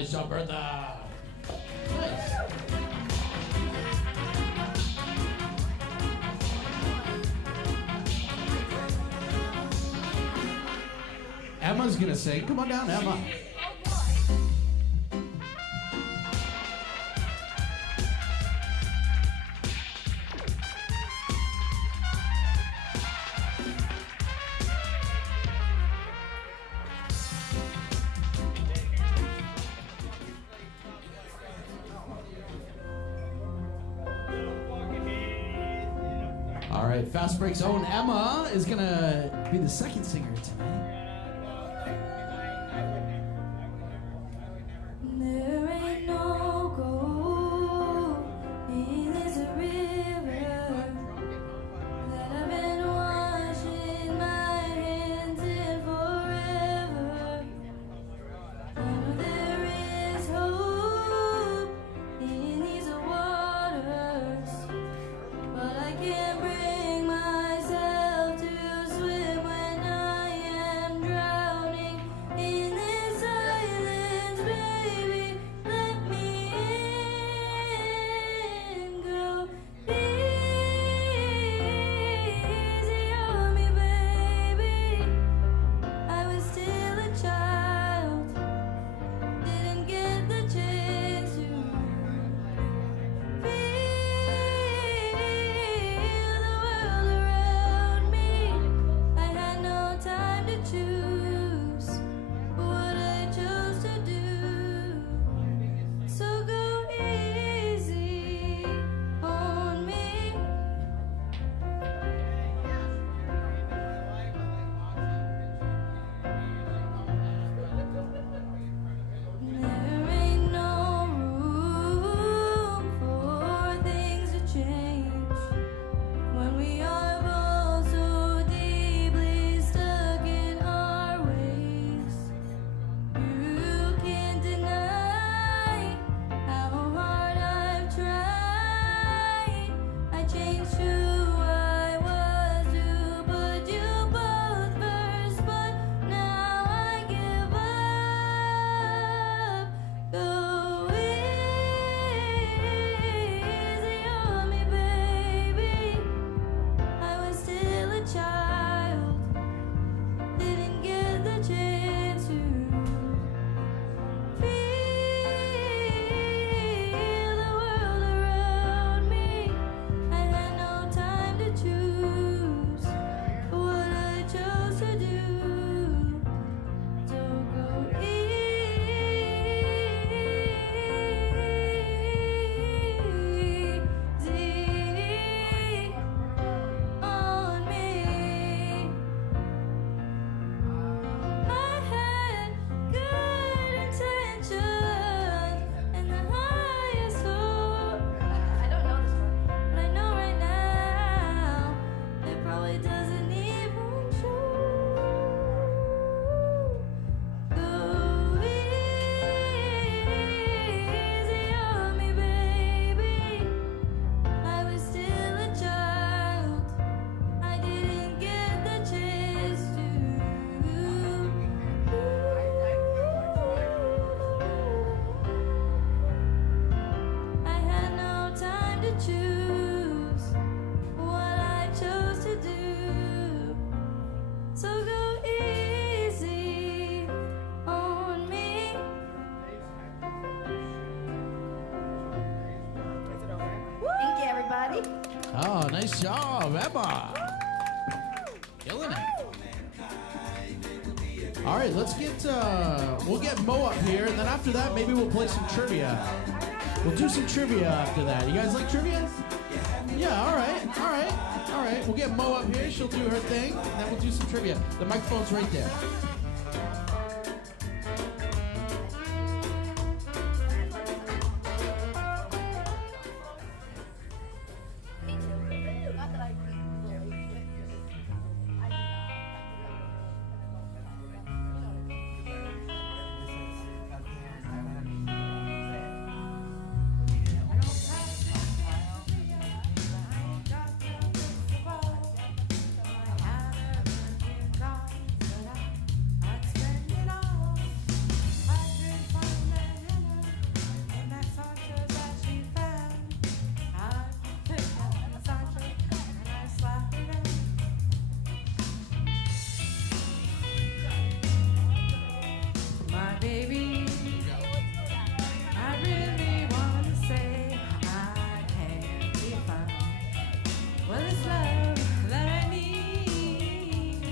Nice job, Bertha. Nice. Emma's gonna sing. Come on down, Emma. All right, Fast Break's own Emma is gonna be the second singer tonight. There ain't no gold in this river that I've been washing my hands in forever. I know there is hope in these waters, but I can't bring myself to swim when I am drowning in this silence, baby. Let me in, go easy on me, baby. I was still a child, didn't get the chance to feel the world around me. I had no time to choose what I chose to do. So go easy on me. There ain't no room for things to change when we are both so deeply stuck in our ways. You can't deny how hard I've tried. I changed who I was to put you both first, but now I give up. Go easy on me, baby. I was still a child, didn't get the chance to feel the world around me. I had no time to choose what I chose to do. So go easy on me. I had good intentions and the highest hope. I don't know this one, but I know right now it probably doesn't even show. Go easy on me, baby. I was still a child, I didn't get the chance to. I had no time to choose what I chose to do. So go easy on me. Thank you, everybody. Oh, nice job, Emma. Killing it. All right, let's get, we'll get Mo up here, and then after that, maybe we'll play some trivia. We'll do some trivia after that. You guys like trivia? Yeah, all right, all right, all right. We'll get Mo up here, she'll do her thing, and then we'll do some trivia. The microphone's right there. baby. I really want to say I can't be found. Well, it's love that I need.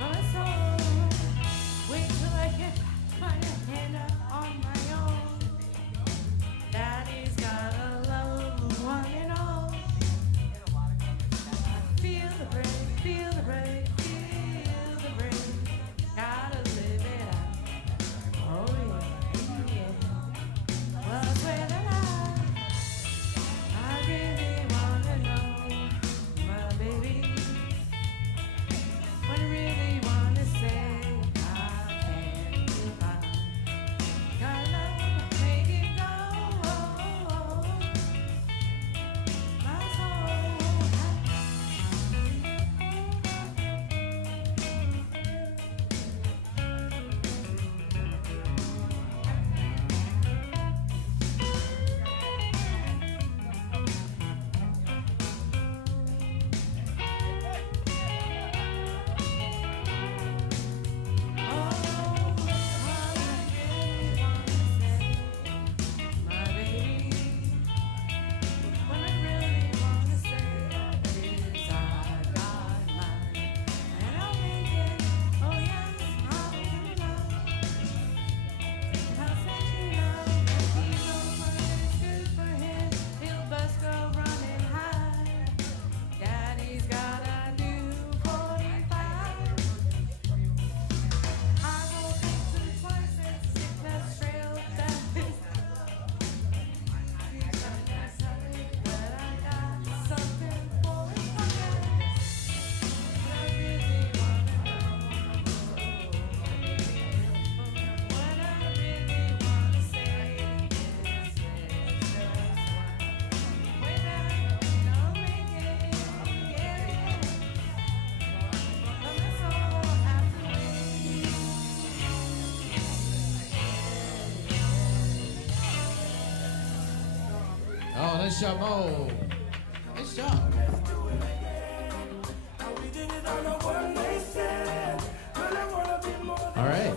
Oh, it's all. Wait till I get my hand up on my own. Daddy's got a love one and all. Feel the break, feel the break, feel the break. Gotta live it out. Oh yeah, yeah. Well, I swear that I really wanna know, my baby. What I really wanna say, I can't define. Got love, make it go. My soul. Oh, nice job, Mo. Nice job. All right.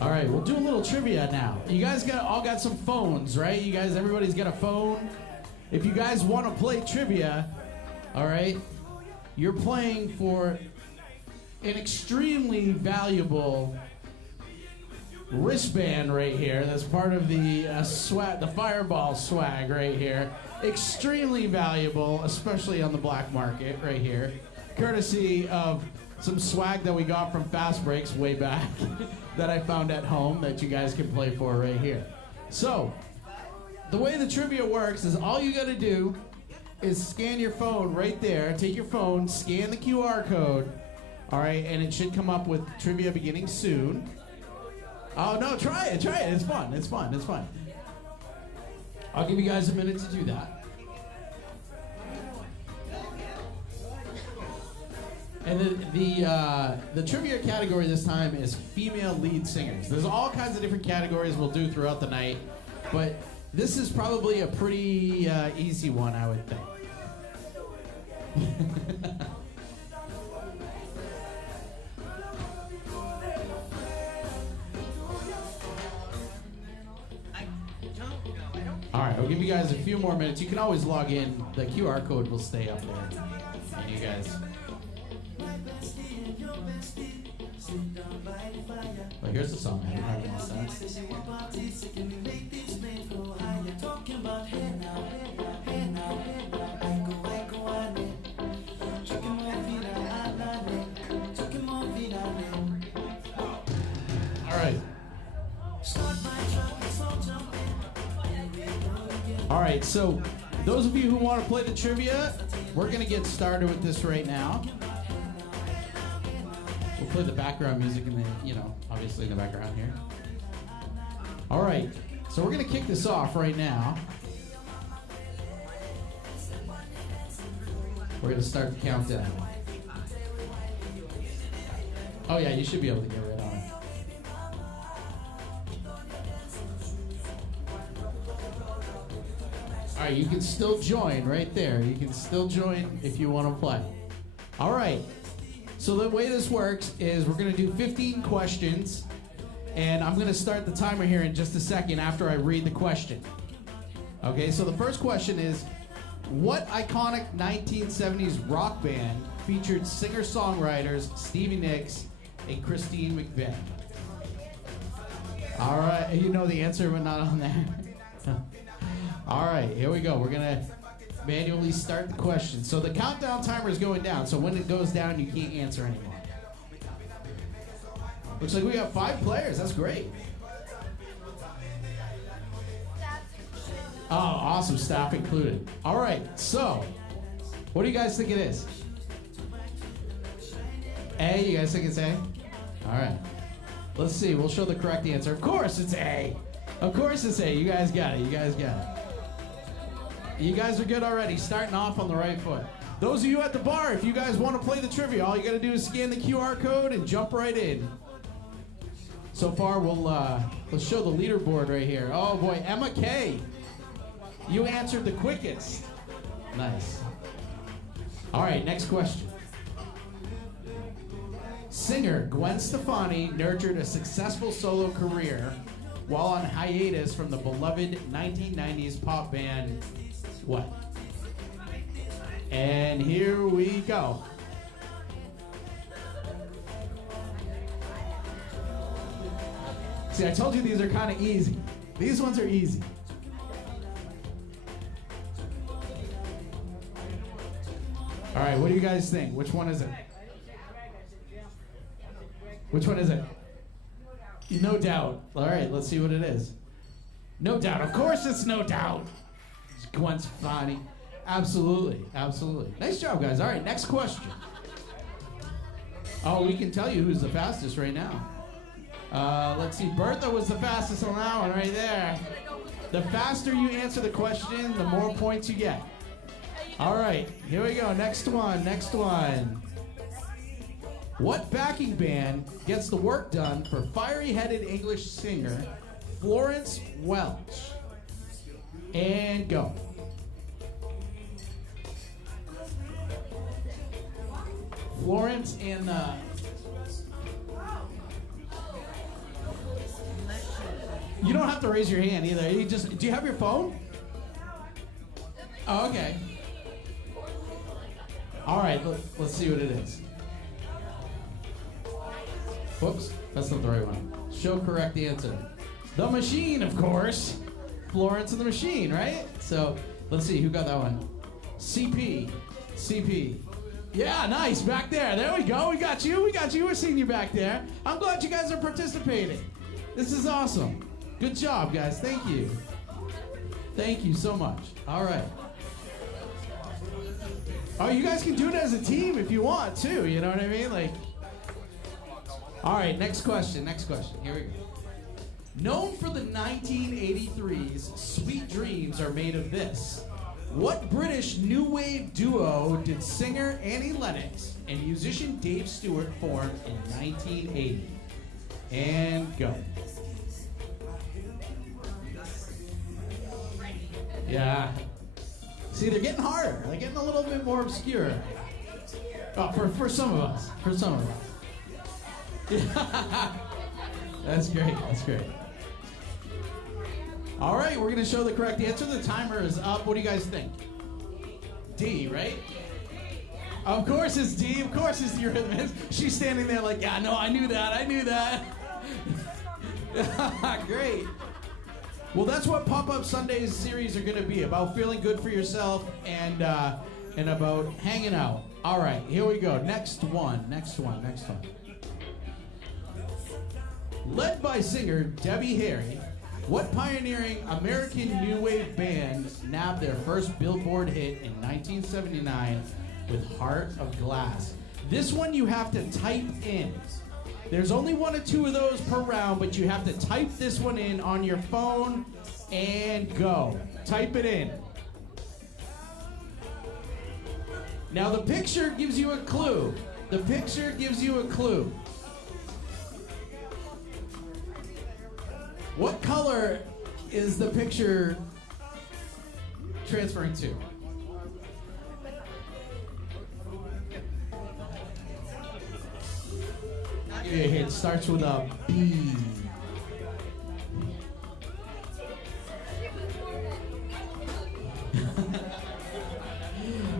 All right, we'll do a little trivia now. You guys all got some phones, right? You guys, everybody's got a phone. If you guys want to play trivia, all right, you're playing for an extremely valuable wristband right here. That's part of the swag, the Fireball swag right here. Extremely valuable, especially on the black market right here. Courtesy of some swag that we got from Fast Breaks way back that I found at home that you guys can play for right here. So, the way the trivia works is all you gotta do is scan your phone right there. Take your phone, scan the QR code, all right, and it should come up with trivia beginning soon. Oh no, try it, it's fun, it's fun. I'll give you guys a minute to do that. And the trivia category this time is female lead singers. There's all kinds of different categories we'll do throughout the night, but this is probably a pretty easy one, I would think. All right, I'll give you guys a few more minutes. You can always log in. The QR code will stay up there. And you guys. Well, here's the song. I don't have one set. All right. All right, so those of you who want to play the trivia, we're going to get started with this right now. We'll play the background music in the, obviously in the background here. All right, so we're going to kick this off right now. We're going to start the countdown. Oh yeah, you should be able to get right on it. All right, you can still join right there. You can still join if you want to play. All right, so the way this works is we're going to do 15 questions, and I'm going to start the timer here in just a second after I read the question. Okay, so the first question is, what iconic 1970s rock band featured singer-songwriters Stevie Nicks and Christine McVie? All right, you know the answer, but not on there. All right, here we go. We're going to manually start the question. So the countdown timer is going down, so when it goes down, you can't answer anymore. Looks like we got 5 players. That's great. Oh, awesome. Staff included. All right, so what do you guys think it is? A? You guys think it's A? All right. Let's see. We'll show the correct answer. Of course it's A. Of course it's A. You guys got it. You guys got it. You guys are good already. Starting off on the right foot. Those of you at the bar, if you guys want to play the trivia, all you got to do is scan the QR code and jump right in. So far, let's show the leaderboard right here. Oh boy, Emma K. You answered the quickest. Nice. All right, next question. Singer Gwen Stefani nurtured a successful solo career while on hiatus from the beloved 1990s pop band, what? And here we go. See, I told you these are kind of easy. These ones are easy. All right, what do you guys think? Which one is it? Which one is it? No Doubt. All right, let's see what it is. No Doubt. Of course it's No Doubt. It's Gwen Stefani. Absolutely, absolutely. Nice job, guys. All right, next question. Oh, we can tell you who's the fastest right now. Let's see. Bertha was the fastest on that one right there. The faster you answer the question, the more points you get. All right, here we go. Next one, next one. What backing band gets the work done for fiery-headed English singer Florence Welch? And go. Florence and you don't have to raise your hand either. You just, do you have your phone? Oh, okay. All right, let's see what it is. Whoops, that's not the right one. Show correct answer. The Machine, of course. Florence and the Machine, right? So let's see, who got that one? CP. Yeah, nice, back there. There we go, we got you. We're seeing you back there. I'm glad you guys are participating. This is awesome. Good job, guys, thank you. Thank you so much. All right. Oh, you guys can do it as a team if you want, too. You know what I mean? Like. All right, next question. Here we go. Known for the 1983's Sweet Dreams Are Made of This, what British new wave duo did singer Annie Lennox and musician Dave Stewart form in 1980? And go. Yeah. See, they're getting harder. They're getting a little bit more obscure. Oh, for some of us. That's great. All right, we're going to show the correct answer. The timer is up. What do you guys think? D, right? Of course it's D. Of course it's the Eurythmics. She's standing there like, yeah, no, I knew that. Great. Well, that's what Pop-Up Sundays series are going to be, about feeling good for yourself and about hanging out. All right, here we go. Next one. Led by singer Debbie Harry, What pioneering American new wave band nabbed their first Billboard hit in 1979 with Heart of Glass? This one you have to type in. There's only 1 or 2 of those per round, but you have to type this one in on your phone and go. Type it in. Now the picture gives you a clue. The picture gives you a clue. What color is the picture transferring to? I'll give you a hint. It starts with a B.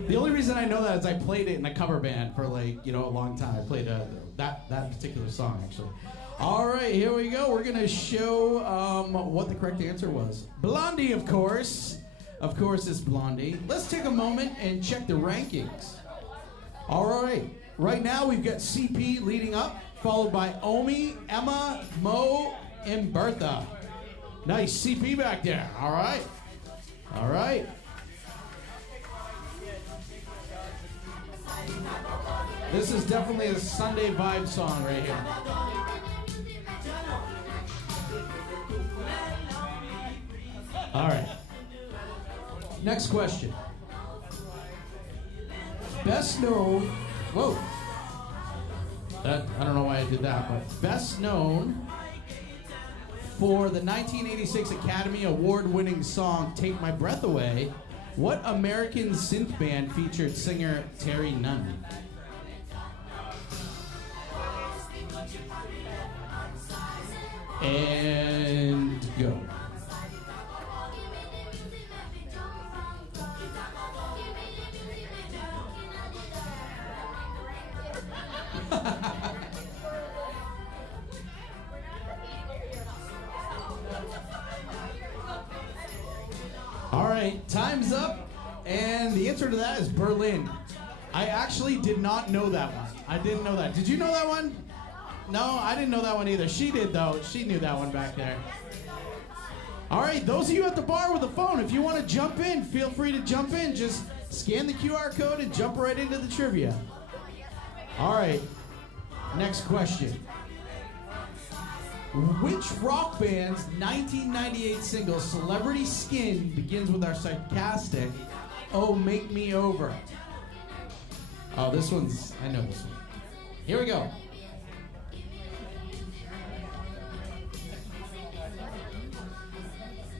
The only reason I know that is I played it in a cover band for a long time. I played that particular song actually. All right, here we go. We're gonna show what the correct answer was. Blondie, of course. Of course, it's Blondie. Let's take a moment and check the rankings. All right, right now we've got CP leading up, followed by Omi, Emma, Mo, and Bertha. Nice CP back there. All right. All right. This is definitely a Sunday vibe song right here. All right. Next question. Best known. Whoa. I don't know why I did that, but best known for the 1986 Academy Award-winning song "Take My Breath Away." What American synth band featured singer Terry Nunn? And go. All right, time's up, and the answer to that is Berlin. I actually did not know that one. I didn't know that. Did you know that one? No, I didn't know that one either. She did, though. She knew that one back there. All right, those of you at the bar with a phone, if you want to jump in, feel free to jump in. Just scan the QR code and jump right into the trivia. All right, next question. Which rock band's 1998 single, Celebrity Skin, begins with our sarcastic, "Oh, make me over"? Oh, this one's, I know this one. Here we go.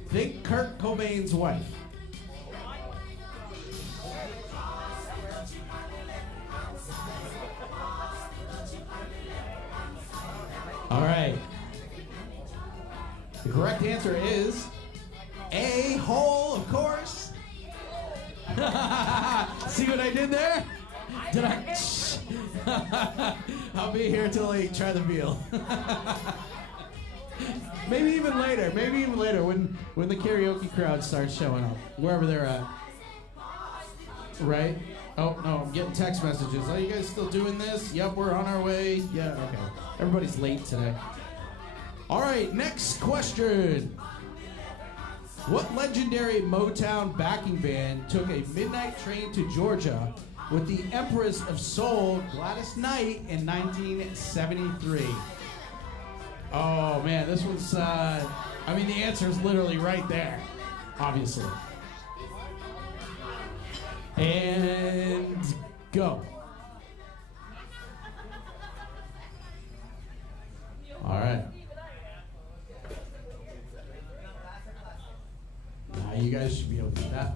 Think Kurt Cobain's wife. All right. The correct answer is A-hole, of course. See what I did there? Did I? I'll be here till I try the veal. Maybe even later when the karaoke crowd starts showing up, wherever they're at. Right? Oh, no, I'm getting text messages. Are you guys still doing this? Yep, we're on our way. Yeah, okay. Everybody's late today. All right, next question. What legendary Motown backing band took a midnight train to Georgia with the Empress of Soul, Gladys Knight, in 1973? Oh, man, this one's, the answer is literally right there, obviously. And go. All right. Now you guys should be able to do that.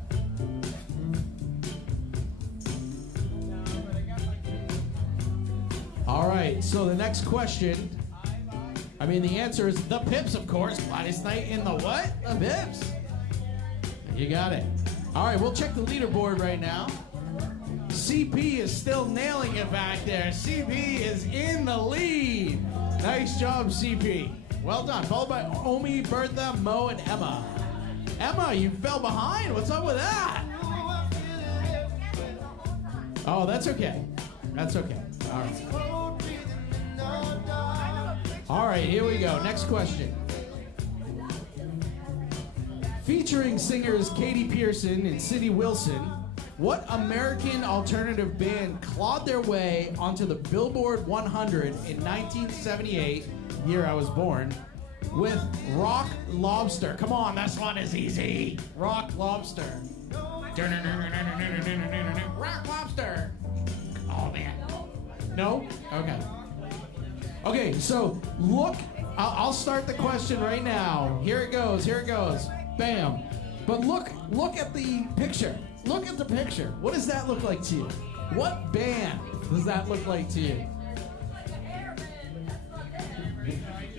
All right, so the next question, the answer is the Pips, of course. Gladys Knight in the what? The Pips. You got it. All right, we'll check the leaderboard right now. CP is still nailing it back there. CP is in the lead. Nice job, CP. Well done. Followed by Omi, Bertha, Mo, and Emma. Emma, you fell behind. What's up with that? Oh, that's okay. That's okay. All right. All right, here we go. Next question. Featuring singers Katy Pearson and Cindy Wilson, what American alternative band clawed their way onto the Billboard 100 in 1978, year I was born, with Rock Lobster? Come on, this one is easy. Rock Lobster. Rock Lobster. Oh, man. No? Okay. Okay, so look, I'll start the question right now. Here it goes, here it goes. Bam. But look at the picture. Look at the picture. What does that look like to you? What band does that look like to you?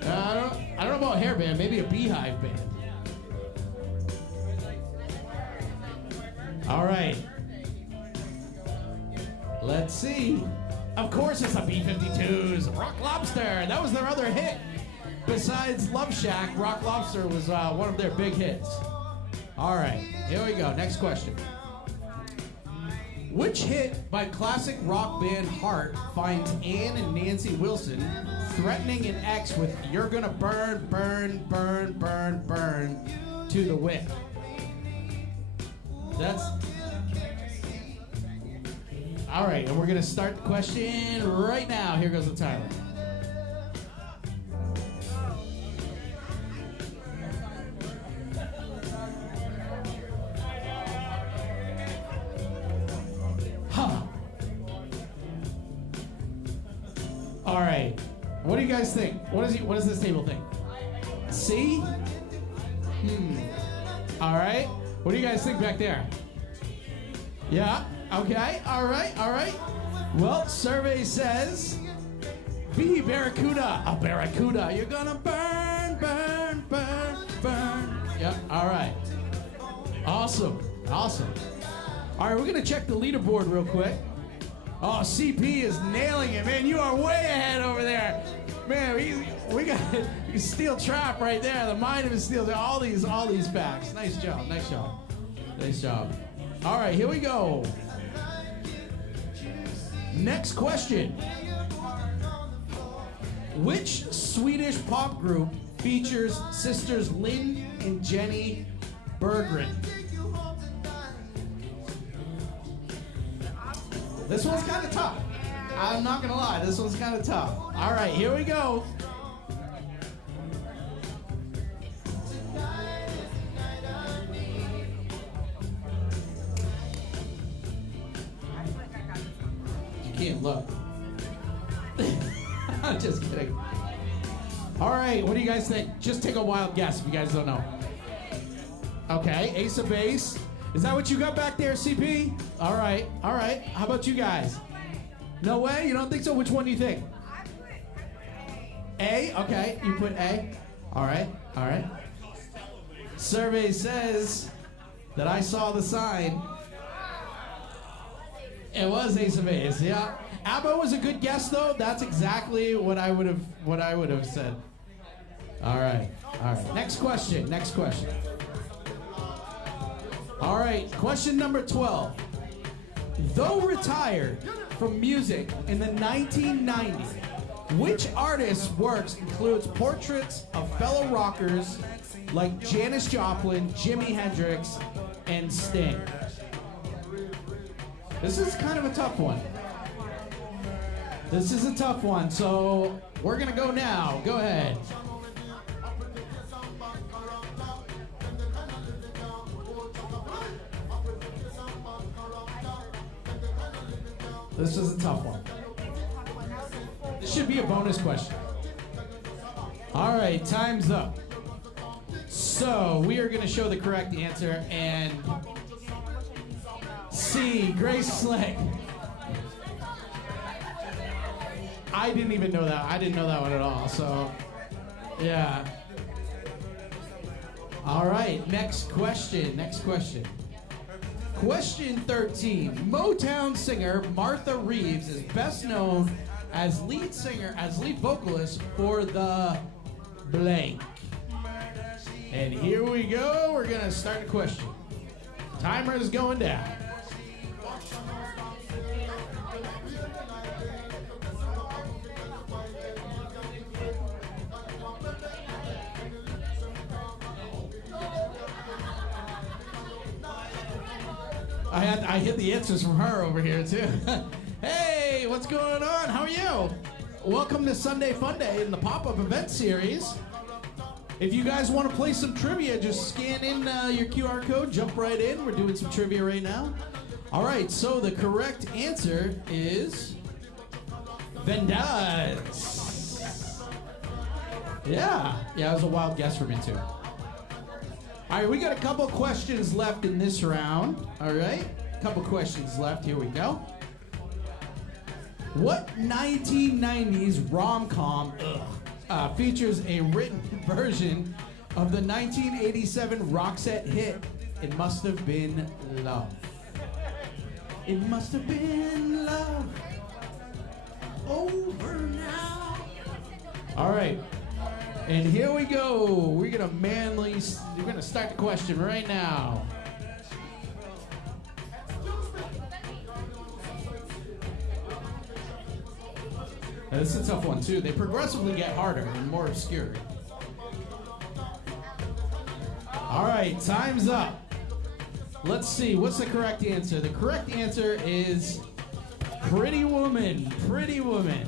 I don't know about hair band, maybe a beehive band. All right. Let's see. Of course it's the B-52s, Rock Lobster. That was their other hit. Besides Love Shack, Rock Lobster was one of their big hits. All right, here we go. Next question. Which hit by classic rock band Heart finds Ann and Nancy Wilson threatening an ex with "You're gonna burn, burn, burn, burn, burn" to the wick? That's... All right, and we're gonna start the question right now. Here goes the timer. All right. What do you guys think? What does this table think? C? All right. What do you guys think back there? Yeah? Okay. All right. All right. Well, survey says B, Barracuda. A Barracuda. You're gonna burn, burn, burn, burn. Yep. All right. Awesome. Awesome. All right, we're gonna check the leaderboard real quick. Oh, CP is nailing it, man. You are way ahead over there. Man, we got steel trap right there. The mind of a steel. All these facts. Nice job, nice job. Nice job. All right, here we go. Next question. Which Swedish pop group features sisters Lynn and Jenny Berggren? This one's kind of tough. I'm not gonna lie, this one's kind of tough. All right, here we go. You can't look. I'm just kidding. All right, what do you guys think? Just take a wild guess if you guys don't know. Okay, Ace of Base. Is that what you got back there, CP? All right, all right. How about you guys? No way? You don't think so? Which one do you think? I put A? Okay, you put A. All right, all right. Survey says that I saw the sign. It was Ace of Base, yeah. ABBA was a good guess, though. That's exactly what I would have said. All right, all right. Next question, next question. All right, question number 12. Though retired from music in the 1990s, which artist's works includes portraits of fellow rockers like Janis Joplin, Jimi Hendrix, and Sting? This is kind of a tough one. This is a tough one, so we're gonna go now. Go ahead. This is a tough one. This should be a bonus question. All right, time's up. So we are going to show the correct answer, and C, Grace Slick. I didn't even know that. I didn't know that one at all. So, yeah. All right, next question. Next question. Question 13. Motown singer Martha Reeves is best known as lead vocalist for the blank. And here we go. We're going to start the question. Timer is going down. I hit the answers from her over here too. Hey, what's going on? How are you? Welcome to Sunday Funday in the pop-up event series. If you guys want to play some trivia, just scan in your QR code, jump right in. We're doing some trivia right now. All right, so the correct answer is Vendas. Yeah, that was a wild guess for me too. All right, we got a couple questions left in this round. All right, a couple questions left. Here we go. What 1990s rom-com features a written version of the 1987 Roxette hit, It Must Have Been Love? It must have been love over now. All right, and here we go. We're gonna start the question right now. Now, this is a tough one too. They progressively get harder and more obscure. All right, time's up. Let's see, what's the correct answer? The correct answer is Pretty Woman. Pretty Woman.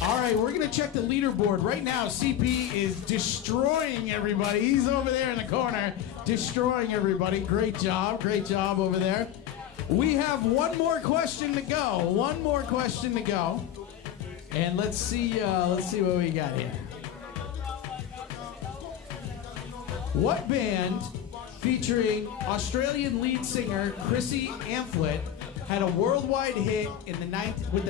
All right, we're gonna check the leaderboard. Right now, CP is destroying everybody. He's over there in the corner, destroying everybody. Great job over there. We have one more question to go. One more question to go. And let's see what we got here. What band featuring Australian lead singer Chrissy Amphlett had a worldwide hit with the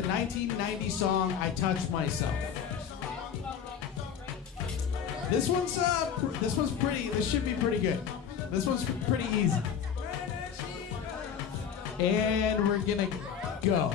1990 song I Touch Myself? This one's pretty, this should be pretty good. This one's pretty easy. And we're gonna go.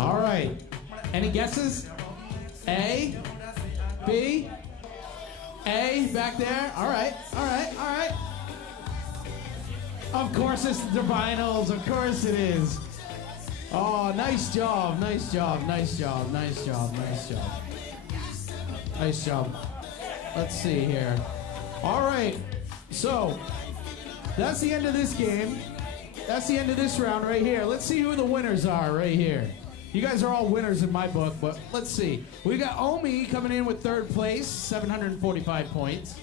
All right. Any guesses? A, B, A, back there. All right. Of course it's the Divinals. Of course it is. Oh, nice job. Nice job. Let's see here. All right. So that's the end of this game. That's the end of this round right here. Let's see who the winners are right here. You guys are all winners in my book, but let's see. We got Omi coming in with third place, 745 points.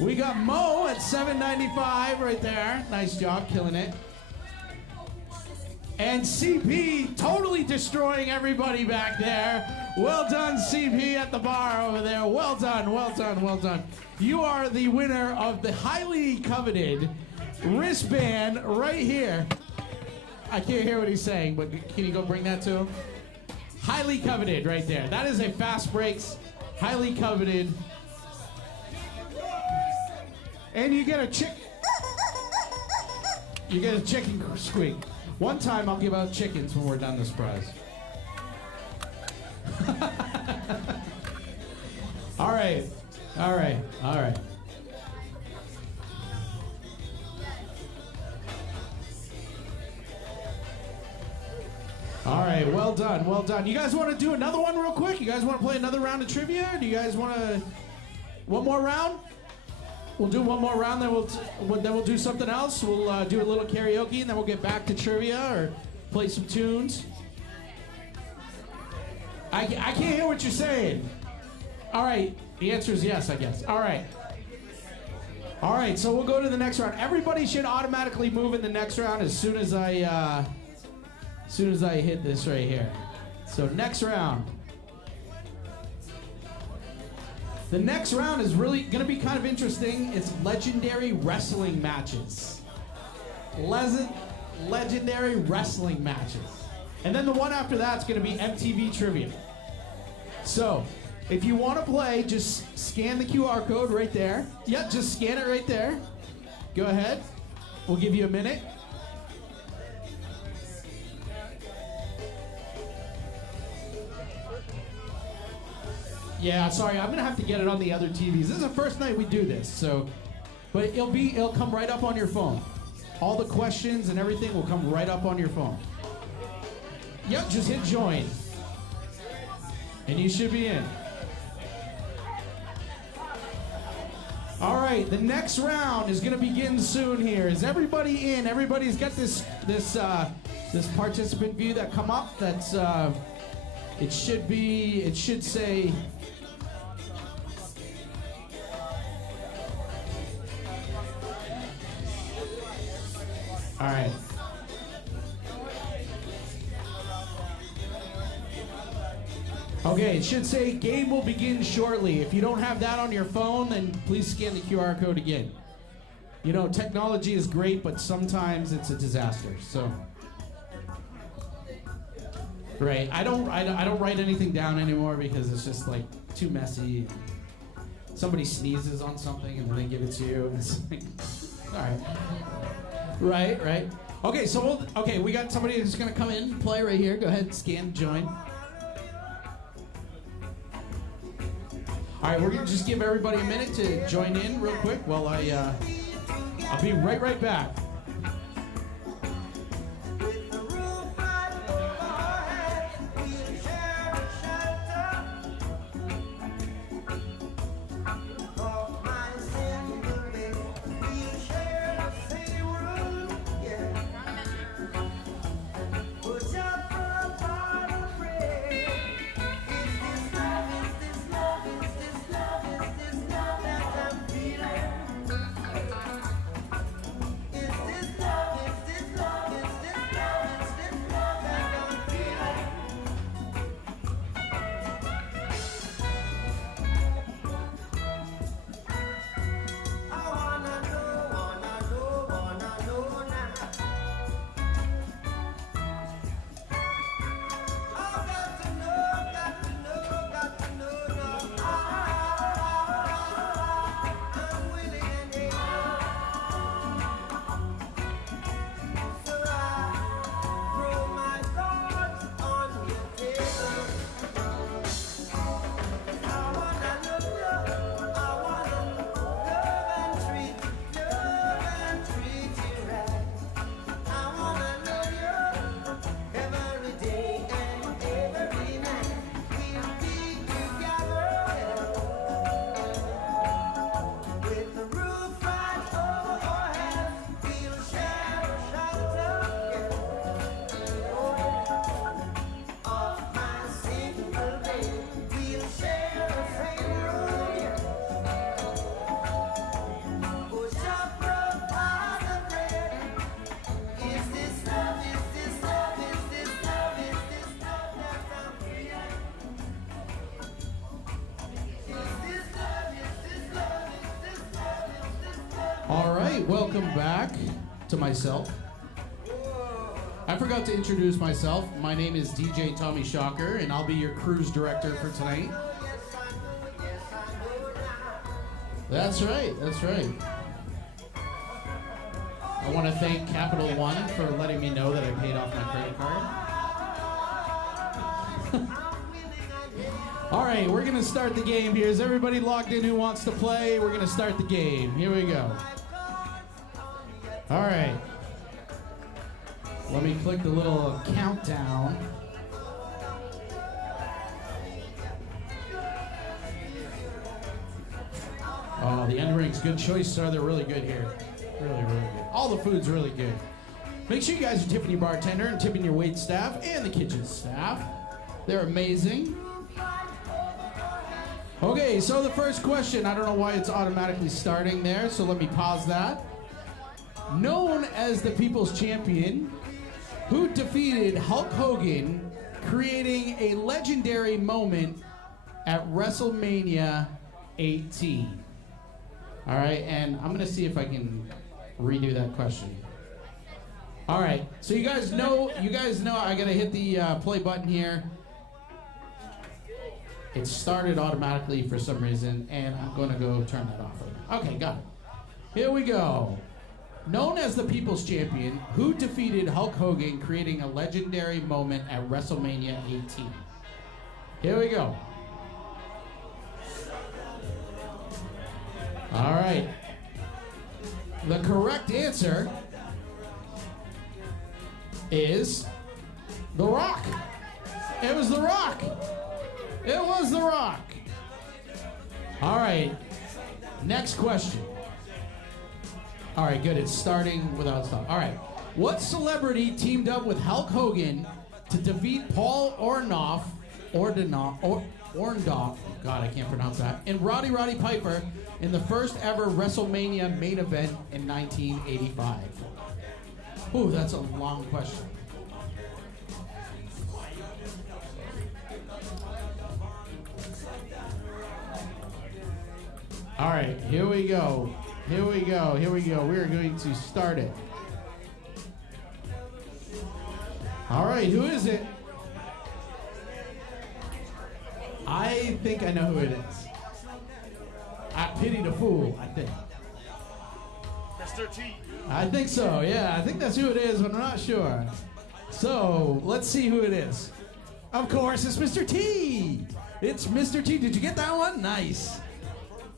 We got Mo at 795 right there. Nice job, killing it. And CP totally destroying everybody back there. Well done, CP at the bar over there. Well done. You are the winner of the highly coveted wristband right here. I can't hear what he's saying, but can you go bring that to him? Highly coveted right there. That is a Fast Breaks, highly coveted. And you get a chicken squeak. One time I'll give out chickens when we're done this prize. All right. All right, well done. You guys want to do another one real quick? You guys want to play another round of trivia? Do you guys want to, one more round? We'll do one more round, then we'll do something else. We'll do a little karaoke, and then we'll get back to trivia or play some tunes. I can't hear what you're saying. All right, the answer is yes, I guess. All right, so we'll go to the next round. Everybody should automatically move in the next round as soon as I hit this right here. So next round. The next round is really going to be kind of interesting. It's legendary wrestling matches. Legendary wrestling matches. And then the one after that's going to be MTV Trivia. So, if you want to play, just scan the QR code right there. Yep, just scan it right there. Go ahead. We'll give you a minute. Yeah, sorry, I'm gonna have to get it on the other TVs. This is the first night we do this, so, but it'll come right up on your phone. All the questions and everything will come right up on your phone. Yep, just hit join, and you should be in. All right, the next round is gonna begin soon. Here is everybody in. Everybody's got this participant view that come up. That's it should say. All right. Okay, it should say game will begin shortly. If you don't have that on your phone, then please scan the QR code again. You know, technology is great, but sometimes it's a disaster. So, right, I don't write anything down anymore because it's just like too messy. Somebody sneezes on something and then they give it to you, and it's like, all right. Right. Okay, so we got somebody who's gonna come in and play right here. Go ahead, scan, join. All right, we're gonna just give everybody a minute to join in real quick while I'll be right back. All right, welcome back to myself. I forgot to introduce myself. My name is DJ Tommy Shocker, and I'll be your cruise director for tonight. That's right. I want to thank Capital One for letting me know that I paid off my credit card. All right, we're going to start the game here. Is everybody logged in who wants to play? We're going to start the game. Here we go. All right. Let me click the little countdown. Oh, the end rings. Good choice, sir. They're really good here. Really good. All the food's really good. Make sure you guys are tipping your bartender and tipping your wait staff and the kitchen staff. They're amazing. Okay, so the first question, I don't know why it's automatically starting there, so let me pause that. Known as the People's Champion, who defeated Hulk Hogan, creating a legendary moment at WrestleMania 18? All right, and I'm gonna see if I can redo that question. All right, so you guys know I gotta hit the play button here. It started automatically for some reason, and I'm gonna go turn that off. Okay, got it. Here we go. Known as the People's Champion, who defeated Hulk Hogan, creating a legendary moment at WrestleMania 18? Here we go. The correct answer is The Rock. It was The Rock. It was The Rock. All right. Next question. All right, good. It's starting without stop. All right. What celebrity teamed up with Hulk Hogan to defeat Paul Orndorff, God, I can't pronounce that, and Roddy Piper in the first ever WrestleMania main event in 1985? Ooh, that's a long question. All right, here we go. Here we go. Here we go. We are going to start it. All right, who is it? I think I know who it is. I pity the fool, I think. Mr. T. I think so, yeah. I think that's who it is, but I'm not sure. So, let's see who it is. Of course, it's Mr. T. It's Mr. T. Did you get that one? Nice.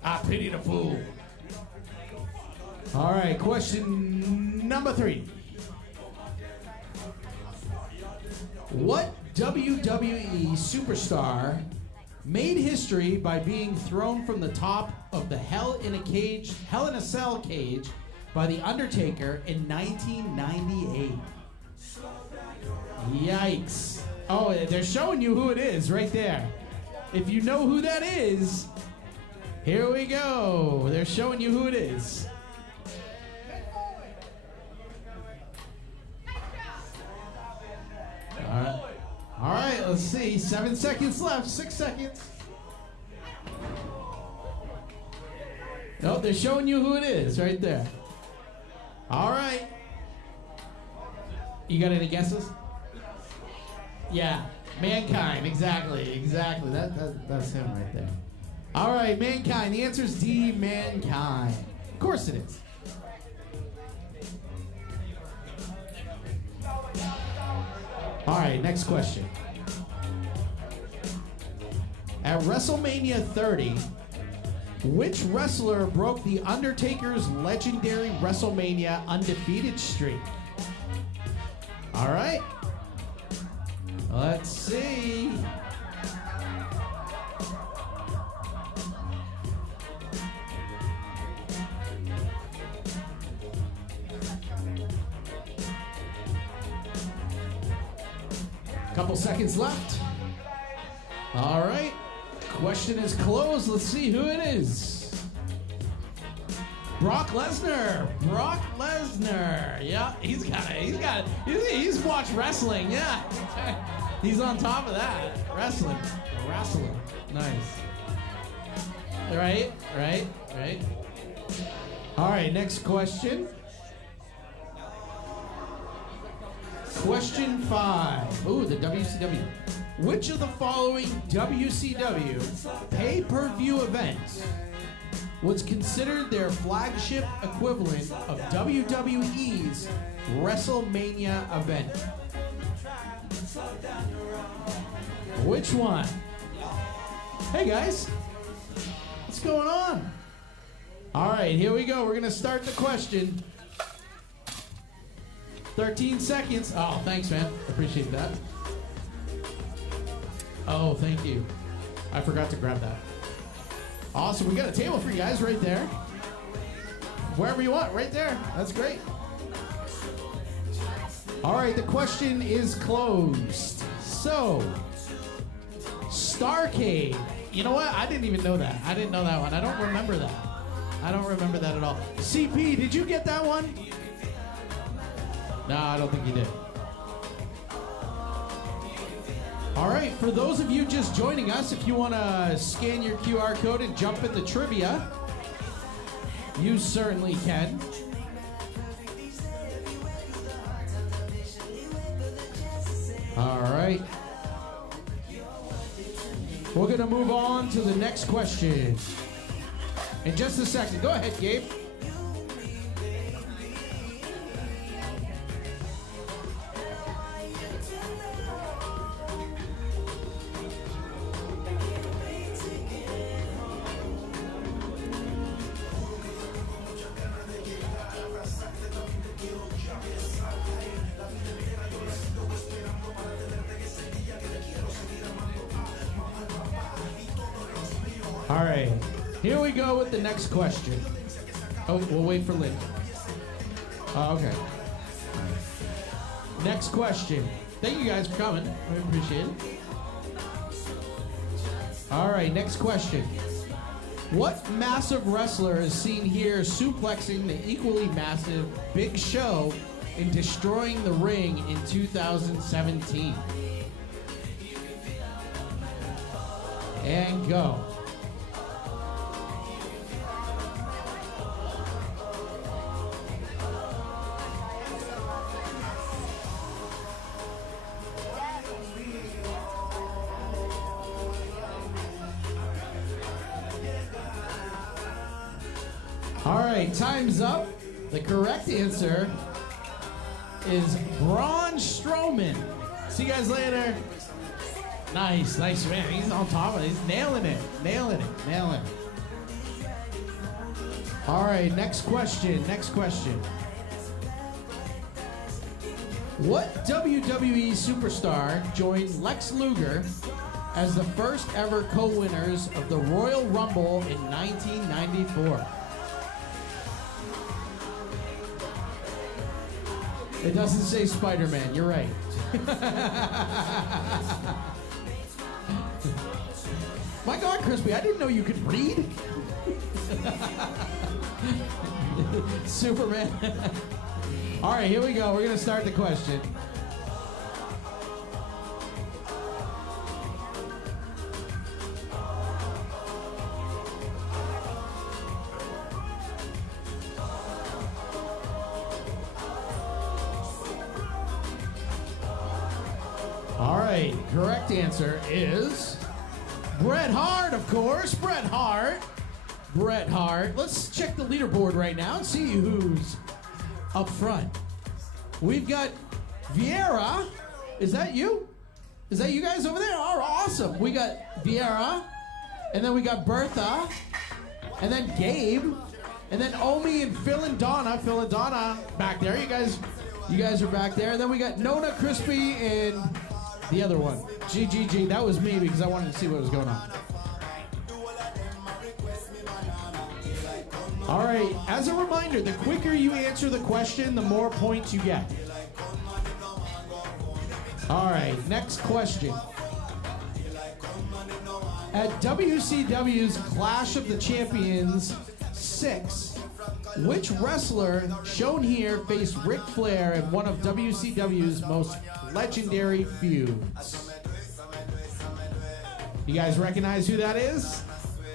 I pity the fool. All right, question number 3. What WWE superstar made history by being thrown from the top of the Hell in a Cell cage by The Undertaker in 1998? Yikes. Oh, they're showing you who it is right there. If you know who that is, here we go. They're showing you who it is. All right, let's see. 7 seconds left. 6 seconds. No, they're showing you who it is right there. All right. You got any guesses? Yeah, Mankind. Exactly. That's him right there. All right, Mankind. The answer is D, Mankind. Of course it is. All right, next question. At WrestleMania 30, which wrestler broke The Undertaker's legendary WrestleMania undefeated streak? All right. Let's see. Couple seconds left. All right. Question is closed. Let's see who it is. Brock Lesnar. Brock Lesnar. Yeah, he's watched wrestling. Yeah. He's on top of that. Wrestling. Nice. Right. All right, next question. Question 5. Ooh, the WCW. Which of the following WCW pay-per-view events was considered their flagship equivalent of WWE's WrestleMania event? Which one? Hey guys, what's going on? All right, here we go. We're going to start the question. 13 seconds. Oh, thanks, man. Appreciate that. Oh, thank you. I forgot to grab that. Awesome. We got a table for you guys right there. Wherever you want, right there. That's great. All right, the question is closed. So, Starcade. You know what? I didn't even know that. I didn't know that one. I don't remember that. I don't remember that at all. CP, did you get that one? No, I don't think you did. All right, for those of you just joining us, if you want to scan your QR code and jump in the trivia, you certainly can. All right. We're going to move on to the next question. In just a second. Go ahead, Gabe. All right, here we go with the next question. Oh, we'll wait for Lynn. Oh, okay. Next question. Thank you guys for coming. I appreciate it. All right, next question. What massive wrestler is seen here suplexing the equally massive Big Show and destroying the ring in 2017? And go. All right, time's up. The correct answer is Braun Strowman. See you guys later. Nice, nice, man. He's on top of it. He's nailing it, nailing it, nailing it. All right, next question, next question. What WWE superstar joined Lex Luger as the first ever co-winners of the Royal Rumble in 1994? It doesn't say Spider-Man, you're right. My God, Crispy, I didn't know you could read. Superman. All right, here we go. We're going to start the question. All right, correct answer is Bret Hart, of course. Bret Hart. Bret Hart. Let's check the leaderboard right now and see who's up front. We've got Vieira. Is that you? Is that you guys over there? Oh, awesome. We got Vieira, and then we got Bertha, and then Gabe, and then Omi and Phil and Donna. Phil and Donna back there. You guys are back there. And then we got Nona, Crispy, and the other one, GGG. That was me because I wanted to see what was going on. All right, as a reminder, the quicker you answer the question, the more points you get. All right, next question. At WCW's Clash of the Champions 6, which wrestler shown here faced Ric Flair in one of WCW's most legendary feuds? You guys recognize who that is?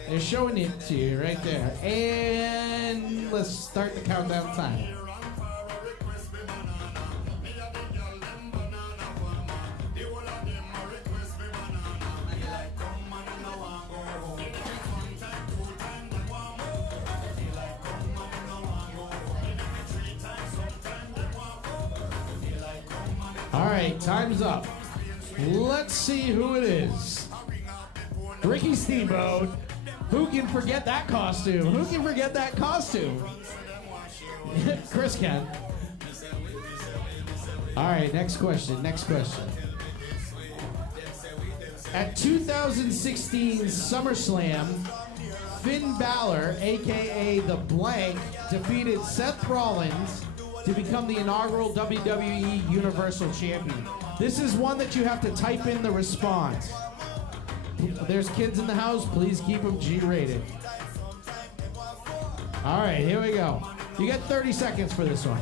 They're showing it to you right there. And let's start the countdown time. All right, time's up. Let's see who it is. Ricky Steamboat. Who can forget that costume? Who can forget that costume? Chris can. All right, next question, next question. At 2016 SummerSlam, Finn Balor, a.k.a. The Blank, defeated Seth Rollins to become the inaugural WWE Universal Champion. This is one that you have to type in the response. There's kids in the house, please keep them G-rated. All right, here we go. You got 30 seconds for this one.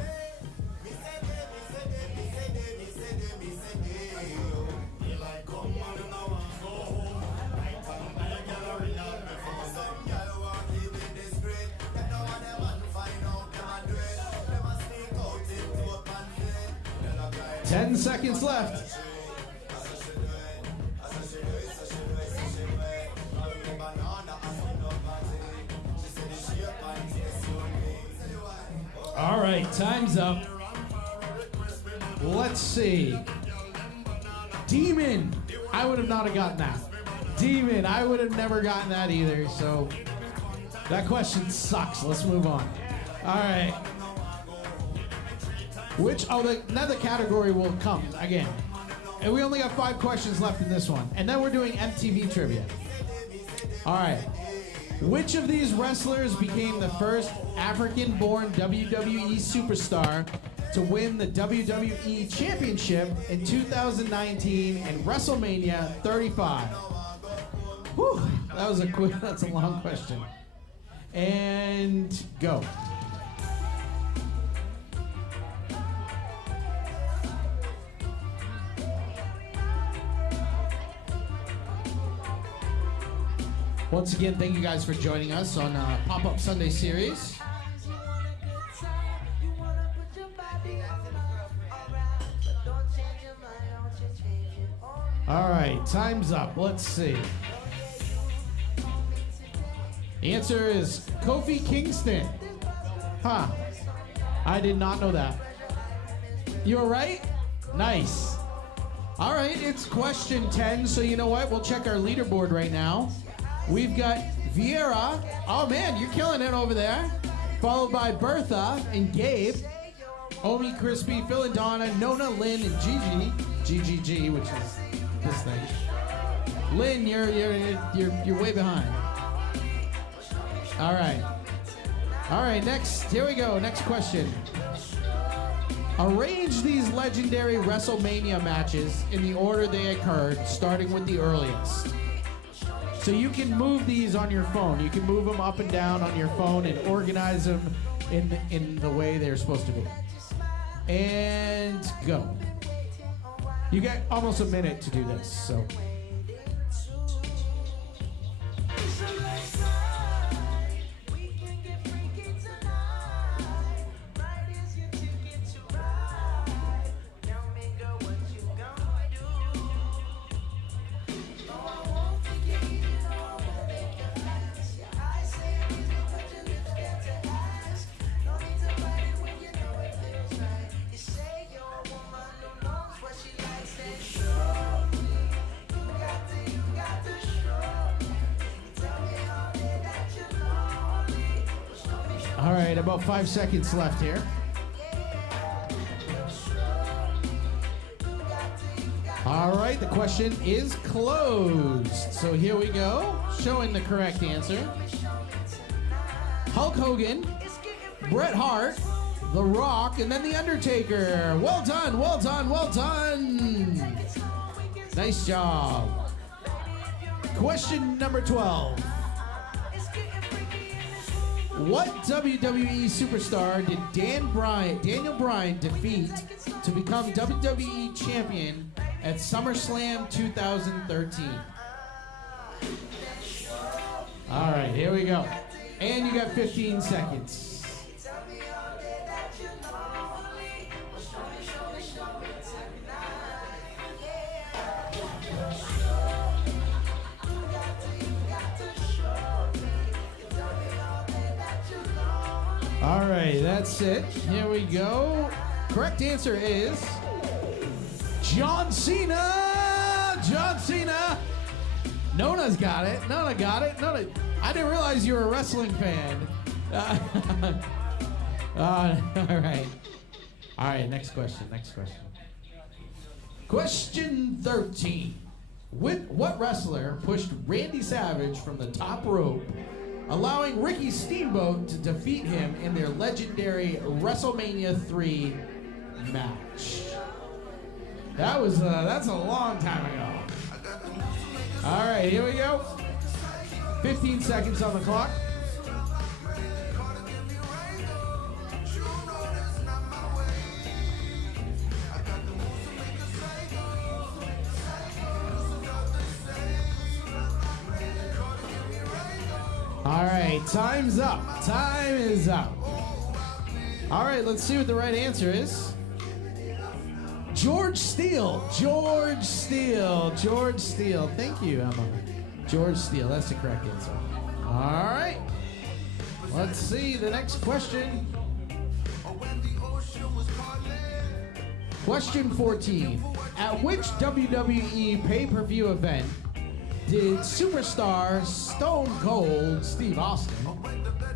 Ten seconds left. All right, time's up. Let's see. Demon. I would have not have gotten that. Demon. I would have never gotten that either. So that question sucks. Let's move on. All right. Another category will come again. And we only got 5 questions left in this one. And then we're doing MTV trivia. All right. Which of these wrestlers became the first African-born WWE superstar to win the WWE Championship in 2019 in WrestleMania 35? Whew, that was that's a long question. And go. Once again, thank you guys for joining us on Pop-Up Sunday series. All right, time's up. Let's see. The answer is Kofi Kingston. Huh. I did not know that. You were right? Nice. All right, it's question 10, so you know what? We'll check our leaderboard right now. We've got Vieira. Oh man, you're killing it over there. Followed by Bertha and Gabe. Omi, Crispy, Phil and Donna, Nona, Lynn, and Gigi. GGG, which is this thing. Lynn, you're way behind. All right. All right, next. Here we go. Next question. Arrange these legendary WrestleMania matches in the order they occurred, starting with the earliest. So you can move these on your phone. You can move them up and down on your phone and organize them in the way they're supposed to be. And go. You got almost a minute to do this, so. All right, about 5 seconds left here. All right, the question is closed. So here we go, showing the correct answer. Hulk Hogan, Bret Hart, The Rock, and then The Undertaker. Well done, well done, well done. Nice job. Question number 12. What WWE superstar did Daniel Bryan defeat to become WWE champion at SummerSlam 2013? All right, here we go. And you got 15 seconds. All right, that's it. Here we go. Correct answer is John Cena. John Cena. Nona's got it. Nona got it. Nona. I didn't realize you were a wrestling fan. All right. All right, next question. Next question. Question 13. What wrestler pushed Randy Savage from the top rope, allowing Ricky Steamboat to defeat him in their legendary WrestleMania 3 match? That's a long time ago. All right, here we go. 15 seconds on the clock. All right, time's up. Time is up. All right, let's see what the right answer is. George Steele. George Steele. George Steele. Thank you, Emma. George Steele. That's the correct answer. All right. Let's see the next question. Question 14. At which WWE pay-per-view event did superstar Stone Cold Steve Austin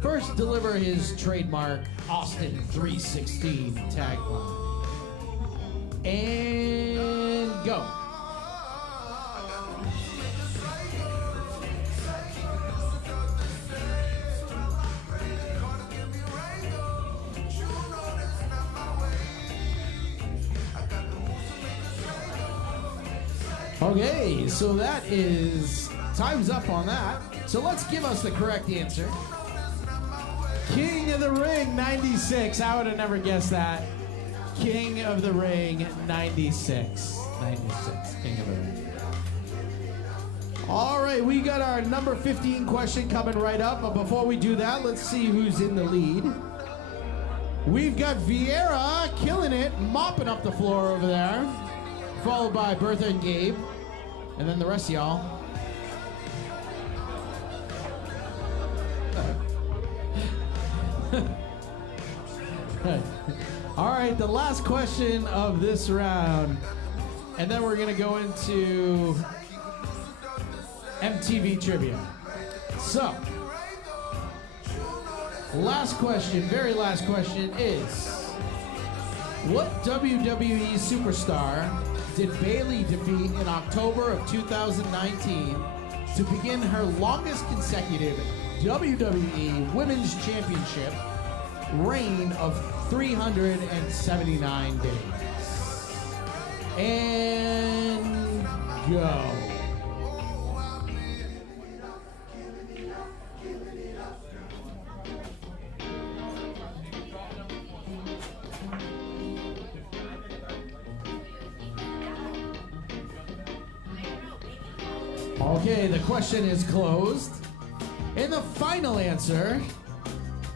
first deliver his trademark Austin 316 tagline? And go. Okay, so that is time's up on that. So let's give us the correct answer. King of the Ring 96. I would have never guessed that. King of the Ring 96. 96. King of the Ring. All right, we got our number 15 question coming right up. But before we do that, let's see who's in the lead. We've got Vieira killing it, mopping up the floor over there, followed by Bertha and Gabe, and then the rest of y'all. All right, the last question of this round, and then we're gonna go into MTV trivia. So, last question, very last question is, what WWE superstar did Bayley defeat in October of 2019 to begin her longest consecutive WWE Women's Championship reign of 379 days? And go. Okay, the question is closed. And the final answer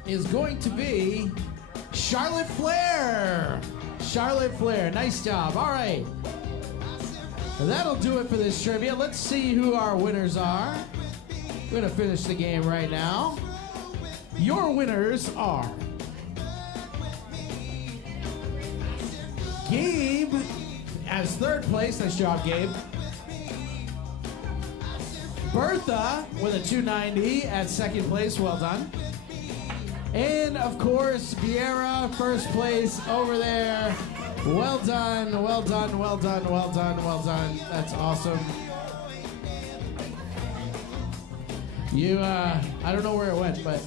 is going to be Charlotte Flair. Charlotte Flair, nice job. All right. That'll do it for this trivia. Let's see who our winners are. We're gonna finish the game right now. Your winners are Gabe as third place. Nice job, Gabe. Bertha with a 290 at second place. Well done. And of course, Vieira, first place over there. Well done, well done, well done, well done, well done. That's awesome. You, I don't know where it went, but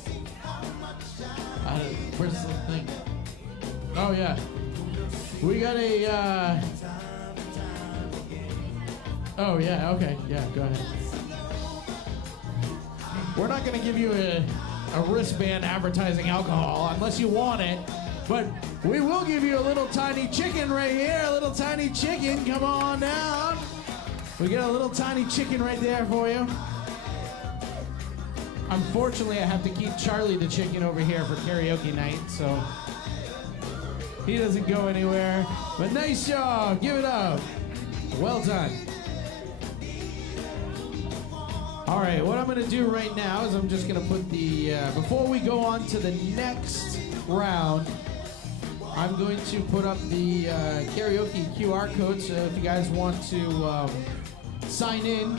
where's the thing? Oh yeah, we got a. Oh yeah, okay, yeah, go ahead. We're not gonna give you a wristband advertising alcohol unless you want it, but we will give you a little tiny chicken right here, a little tiny chicken. Come on down. We got a little tiny chicken right there for you. Unfortunately, I have to keep Charlie the chicken over here for karaoke night, so he doesn't go anywhere. But nice job, give it up. Well done. All right, what I'm gonna do right now is I'm just gonna put the, before we go on to the next round, I'm going to put up the karaoke QR code, so if you guys want to sign in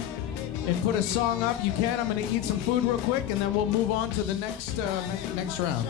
and put a song up, you can. I'm gonna eat some food real quick, and then we'll move on to the next round.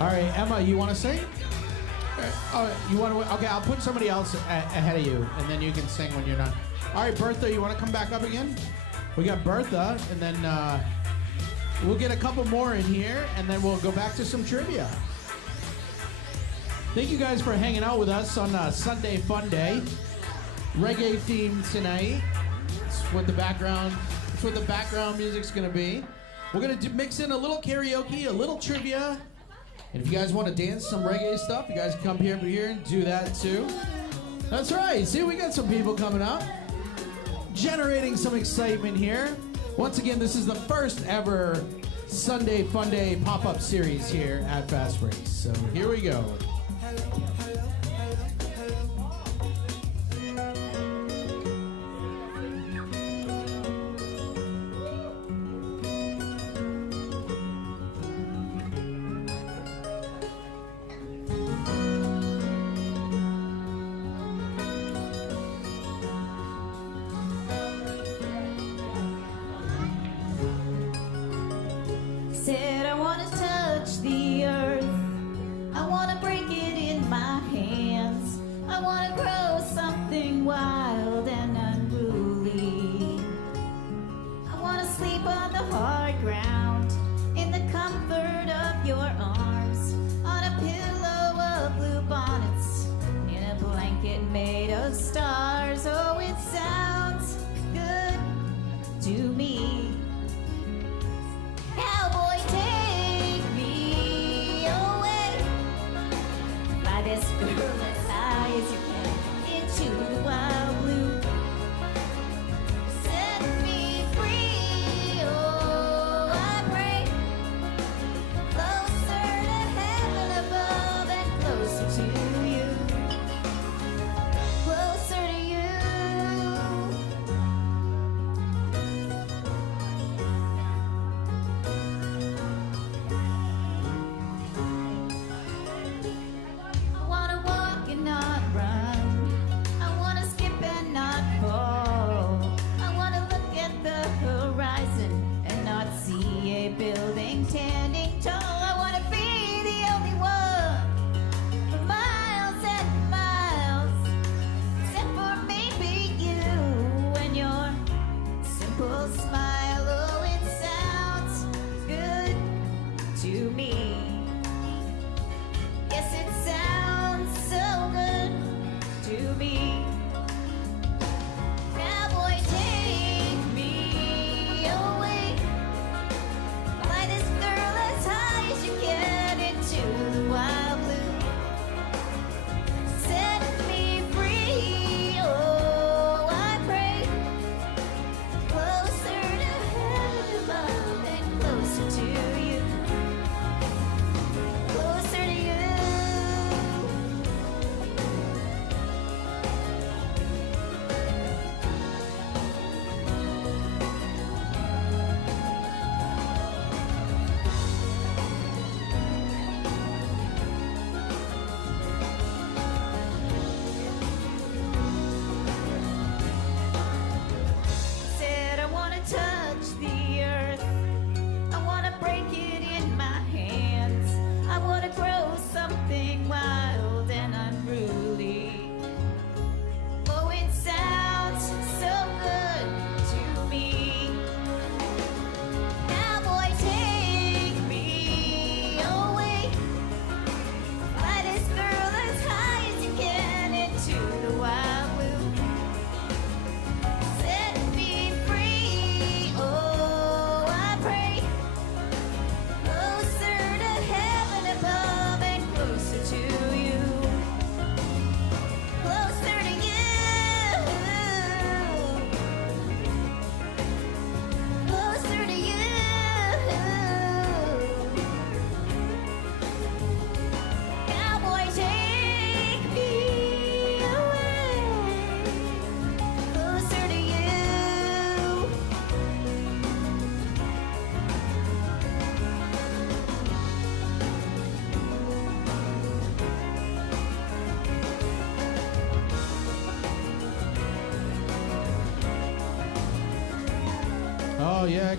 All right, Emma, you want to sing? You want to? Okay, I'll put somebody else ahead of you, and then you can sing when you're done. All right, Bertha, you want to come back up again? We got Bertha, and then we'll get a couple more in here, and then we'll go back to some trivia. Thank you guys for hanging out with us on Sunday Funday. Reggae themed tonight. That's what the background music's gonna be. We're gonna mix in a little karaoke, a little trivia. And if you guys want to dance some reggae stuff, you guys can come here and do that too. That's right. See, we got some people coming up, generating some excitement here. Once again, this is the first ever Sunday Funday pop-up series here at Fast Breaks. So here we go. Said I wanna touch the earth, I wanna break it in my hands, I wanna grow something wild and unruly. I wanna sleep on the hard ground, in the comfort of your arms, on a pillow of blue bonnets, in a blanket made of stars. Oh, it sounds good to me. Cowboy, take me away by this girl as high as you can into the wild blue. Set me free, oh, I pray, closer to heaven above and closer to you, closer to you.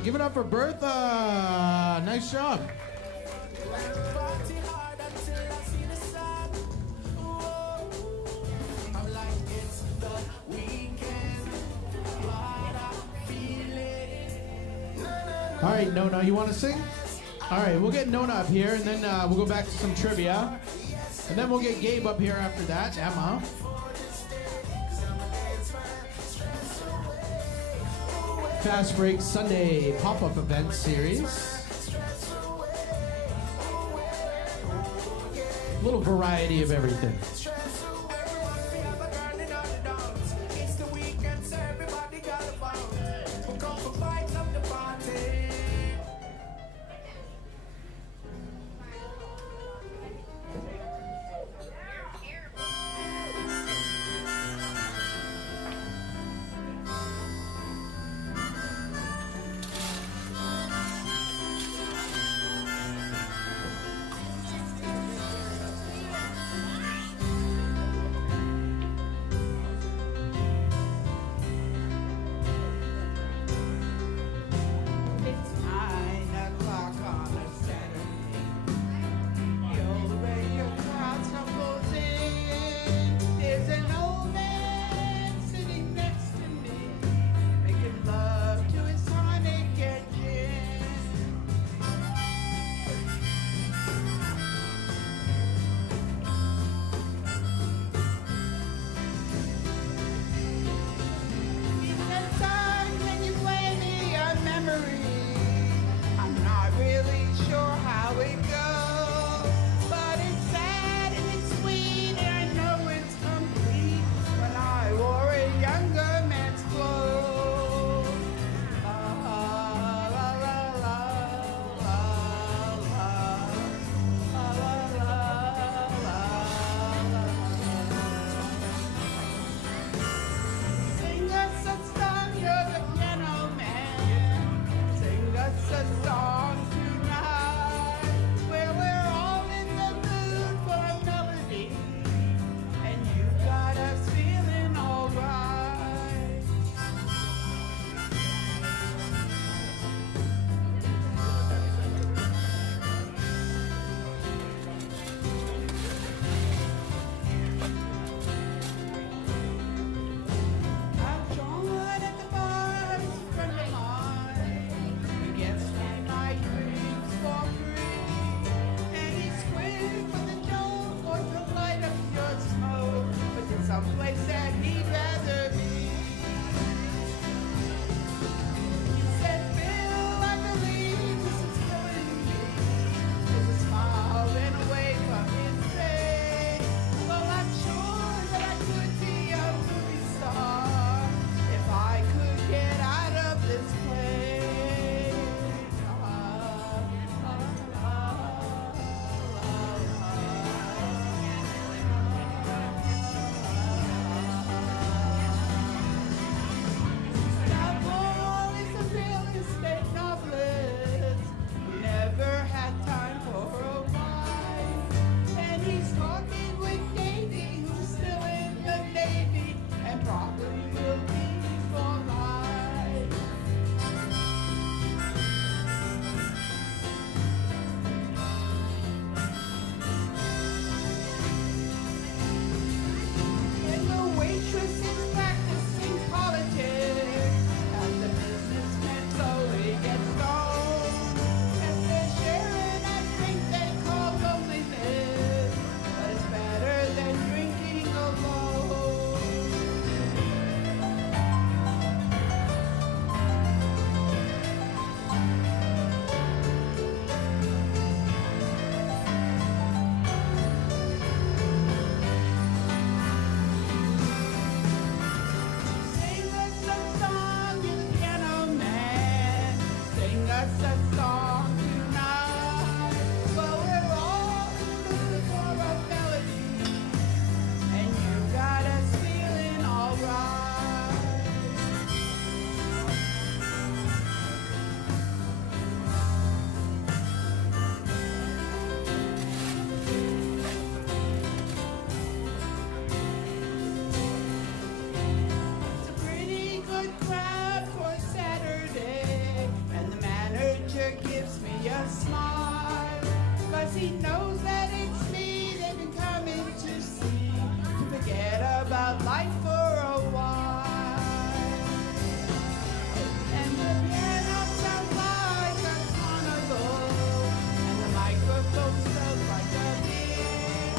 Give it up for Bertha. Nice job. All right, Nona, you want to sing? All right, we'll get Nona up here, and then we'll go back to some trivia. And then we'll get Gabe up here after that, Emma. Fast Break Sunday pop-up event series. A little variety of everything. gives me a smile, 'cause he knows that it's me they've been coming to see, to forget about life for a while. And the piano sounds like a carnival, and the microphone smells like a beer.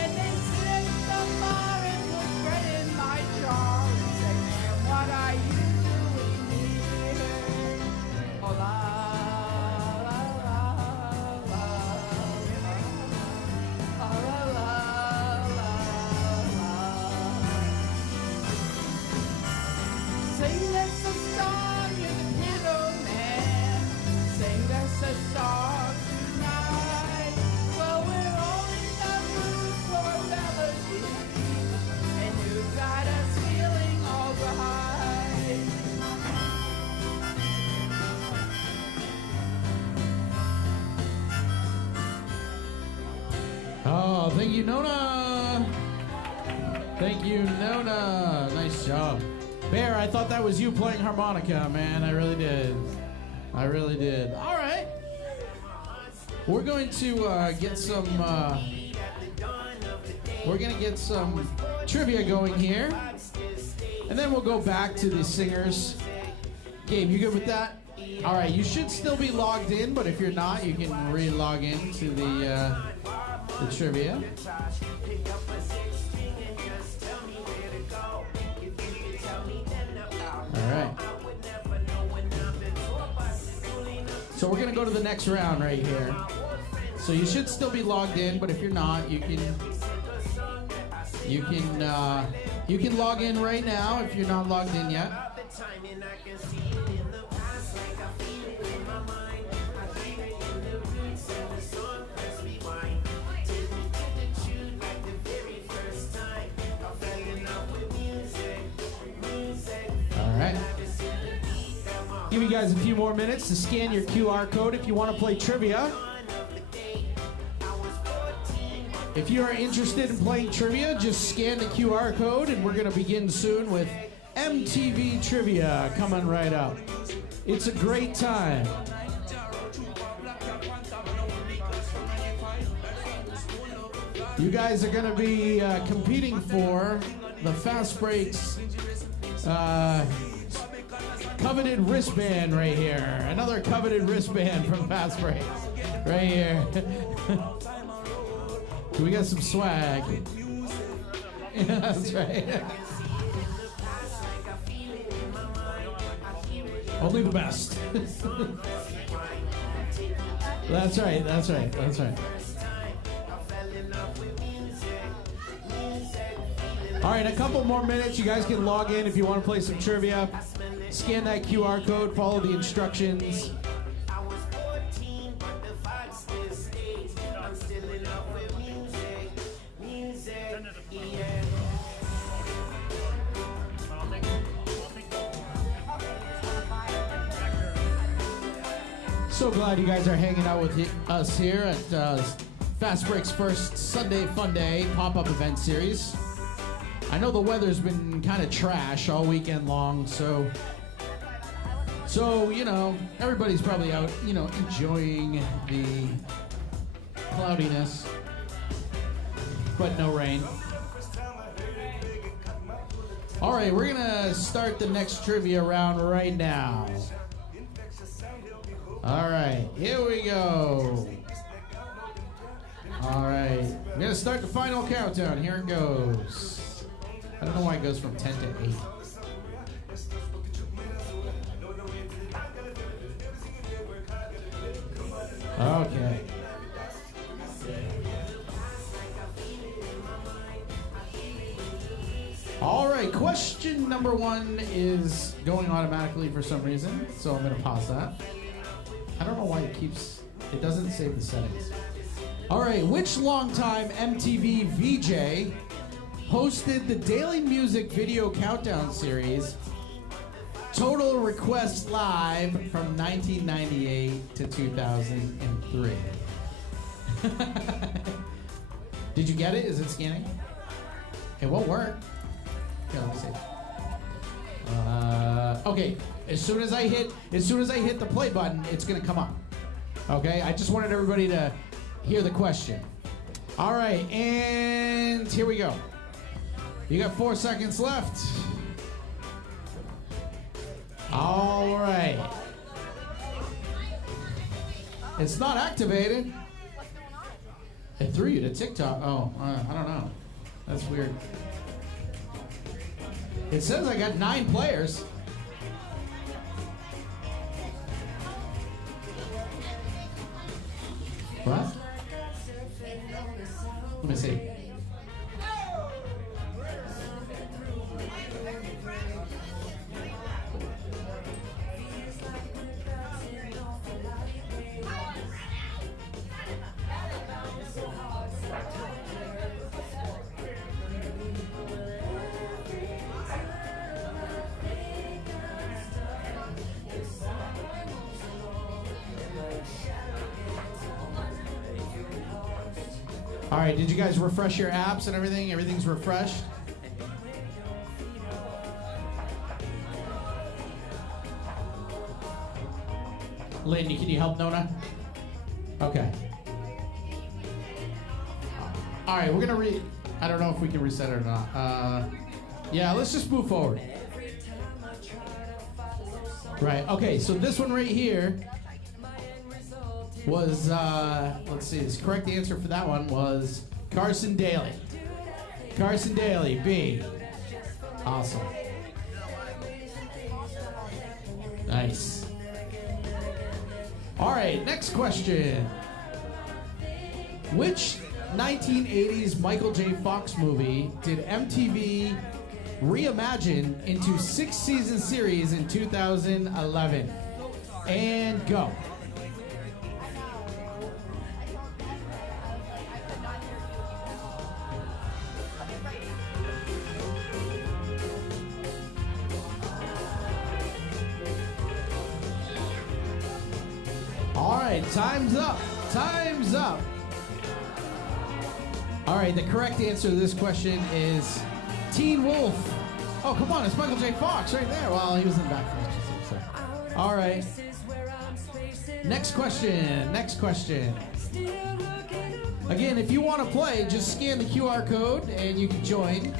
And then sits the bar and puts bread in my jar and say, man, what are you doing here? Oh, la, la, la, la, la, la, la, la, la. Sing us a song, you're the piano man. Sing us a song tonight. Well, we're all in the mood for melody, and you've got us feeling all right. Oh, thank you, Nona. Thank you, Nona. Nice job. Bear, I thought that was you playing harmonica, man. I really did. I really did. All right. We're going to get some. We're going to get some trivia going here, and then we'll go back to the singers. Gabe, you good with that? All right. You should still be logged in, but if you're not, you can re-log in to the trivia. All right. So we're gonna go to the next round right here. So you should still be logged in, but if you're not, you can log in right now if you're not logged in yet. All right. Give you guys a few more minutes to scan your QR code if you want to play trivia. If you are interested in playing trivia, just scan the QR code, and we're going to begin soon with MTV Trivia coming right up. It's a great time. You guys are going to be competing for the Fast Breaks coveted wristband right here. Another coveted wristband from Fast Breaks right here. We got some swag. Yeah, that's right. Only the best. That's right, that's right, that's right. All right, a couple more minutes. You guys can log in if you want to play some trivia. Scan that QR code, follow the instructions. So glad you guys are hanging out with us here at Fast Break's first Sunday Funday pop-up event series. I know the weather's been kind of trash all weekend long, so you know, everybody's probably out, you know, enjoying the cloudiness, but no rain. All right, we're gonna start the next trivia round right now. All right, here we go. All right, we're gonna start the final countdown. Here it goes. I don't know why it goes from 10 to 8. Okay. All right, question number 1 is going automatically for some reason, so I'm going to pause that. I don't know why it doesn't save the settings. All right, which longtime MTV VJ hosted the daily music video countdown series Total Request Live from 1998 to 2003? Did you get it? Is it scanning? It won't work. Here, let me see. Okay, as soon as I hit the play button, it's gonna come up. Okay, I just wanted everybody to hear the question. All right, and here we go. You got 4 seconds left. All right. It's not activated. It threw you to TikTok. Oh, I don't know. That's weird. It says I got 9 players. What? Let me see. All right, did you guys refresh your apps and everything? Everything's refreshed? Lynn, can you help Nona? Okay. All right, we're gonna I don't know if we can reset it or not. Yeah, let's just move forward. Right, okay, so this one right here was, let's see, the correct answer for that one was Carson Daly. Carson Daly, B. Awesome. Nice. All right, next question. Which 1980s Michael J. Fox movie did MTV reimagine into 6-season series in 2011? And go. All right, time's up. Time's up. All right, the correct answer to this question is Teen Wolf. Oh, come on, it's Michael J. Fox right there. Well, he was in the back. So. All right. Next question. Next question. Again, if you want to play, just scan the QR code and you can join.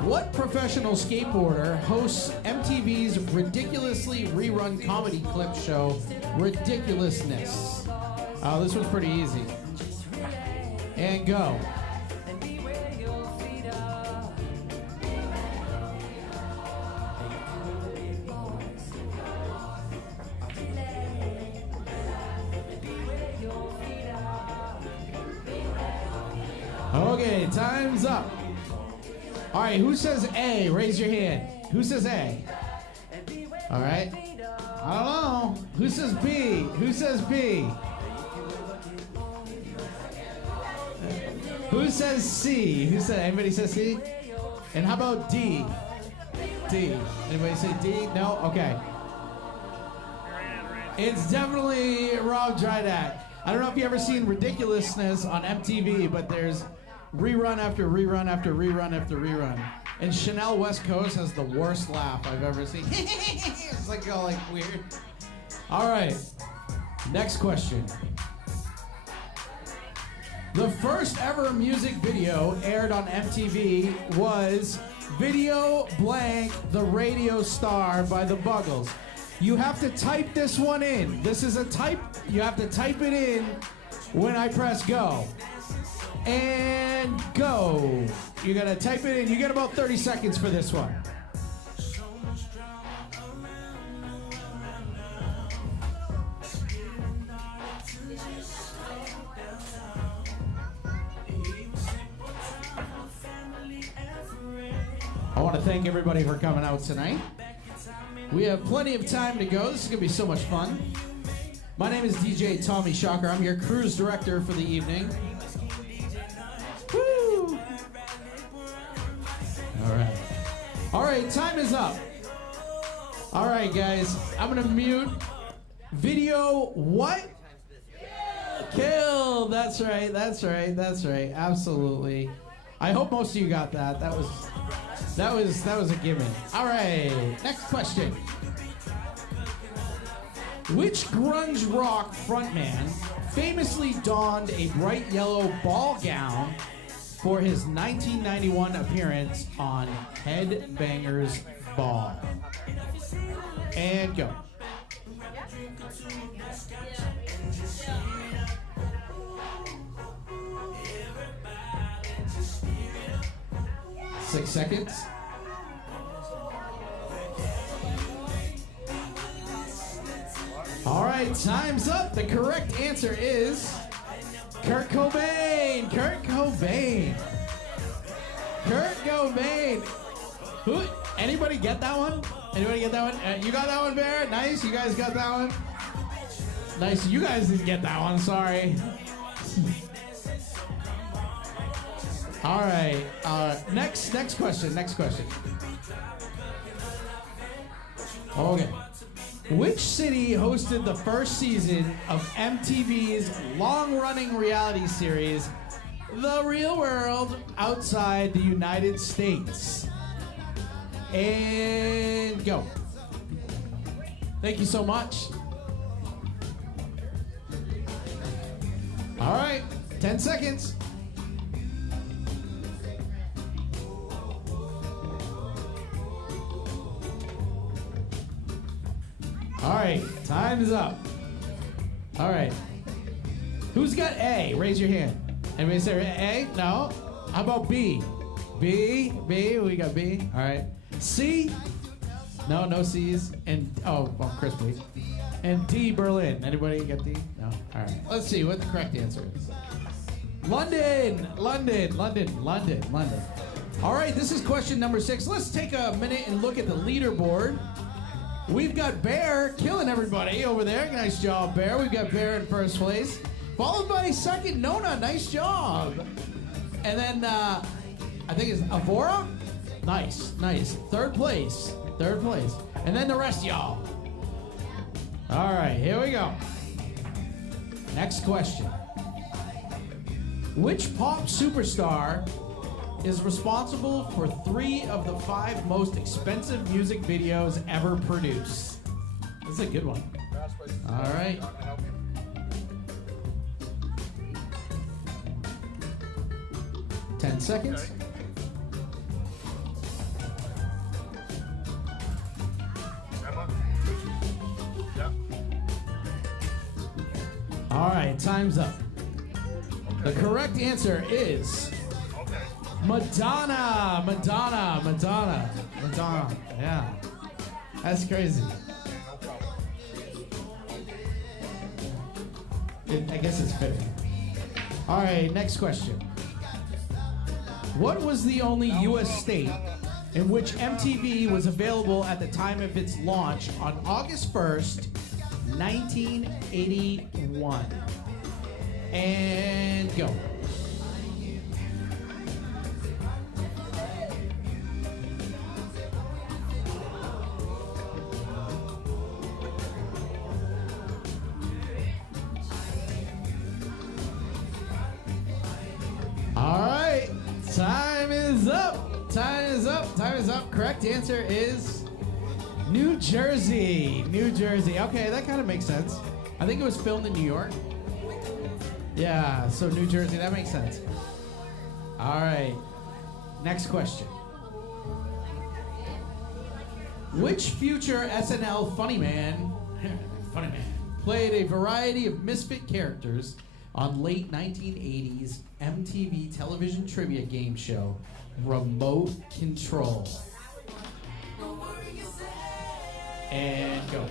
What professional skateboarder hosts MTV's ridiculously rerun comedy clip show, Ridiculousness? This one's pretty easy. And go. Okay, time's up. All right, who says A? Raise your hand. Who says A? All right. I don't know. Who says B? Who says B? Who says C? Anybody says C? And how about D? D. Anybody say D? No? Okay. It's definitely Rob Drydak. I don't know if you ever seen Ridiculousness on MTV, but there's rerun after rerun after rerun after rerun. And Chanel West Coast has the worst laugh I've ever seen. It's like all like weird. All right, next question. The first ever music video aired on MTV was Video Blank, The Radio Star by the Buggles. You have to type this one in. This is a type, you have to type it in when I press go. And go. You gotta type it in. You get about 30 seconds for this one. I want to thank everybody for coming out tonight. We have plenty of time to go. This is going to be so much fun. My name is DJ Tommy Shocker. I'm your cruise director for the evening. Woo! All right. All right, time is up. All right, guys. I'm going to mute video what? Kill. That's right. That's right. That's right. Absolutely. I hope most of you got that. That was a gimme. All right. Next question. Which grunge rock frontman famously donned a bright yellow ball gown for his 1991 appearance on Headbangers Ball? And go. Six seconds. All right, time's up. The correct answer is Kurt Cobain. Kurt Cobain. Kurt Cobain. Who? Anybody get that one? Anybody get that one? You got that one, Bear? Nice. You guys got that one? Nice. You guys didn't get that one. Sorry. All right. Next question. Next question. Okay. Which city hosted the first season of MTV's long-running reality series, The Real World, outside the United States? And go. Thank you so much. All right, 10 seconds. All right, time is up. All right. Who's got A? Raise your hand. Anybody say A? No? How about B? B? We got B. All right. C? No C's. And, well, Chris, please. And D, Berlin. Anybody get D? No? All right. Let's see what the correct answer is. London. All right, this is question number 6. Let's take a minute and look at the leaderboard. We've got Bear killing everybody over there. Nice job, Bear. We've got Bear in first place. Followed by second, Nona. Nice job. And then, I think it's Avora. Nice. Third place. And then the rest of y'all. All right, here we go. Next question. Which pop superstar is responsible for 3 of the 5 most expensive music videos ever produced? This is a good one. All right. Okay. 10 seconds. Okay. Yep. All right, time's up. Okay. The correct answer is Madonna. Yeah. That's crazy. I guess it's fitting. All right, next question. What was the only U.S. state in which MTV was available at the time of its launch on August 1st, 1981? And go. All right, time is up. Correct answer is New Jersey. Okay, that kind of makes sense. I think it was filmed in New York. Yeah, so New Jersey, that makes sense. All right, next question. Which future SNL funny man played a variety of misfit characters on late 1980s MTV television trivia game show, Remote Control? And go.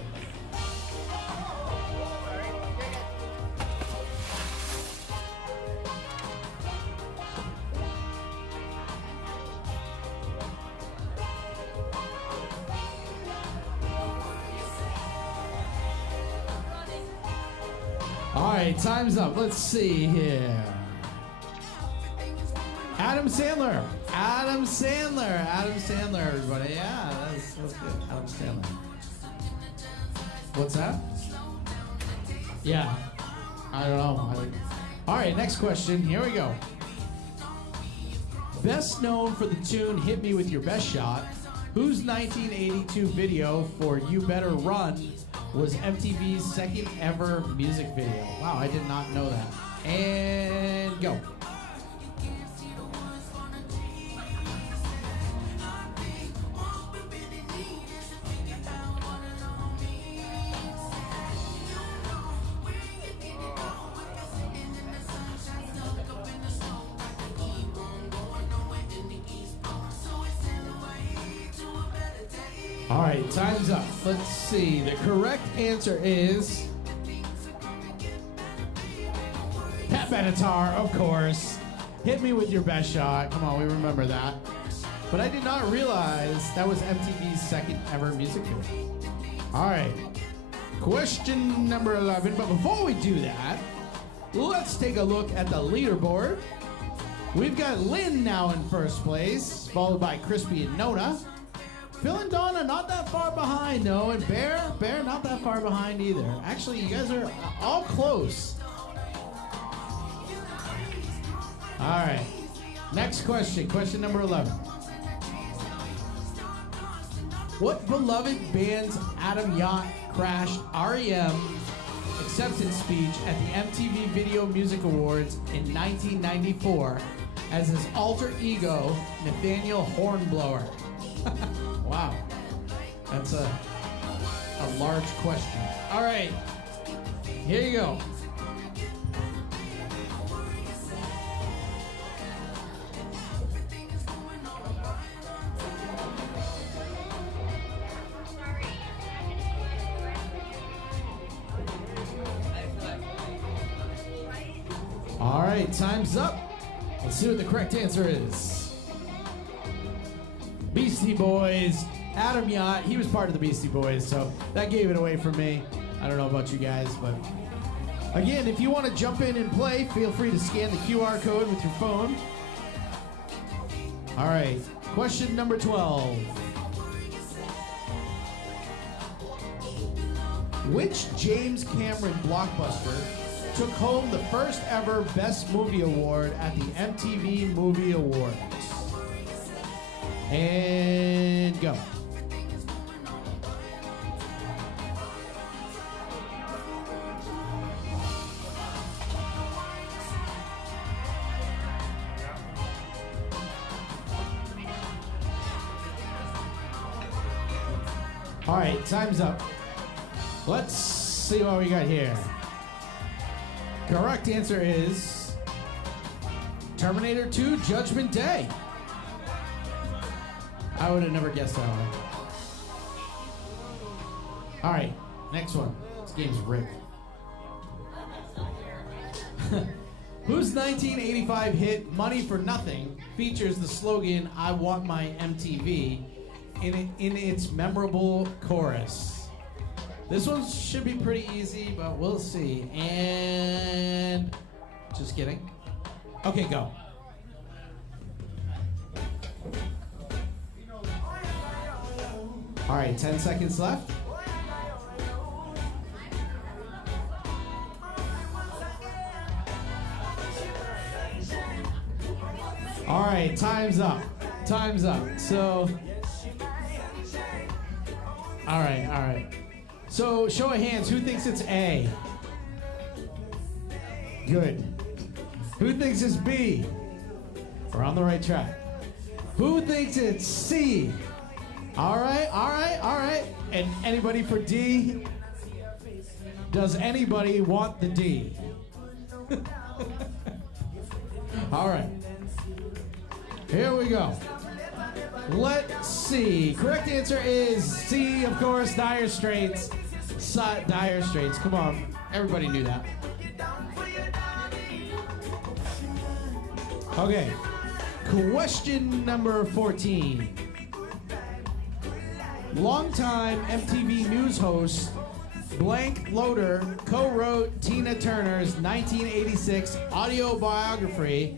All right, time's up. Let's see here. Adam Sandler, everybody. Yeah, that's good. Adam Sandler. What's that? Yeah, I don't know. All right, next question. Here we go. Best known for the tune "Hit Me With Your Best Shot," whose 1982 video for "You Better Run" was MTV's second ever music video? Wow, I did not know that. And go. All right, time's up. Let's see. The correct answer is Pat Benatar, of course. Hit me with your best shot. Come on, we remember that. But I did not realize that was MTV's second ever music video. All right, question number 11. But before we do that, let's take a look at the leaderboard. We've got Lynn now in first place, followed by Crispy and Nona. Phil and Donna not that far behind, no, and Bear not that far behind either. Actually, you guys are all close. All right, next question, question number 11. What beloved band's Adam Yacht crashed REM acceptance speech at the MTV Video Music Awards in 1994 as his alter ego, Nathaniel Hornblower? Wow, that's a large question. All right, here you go. All right, time's up. Let's see what the correct answer is. Beastie Boys, Adam Yacht, he was part of the Beastie Boys, so that gave it away for me. I don't know about you guys, but again, if you want to jump in and play, feel free to scan the QR code with your phone. All right, question number 12. Which James Cameron blockbuster took home the first ever Best Movie Award at the MTV Movie Awards? And go. All right, time's up. Let's see what we got here. Correct answer is Terminator 2 Judgment Day. I would have never guessed that one. All right, next one. This game's rigged. Whose 1985 hit Money for Nothing features the slogan, I want my MTV, in its memorable chorus? This one should be pretty easy, but we'll see. And just kidding. Okay, go. All right, 10 seconds left. All right, time's up. Time's up. So, all right. So, show of hands, who thinks it's A? Good. Who thinks it's B? We're on the right track. Who thinks it's C? All right. And anybody for D? Does anybody want the D? All right. Here we go. Let's see. Correct answer is C, of course, Dire Straits. Dire Straits. Come on. Everybody knew that. Okay. Question number 14. Longtime MTV News host Blank Loader co-wrote Tina Turner's 1986 autobiography,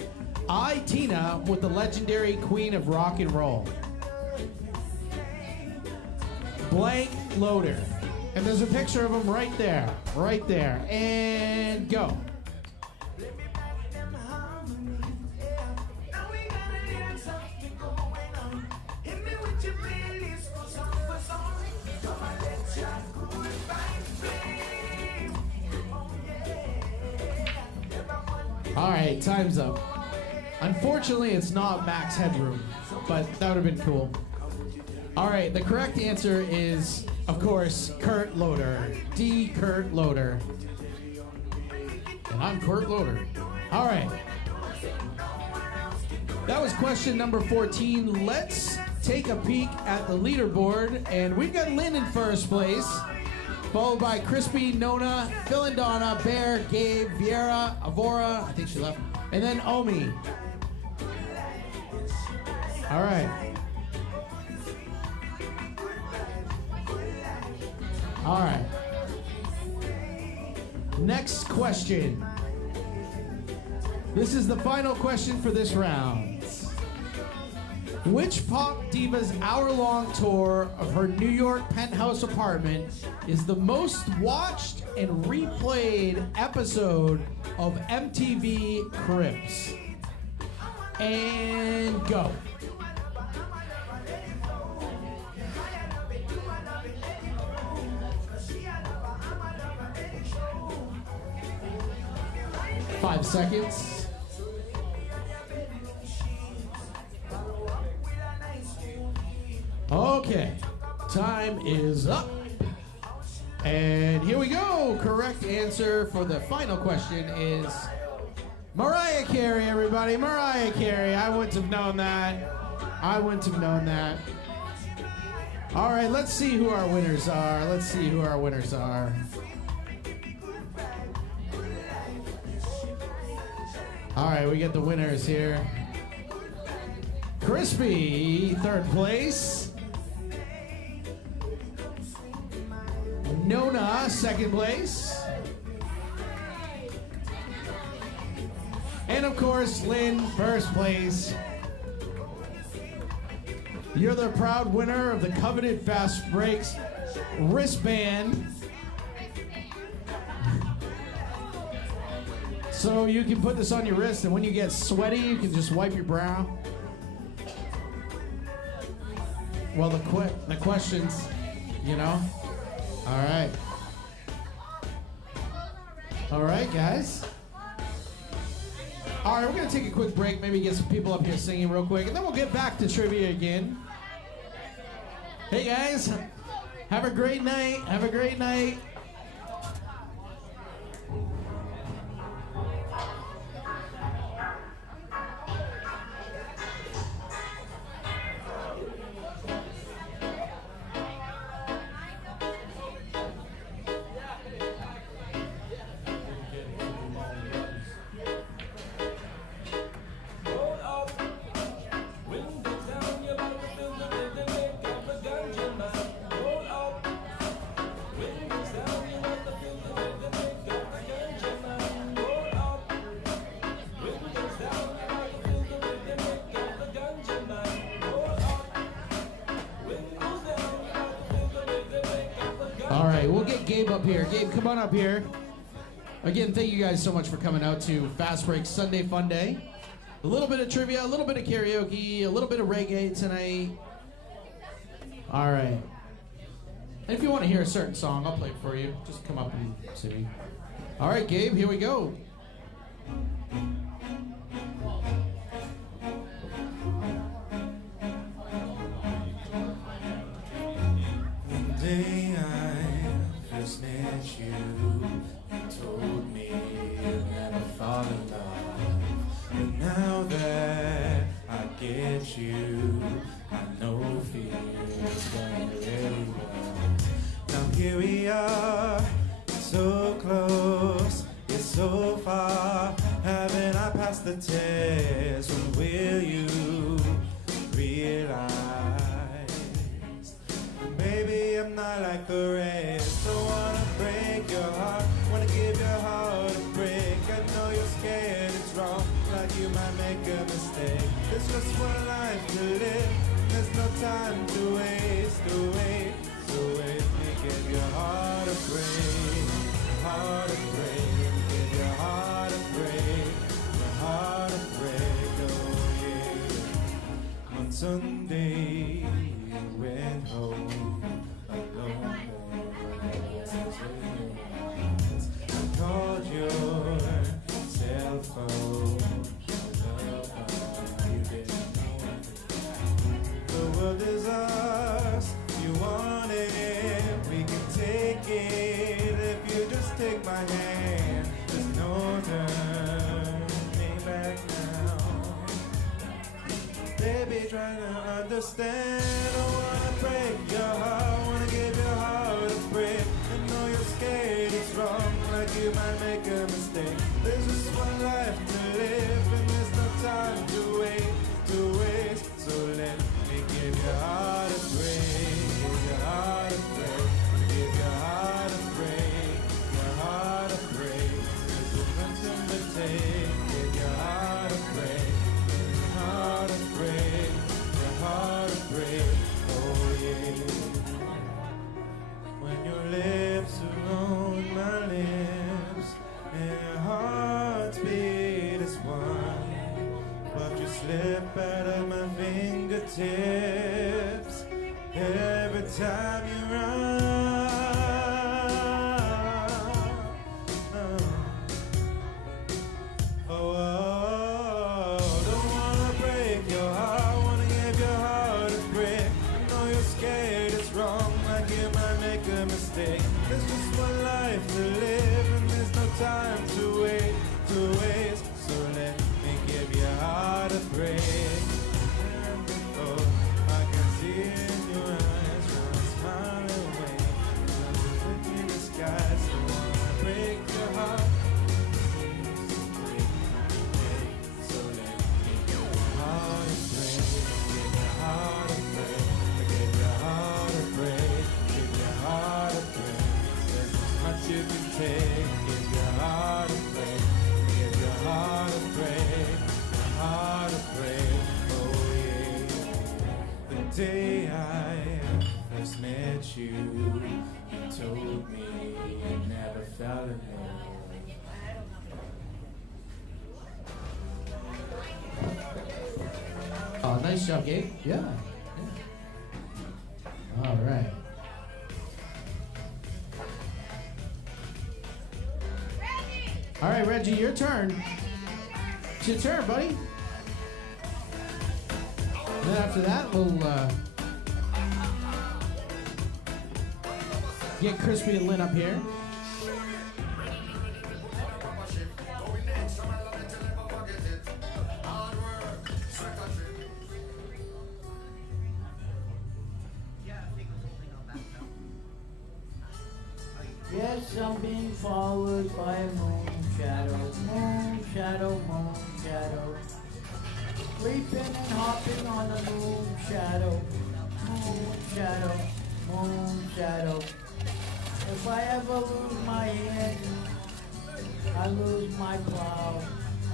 I, Tina, with the legendary Queen of Rock and Roll. Blank Loader. And there's a picture of him right there. And go. All right, time's up. Unfortunately, it's not Max Headroom, but that would have been cool. All right, the correct answer is, of course, Kurt Loder. D. Kurt Loder. And I'm Kurt Loder. All right. That was question number 14. Let's take a peek at the leaderboard. And we've got Lynn in first place, followed by Crispy, Nona, Phil and Donna, Bear, Gabe, Vieira, Avora, I think she left, and then Omi. All right. All right. Next question. This is the final question for this round. Which pop diva's hour-long tour of her New York penthouse apartment is the most watched and replayed episode of MTV Cribs? And go. Five seconds. Okay, time is up. And here we go. Correct answer for the final question is Mariah Carey, everybody. Mariah Carey. I wouldn't have known that. I wouldn't have known that. All right, let's see who our winners are. Let's see who our winners are. All right, we get the winners here. Crispy, third place. Nona, second place. And of course, Lynn, first place. You're the proud winner of the coveted Fast Breaks wristband. So you can put this on your wrist, and when you get sweaty, you can just wipe your brow. Well, the questions, you know. All right. All right, guys. All right, we're going to take a quick break, maybe get some people up here singing real quick, and then we'll get back to trivia again. Hey, guys. Have a great night. Have a great night. All right, we'll get Gabe up here. Gabe, come on up here. Again, thank you guys so much for coming out to Fast Break Sunday Funday. A little bit of trivia, a little bit of karaoke, a little bit of reggae tonight. All right. And if you want to hear a certain song, I'll play it for you. Just come up and see me. All right, Gabe, here we go. One day I first met you, you told me you'd never fall in love. But now that I get you, I know feeling's going really well. Now here we are, so close, yet so far. Haven't I passed the test? When will you realize? Maybe I'm not like the rest. Don't wanna break your heart, wanna give your heart a break. I know you're scared it's wrong, like you might make a mistake. There's just one life to live, there's no time to waste. So wait, me give your heart a break, heart a break. Give your heart a break, your heart a break. Oh yeah. On Sunday you went home alone. I called your cell phone. trying to understand. I wanna break your heart, wanna give your heart a break. I know you're scared it's wrong, like you might make a mistake. There's just one life to live, and there's no time to wait, to waste. So let me give your heart a break, give your heart a break, give your heart a break, your heart a break. There's a nothing to take, give your heart a break, your heart a break, your heart a break. Oh yeah. When your lips are on my lips and your heart's beat is one, but you slip out of my fingertips every time you run. Don't wanna break your heart, wanna give your heart a break. I know you're scared it's wrong, like you might make a mistake. There's just one life to live, and there's no time to wait, to waste. So let me give your heart a break. Oh, I can see it in your eyes when I smile away. There's a look in the sky, so I wanna break your heart. So let me give your heart a break. Give your heart a break. Give your heart a break. Give your heart a break. There's as much you can take. Give your heart a break. Give your heart a break. Your heart a break. Oh yeah. The day I first met you, you told me you never fell in love. Oh, nice job, Gabe. Yeah. All right. All right, Reggie, your turn. It's your turn, buddy. And then after that, we'll get Crispy and Lynn up here. Yes, I'm being followed by a moon shadow, moon shadow, moon shadow. Creeping and hopping on a moon shadow, moon shadow, moon shadow. If I ever lose my hand, I lose my plow,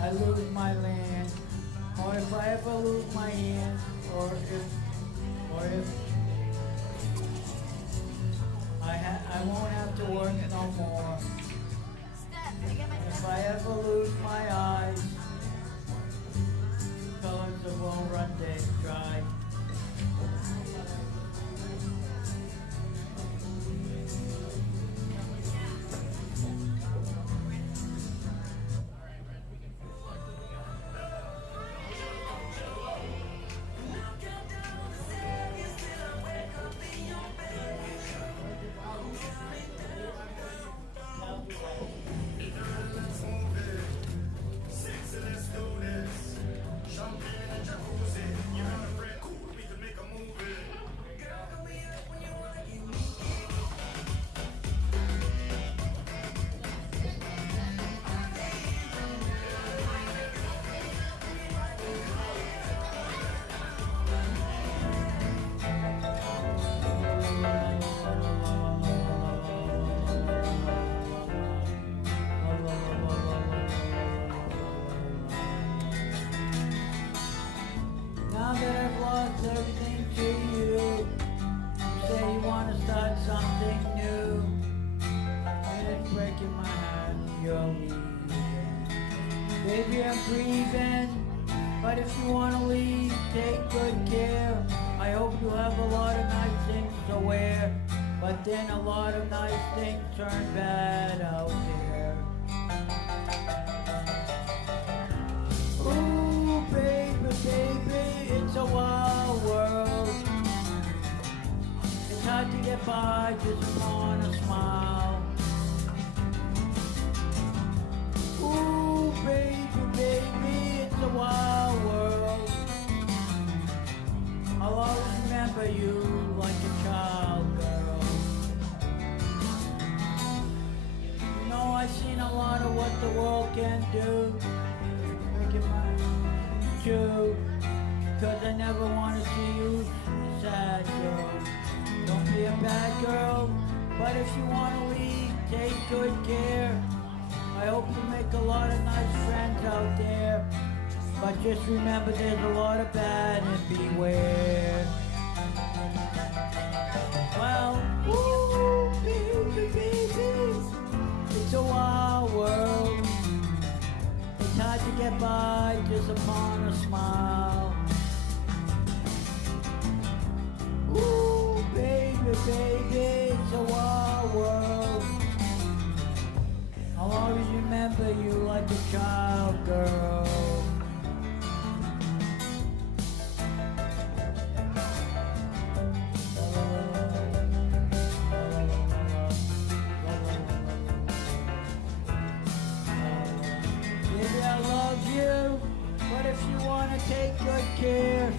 I lose my land. Or if I ever lose my hand, or if I won't have to work no more. If I ever lose my eyes, colors of all run dry. Now that I've lost everything to you, you say you want to start something new. And it's breaking my heart, you're leaving. Baby, I'm grieving, but if you want to leave, take good care. I hope you have a lot of nice things to wear, but then a lot of nice things turn bad out there. Ooh, baby, baby, it's a wild world. It's hard to get by just on a smile. Ooh, baby, baby, it's a wild world. I've seen a lot of what the world can do. Breaking my shoe. Cause I never want to see you sad, girl. Don't be a bad girl. But if you want to leave, take good care. I hope you make a lot of nice friends out there. But just remember there's a lot of bad and beware. Well, ooh, baby, baby, it's a wild world. It's hard to get by just upon a smile. Ooh, baby, baby, it's a wild world. I'll always remember you like a child, girl. Baby, I love you, but if you want to take good care,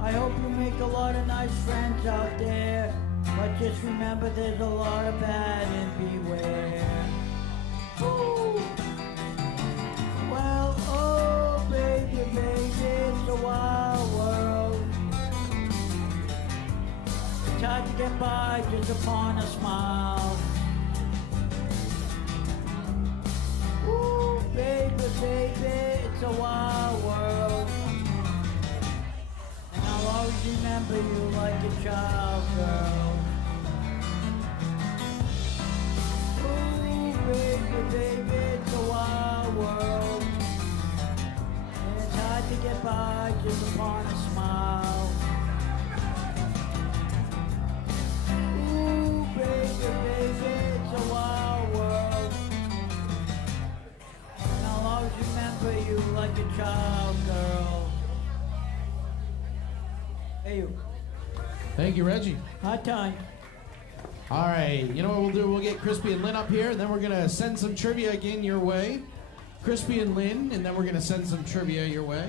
I hope you make a lot of nice friends out there. But just remember there's a lot of bad and beware. Ooh. Well, oh baby, baby, it's a wild world. It's hard to get by just upon a smile. Ooh, baby, baby, it's a wild world. And I'll always remember you like a child, girl. Baby, baby, it's a wild world. And it's hard to get by just upon a smile. Ooh, baby, baby, it's a wild world. And I'll always remember you like a child, girl. Hey, you. Thank you, Reggie. Hot time. All right, you know what we'll do? We'll get Crispy and Lynn up here, and then we're gonna send some trivia again your way. Crispy and Lynn, and then we're gonna send some trivia your way.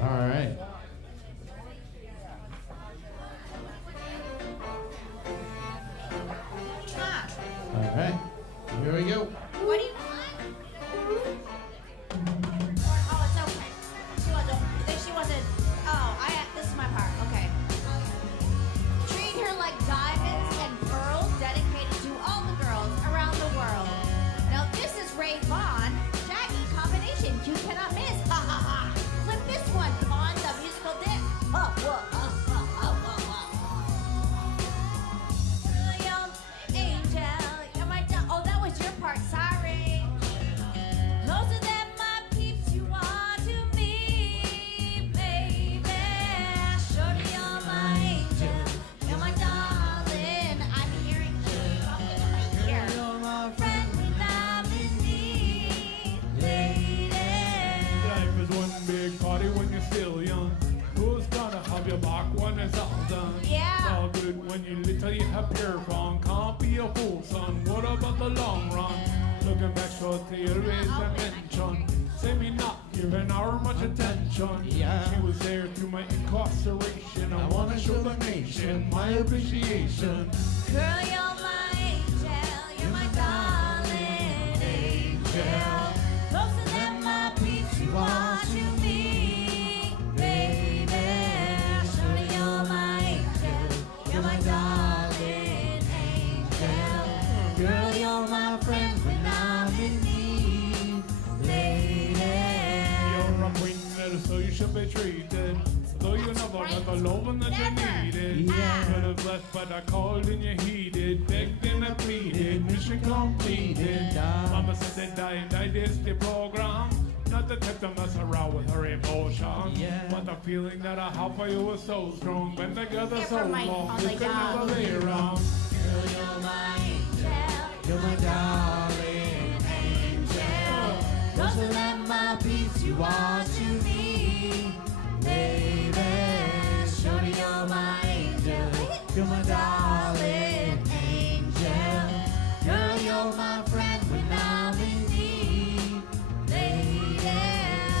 All right. All right, here we go. What do you want? Oh, it's okay. She wasn't. Oh, this is my part. Okay. Treat her like diamonds and pearls, dedicated to all the girls around the world. Now this is Ray Vaughn, Shaggy combination you cannot miss. Ha ha ha. Flip this one on the musical disc. Oh, whoa, Young angel, you're my oh, that was your part. Sorry. Closer than my peeps, you are to me, baby. Shorty, you're my angel, you're my darling. I'm hearing you here. Friend when I'm in need, lady. Life is one big party when you're still young. Who's gonna have your back when it's all done? Yeah. It's all good when you little, you have pure fun. Can't be a fool, son. What about the long run? Looking back shortly, you raise a mention. Say me not giving her much attention. Yeah. She was there through my incarceration. I wanna show the nation my appreciation. Girl, you're my angel, you're my darling angel. Closer than my peeps, you are to me, baby. Shorty, you're my angel, you're my darling angel. Girl, you're my friend when I'm in need, lady. You're a queen, so you should be treated. Though you never got the loving that you needed. Yeah. Could have left, but I called and you heeded. Begged and I pleaded, mission completed. Mama said they died is the program. Not the type to mess around with her emotion. Yeah. But the feeling that I have for you was so strong. Been together Yeah, so for my long, only you could dog. never be around. Girl, you're my angel, You're my darling angel. Closer than my peeps, you are to me, baby. Shorty, you're my angel, You're my darling angel. Girl, you're my friend when I'm in need, lady.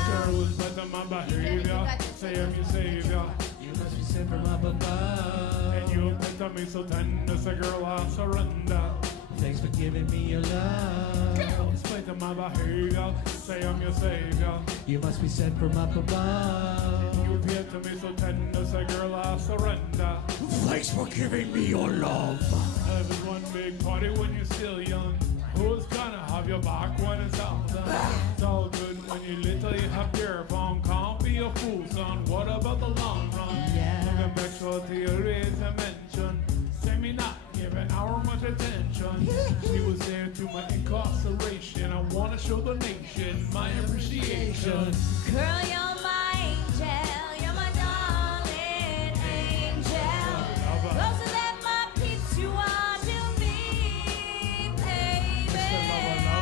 Sure was better my behavior. Say I'm your savior. You must be sent from up above. And you picked to me so tender, say girl I surrender. Thanks for giving me your love. In spite of my behavior, say I'm your savior. You must be sent from up above. You appear to me so tender, say girl I surrender. Thanks for giving me your love. Life is one big party when you're still young. Who's gonna have your back when it's all done? It's all good when you're little, you have beer pong. Can't be a fool, son. What about the long run? Yeah. Looking back short to your raise a mention. Say me not giving our much attention. She was there to my incarceration. I wanna show the nation my appreciation. Girl, you're my angel. You're my darling angel. Closer than my peeps, you are to me, baby.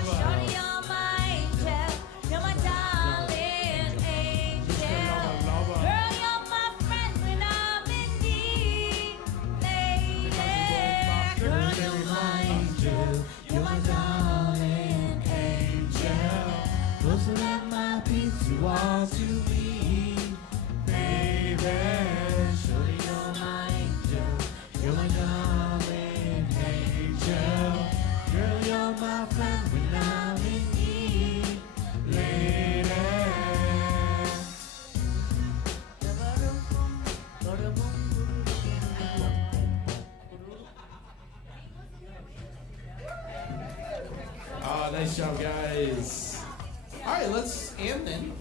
Shorty, you're my angel. You're my darling angel. Girl, you're my friend when I'm in need, lady. Girl, you're my angel. You're my darling angel. Closer than my peeps, you are to me, baby. Shorty, you're my angel. You're my darling angel. Girl, you're my friend when I'm in need, lady. Oh, nice job, guys. All right, let's and then.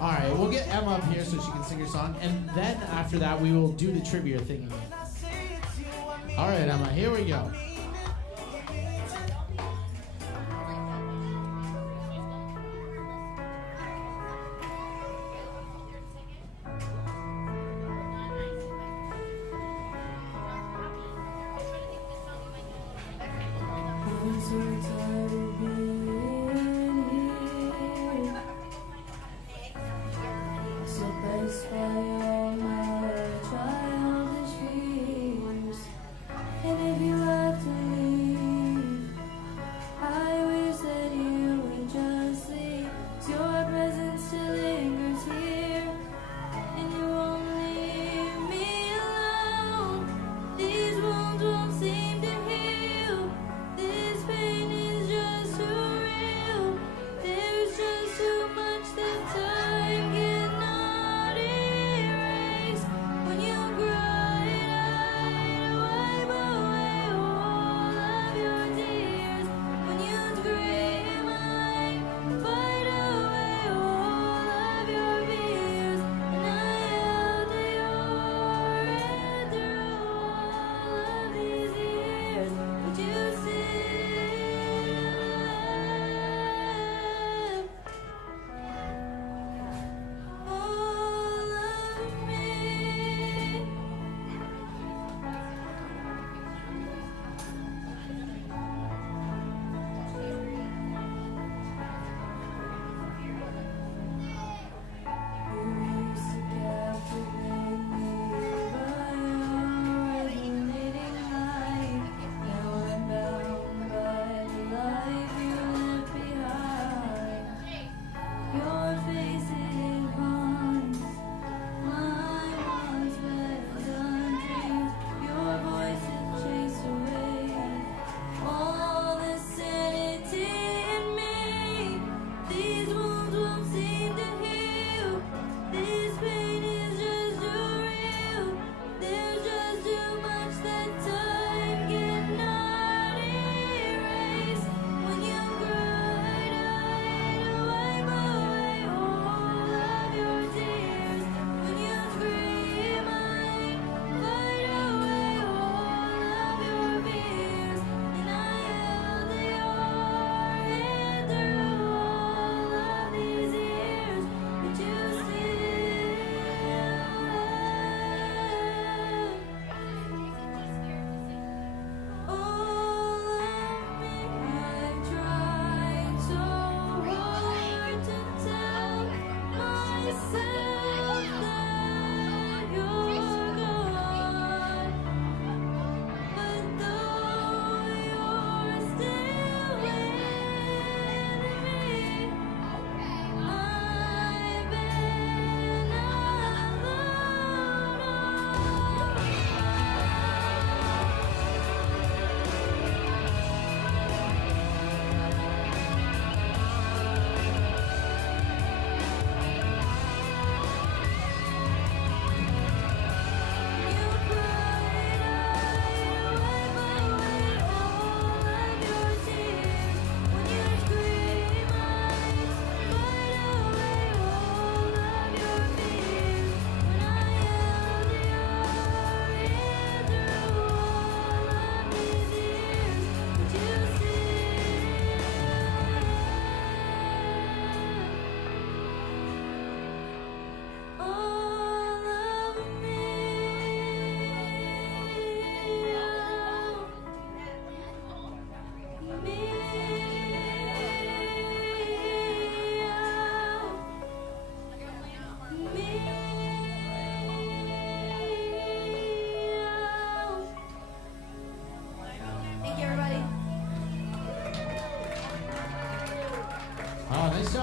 All right, we'll get Emma up here so she can sing her song, and then after that we will do the trivia thing. All right, Emma, here we go. I'm so tired of being here. So faced by all my childish fears. And if you have to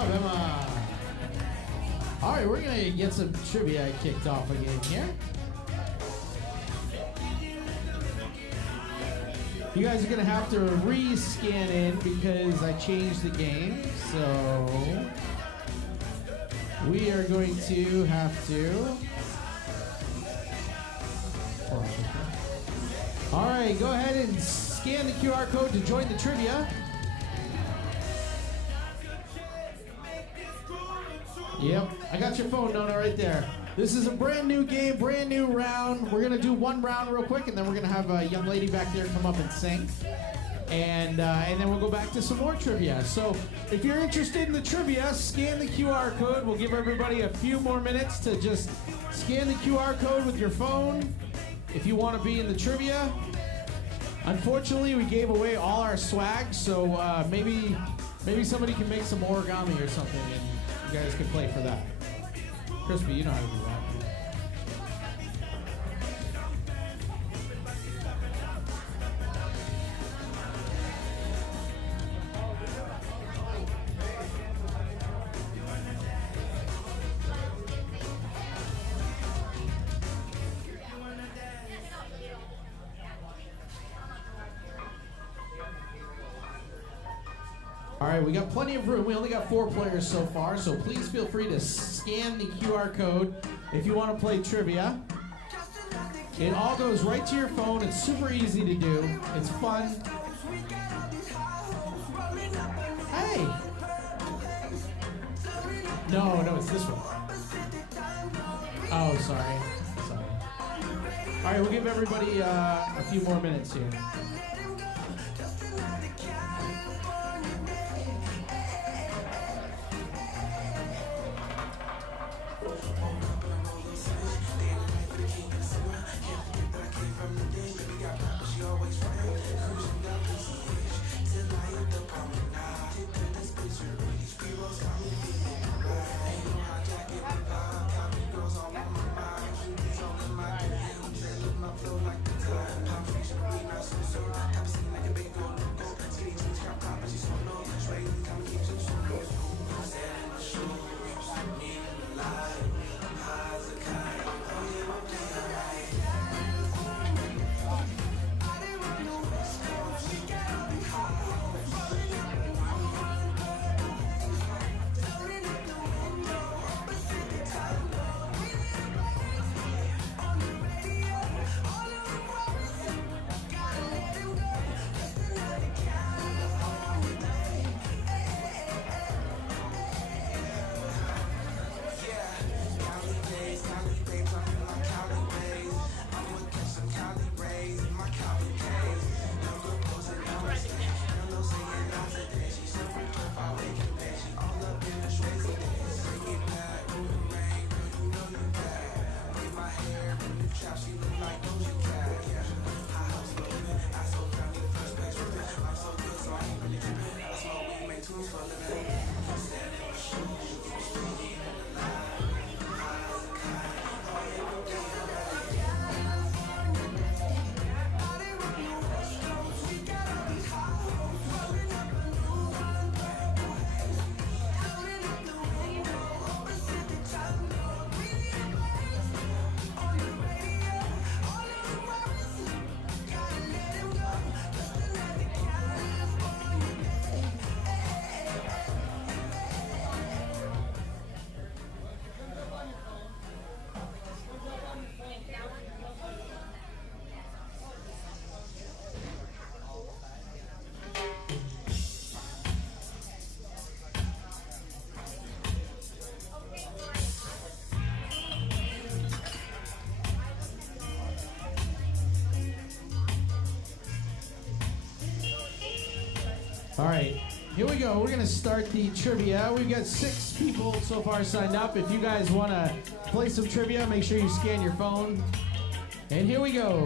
up, Emma? All right, we're gonna get some trivia kicked off again here. You guys are gonna have to re-scan in because I changed the game. So we are going to have to. All right, go ahead and scan the QR code to join the trivia. Yep, I got your phone, Nona, right there. This is a brand new game, brand new round. We're gonna do one round real quick, and then we're gonna have a young lady back there come up and sing, and then we'll go back to some more trivia. So if you're interested in the trivia, scan the QR code. We'll give everybody a few more minutes to just scan the QR code with your phone if you want to be in the trivia. Unfortunately, we gave away all our swag, so maybe somebody can make some origami or something, and you guys can play for that. Crispy, you know how to do that. All right, we got plenty of room. We only got 4 players so far, so please feel free to scan the QR code if you want to play trivia. It all goes right to your phone. It's super easy to do. It's fun. Hey! No, it's this one. Oh, sorry. All right, we'll give everybody a few more minutes here. All right, here we go. We're going to start the trivia. We've got 6 people so far signed up. If you guys want to play some trivia, make sure you scan your phone. And here we go.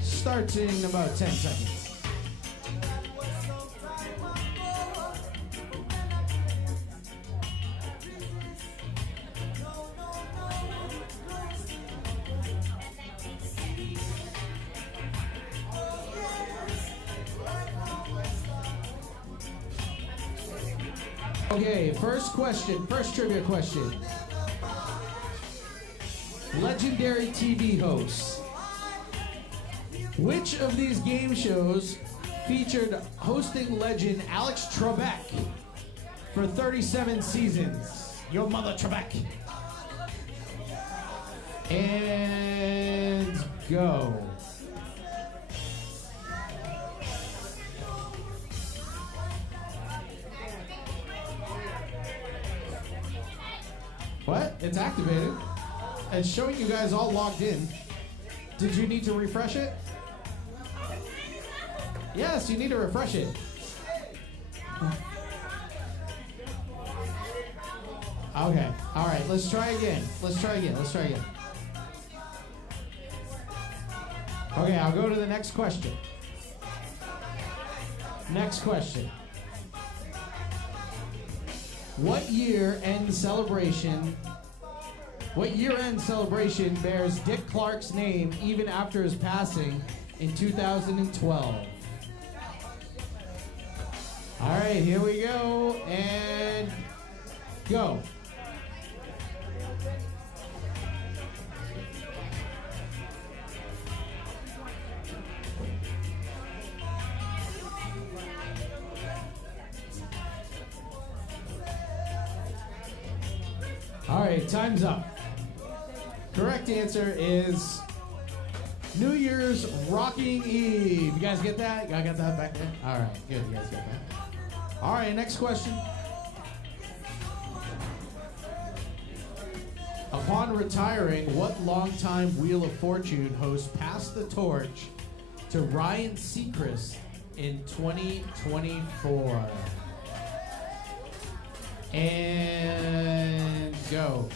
Starts in about 10 seconds. Okay, first trivia question. Legendary TV hosts. Which of these game shows featured hosting legend Alex Trebek for 37 seasons? Your mother, Trebek. And go. What? It's activated. It's showing you guys all logged in. Did you need to refresh it? Yes, you need to refresh it. Okay. All right. Let's try again. Okay, I'll go to the next question. What year-end celebration bears Dick Clark's name even after his passing in 2012? All right, here we go, and go. All right, time's up. Correct answer is New Year's Rocking Eve. You guys get that? You got that back there? All right, good. You guys got that. All right, next question. Upon retiring, what longtime Wheel of Fortune host passed the torch to Ryan Seacrest in 2024? And go.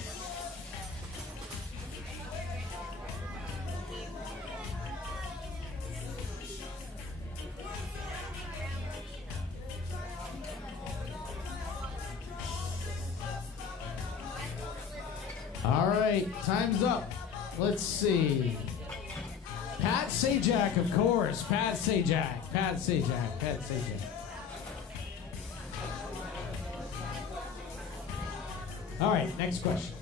All right, time's up. Let's see. Pat Sajak, of course. Pat Sajak. All right, next question.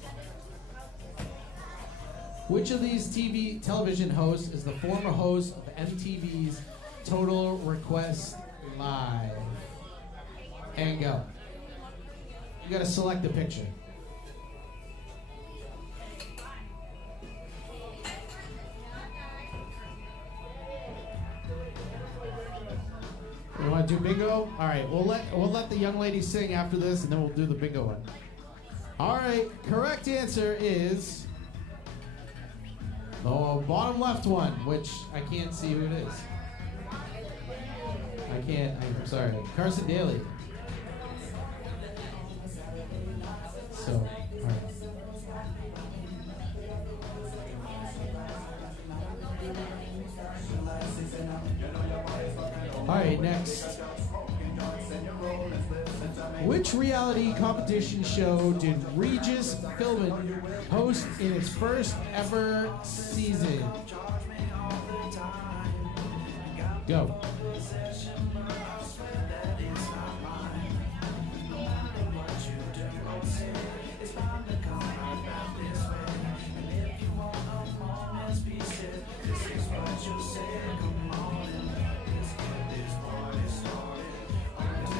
Which of these television hosts is the former host of MTV's Total Request Live? And go. You gotta select the picture. You want to do bingo? All right, we'll let the young lady sing after this, and then we'll do the bingo one. All right, correct answer is the bottom left one, which I can't see who it is. I'm sorry. Carson Daly. So, all right. All right, next. Which reality competition show did Regis Philbin host in its first ever season? Go.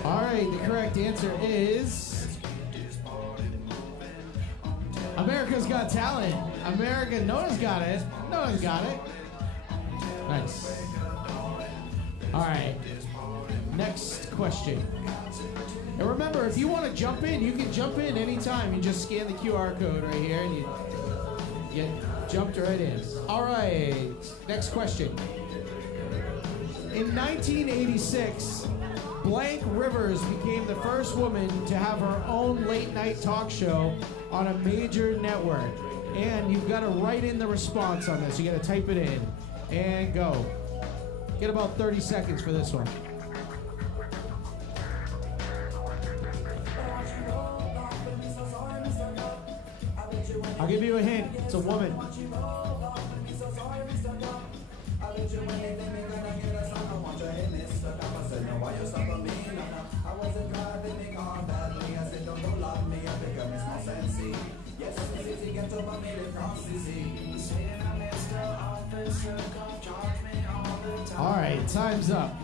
All right, the correct answer is America's Got Talent. Noah's got it. Nice. All right, next question. And remember, if you want to jump in, you can jump in anytime. You just scan the QR code right here and you get jumped right in. All right, next question. In 1986, Blank Rivers became the first woman to have her own late-night talk show on a major network. And you've got to write in the response on this. You got to type it in. And go. Get about 30 seconds for this one. I'll give you a hint. It's a woman. All right, time's up.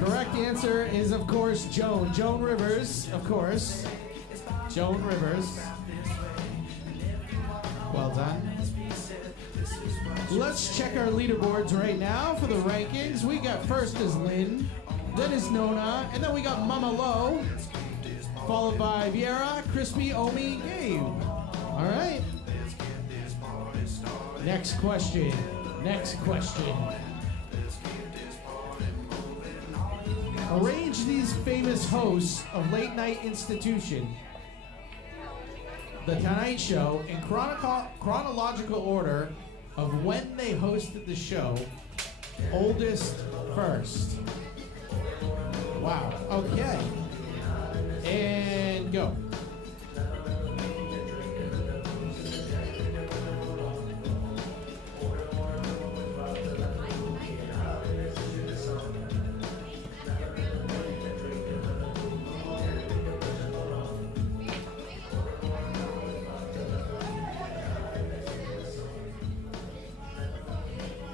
Correct answer is, of course, Joan. Joan Rivers, of course. Joan Rivers. Well done. Let's check our leaderboards right now for the rankings. We got first is Lynn, then is Nona, and then we got Mama Lo, followed by Viera, Crispy, Omi, Gabe. All right. Next question. Next question. Arrange these famous hosts of late night institution, The Tonight Show, in chronological order of when they hosted the show. Oldest first. Wow. Okay. And go.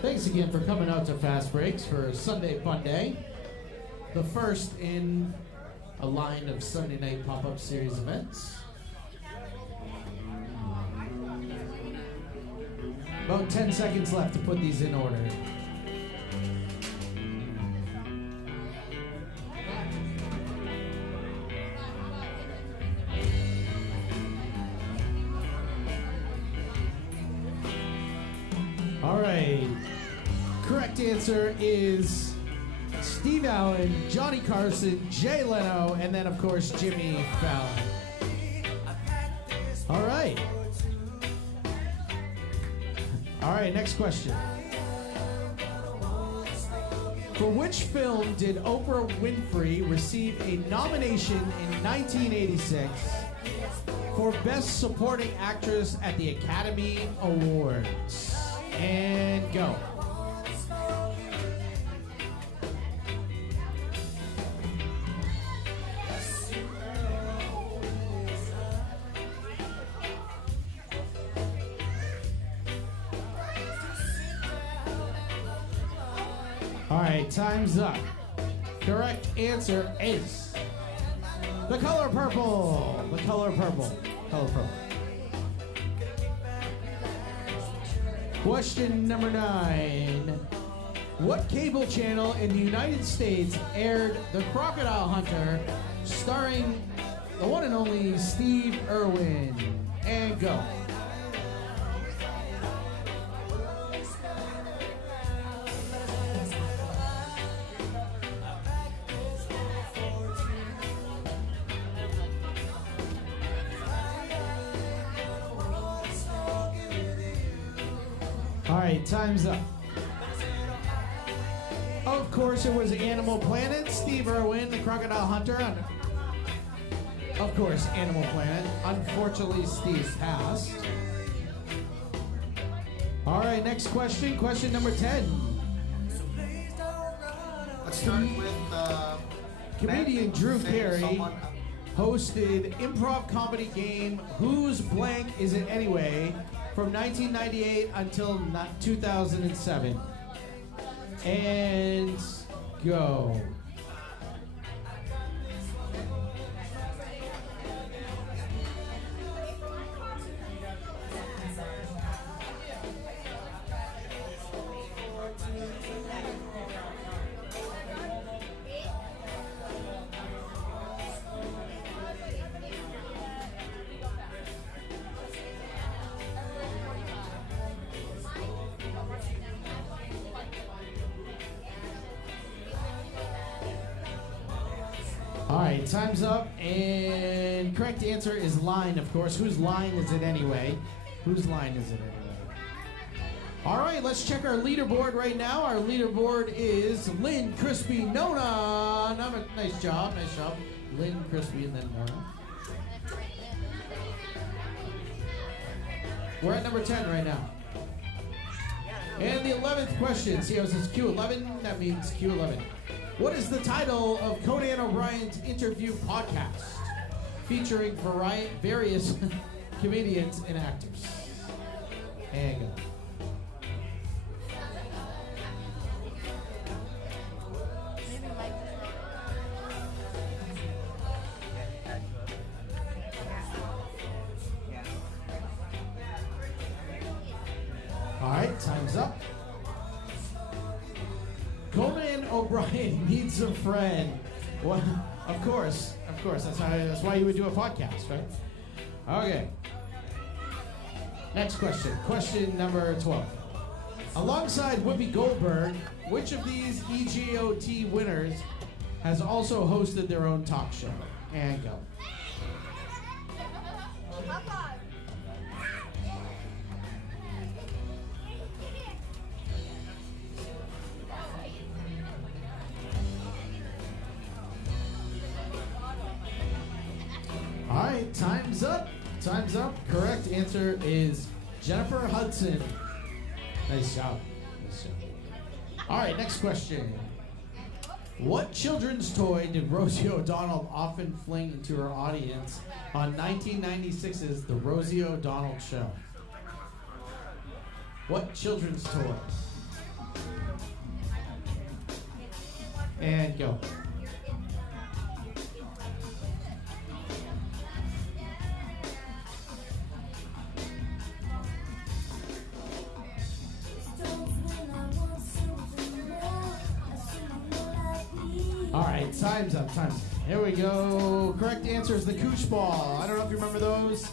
Thanks again for coming out to Fast Breaks for Sunday Funday, the first in a line of Sunday night pop-up series events. About 10 seconds left to put these in order. All right. Correct answer is Steve Allen, Johnny Carson, Jay Leno, and then, of course, Jimmy Fallon. All right. All right, next question. For which film did Oprah Winfrey receive a nomination in 1986 for Best Supporting Actress at the Academy Awards? And go. All right, time's up. Correct answer is the color purple. The color purple. Color purple. Question number 9. What cable channel in the United States aired The Crocodile Hunter, starring the one and only Steve Irwin? And go. All right, time's up. Of course, it was Animal Planet. Steve Irwin, the Crocodile Hunter. Of course, Animal Planet. Unfortunately, Steve passed. All right, next question. Question number 10. Let's start with Comedian Drew Carey hosted improv comedy game Whose Blank Is It Anyway? From 1998 until 2007. And go. All right, time's up, and correct answer is line, of course. Whose line is it anyway? Whose line is it anyway? All right, let's check our leaderboard right now. Our leaderboard is Lynn, Crispy, Nona. Nice job, nice job. Lynn, Crispy, and then Nona. We're at number 10 right now. And the 11th question. See how it says Q11? That means Q11. What is the title of Conan O'Brien's interview podcast featuring various comedians and actors? And go. All right, time's up. Conan O'Brien needs a friend. Well, of course. That's why you would do a podcast, right? Okay. Next question. Question number 12. Alongside Whoopi Goldberg, which of these EGOT winners has also hosted their own talk show? And go. All right, time's up. Time's up. Correct answer is Jennifer Hudson. Nice job. Nice job. All right, next question. What children's toy did Rosie O'Donnell often fling into her audience on 1996's The Rosie O'Donnell Show? What children's toy? And go. All right, time's up, time's up. Here we go. Correct answer is the koosh ball. I don't know if you remember those.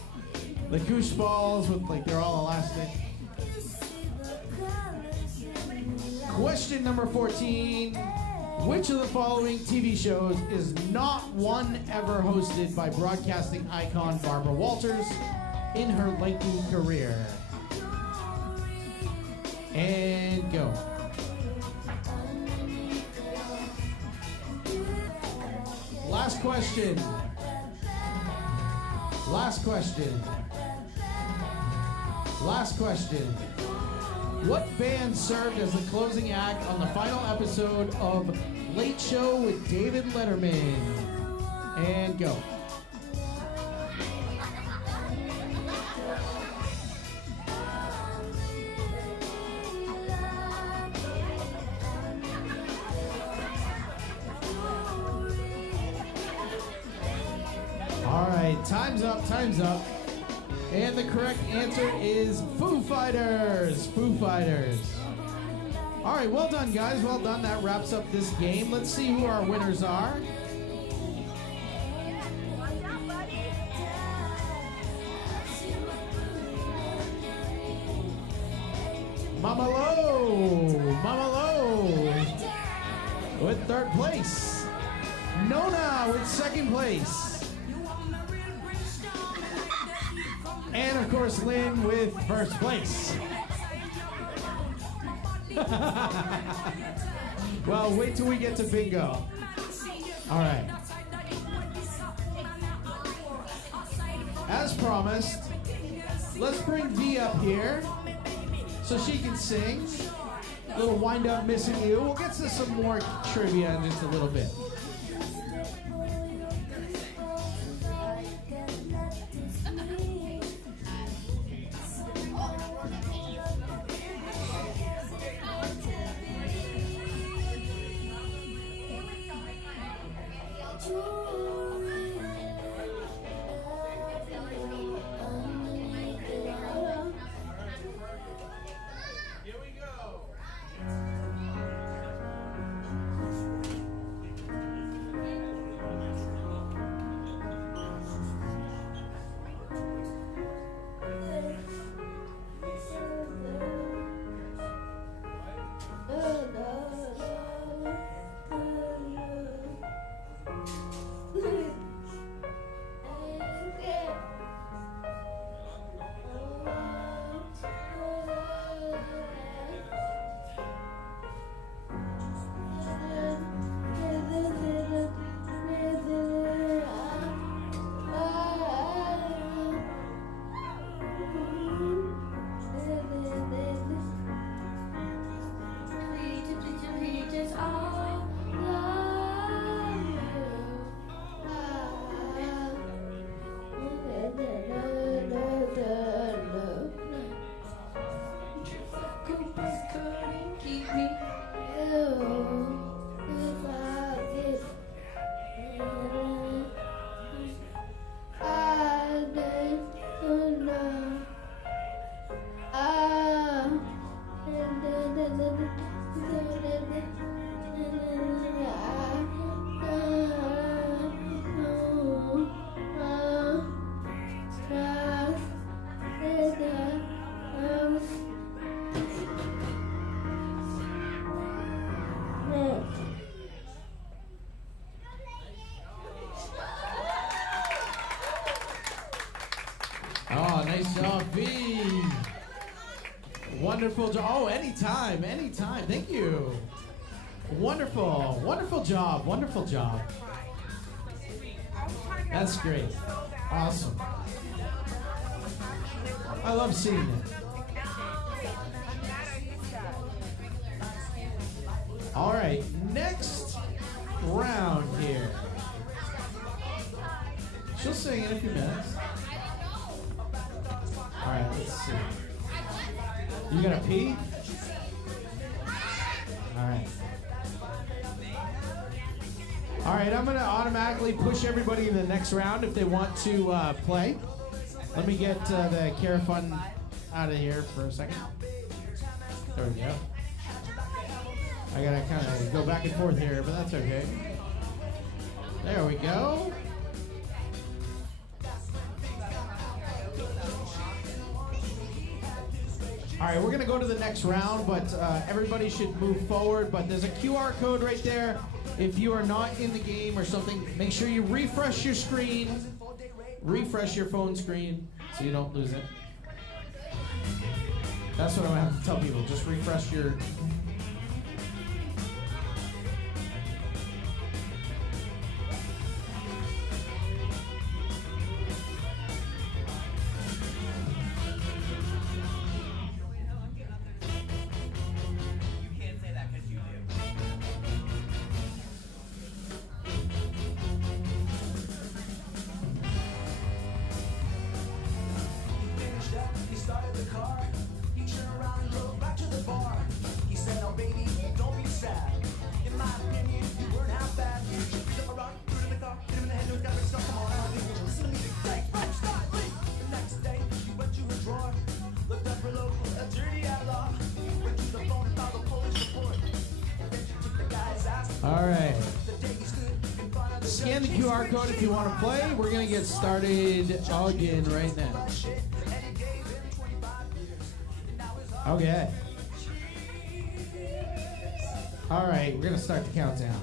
The koosh balls with, like, they're all elastic. Question number 14. Which of the following TV shows is not one ever hosted by broadcasting icon Barbara Walters in her lengthy career? And go. Last question. Last question. Last question. What band served as the closing act on the final episode of Late Show with David Letterman? And go. All right, time's up, time's up. And the correct answer is Foo Fighters. Foo Fighters. All right, well done, guys. Well done. That wraps up this game. Let's see who our winners are. Mama Lo with third place. Nona with second place. And of course, Lynn with first place. Well, wait till we get to bingo. All right. As promised, let's bring Dee up here so she can sing. A little wind up Missing You. We'll get to some more trivia in just a little bit. Oh, nice job, V. Wonderful job. Oh, anytime, anytime. Thank you. Wonderful, wonderful job, wonderful job. That's great. Awesome. I love seeing it. All right, next round here. She'll sing in a few minutes. All right, let's see. You gonna pee? All right. All right, I'm gonna automatically push everybody in the next round if they want to play. Let me get the Carafun out of here for a second. There we go. I gotta kind of go back and forth here, but that's okay. There we go. All right, we're gonna go to the next round, but everybody should move forward. But there's a QR code right there. If you are not in the game or something, make sure you refresh your screen. Refresh your phone screen so you don't lose it. That's what I have to tell people. Just refresh your... All right. Scan the QR code if you want to play. We're going to get started again right now. Okay. All right, we're going to start the countdown.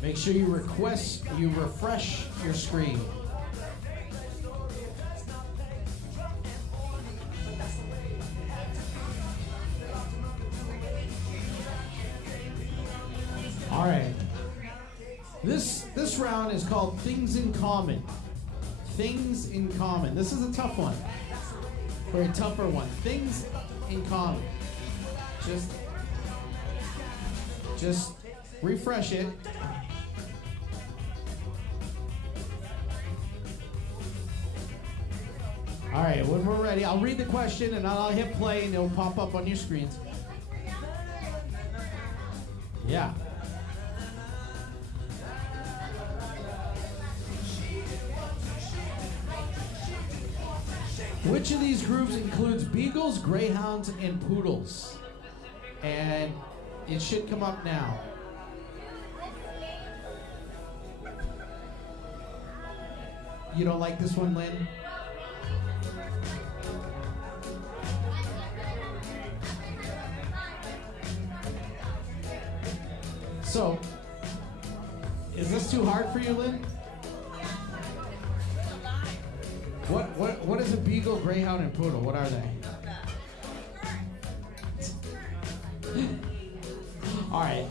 Make sure you refresh your screen. All right. This round is called Things in Common. Things in Common. This is a tough one. Or a tougher one. Things in Common. Just refresh it. All right, when we're ready, I'll read the question and I'll hit play and it'll pop up on your screens. Yeah. Which of these groups includes beagles, greyhounds, and poodles? And it should come up now. You don't like this one, Lynn? So, is this too hard for you, Lynn? What is a beagle, greyhound, and poodle? What are they? All right.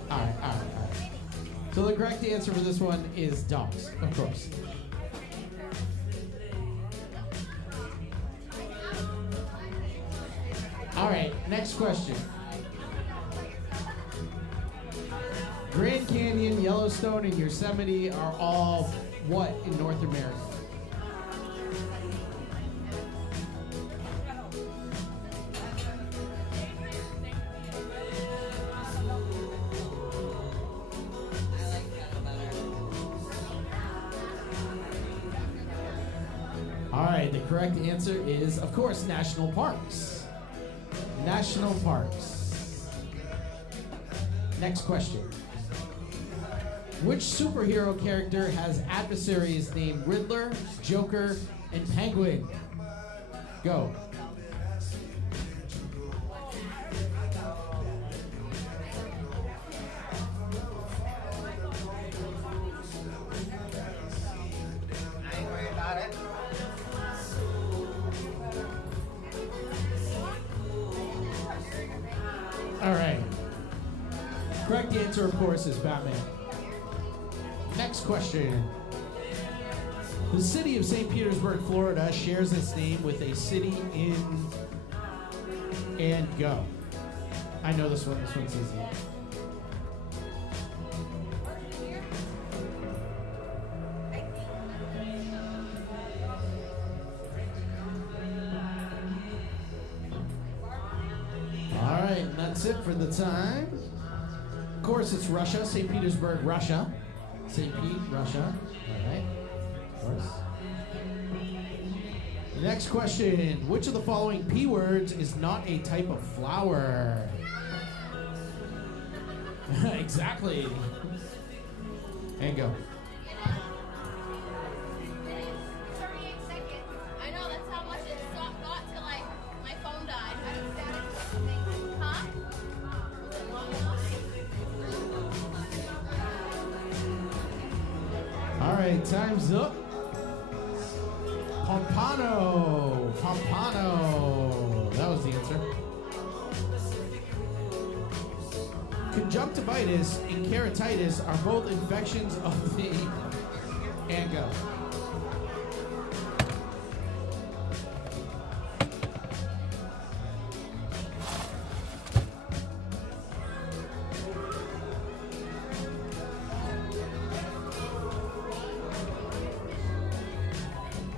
So the correct answer for this one is dogs, of course. All right, next question. Grand Canyon, Yellowstone, and Yosemite are all what in North America? All right, the correct answer is, of course, national parks. National parks. Next question. Which superhero character has adversaries named Riddler, Joker, and Penguin? Go. Correct answer, of course, is Batman. Next question. The city of St. Petersburg, Florida shares its name with a city in... And go. I know this one. This one's easy. All right, and that's it for the time. Of course, it's Russia, St. Petersburg, Russia. St. Pete, Russia. All right, of course. The next question. Which of the following P words is not a type of flower? Exactly. And go. 38 seconds. I know, that's how much it got till my phone died. I don't know. Huh? Was it long enough? All right, time's up. Pompano. Pompano. That was the answer. Conjunctivitis and keratitis are both infections of the... And go.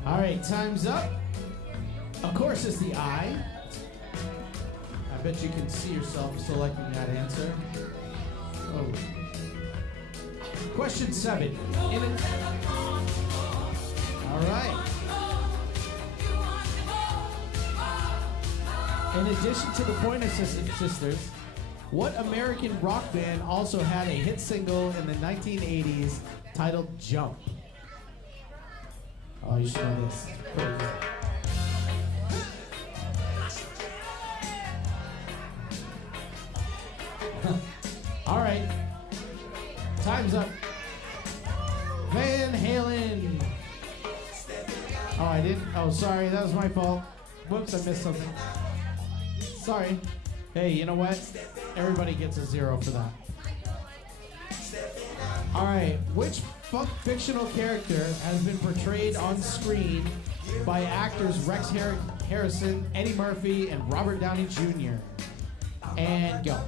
All right, time's up. Of course, it's the eye. I bet you can see yourself selecting that answer. Oh. Question 7. All right. In addition to the Pointer Sisters, what American rock band also had a hit single in the 1980s titled Jump? Oh, you should know this. All right. Time's up. Van Halen. Oh, I didn't. Oh, sorry. That was my fault. Whoops, I missed something. Sorry. Hey, you know what? Everybody gets a 0 for that. All right. Which fictional character has been portrayed on screen by actors Rex Harrison, Eddie Murphy, and Robert Downey Jr.? And go.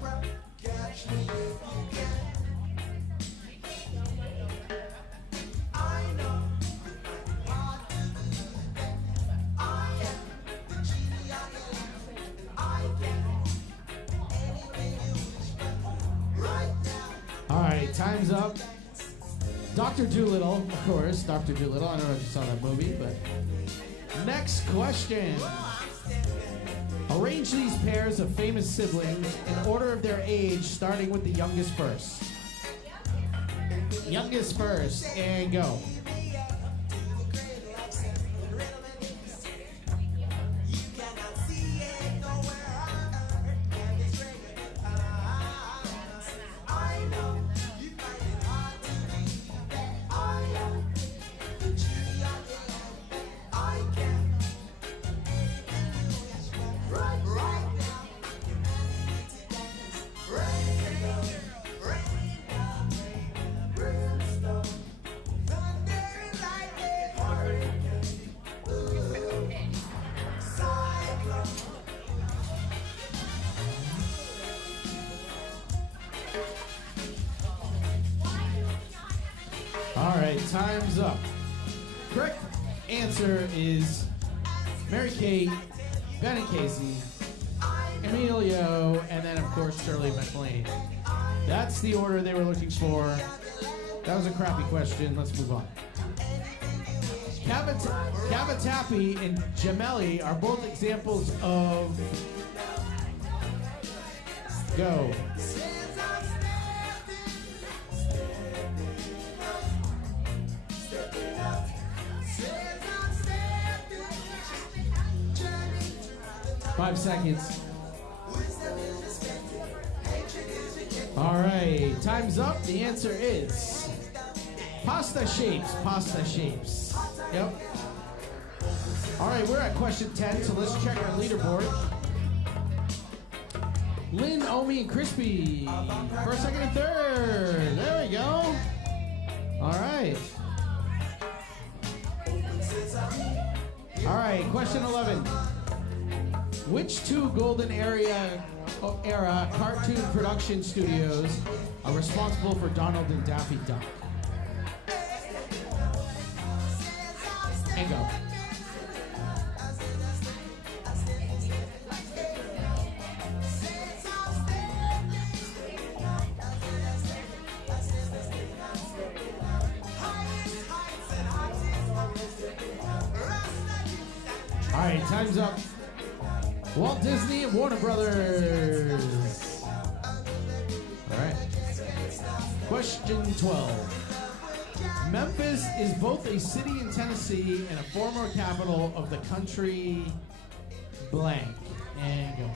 All right, time's up. Dr. Dolittle, of course. Dr. Dolittle. I don't know if you saw that movie, but... Next question. Arrange these pairs of famous siblings in order of their age, starting with the youngest first. Youngest first, and go. All right, time's up. Correct answer is Mary-Kate, Ben and Casey, Emilio, and then, of course, Shirley MacLaine. That's the order they were looking for. That was a crappy question. Let's move on. Cavatappi and Gemelli are both examples of... Go. Five seconds. All right, time's up. The answer is pasta shapes. Pasta shapes. Yep. All right, we're at question 10, so let's check our leaderboard. Lynn, Omi, and Crispy. First, second, and third. There we go. All right. All right, question 11. Which two golden era cartoon production studios are responsible for Donald and Daffy Duck? And go. All right, time's up. Walt Disney and Warner Brothers. All right. Question 12. Memphis is both a city in Tennessee and a former capital of the country blank. And go.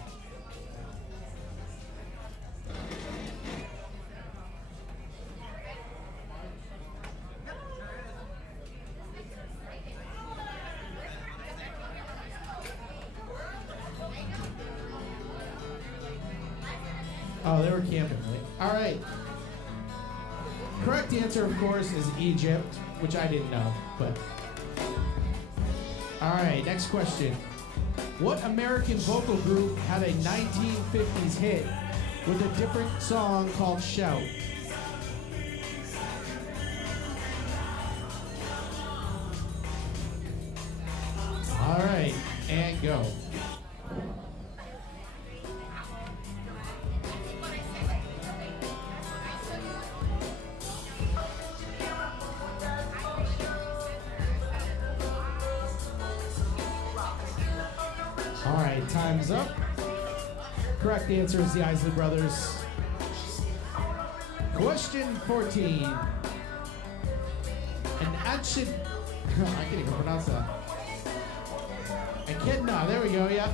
Oh, they were camping, right? All right. Correct answer, of course, is Egypt, which I didn't know, but. All right, next question. What American vocal group had a 1950s hit with a different song called Shout? All right, and go. All right, time's up. Correct answer is the Isley Brothers. Question 14. An ancient, I can't even pronounce that. Echidna, there we go, yeah.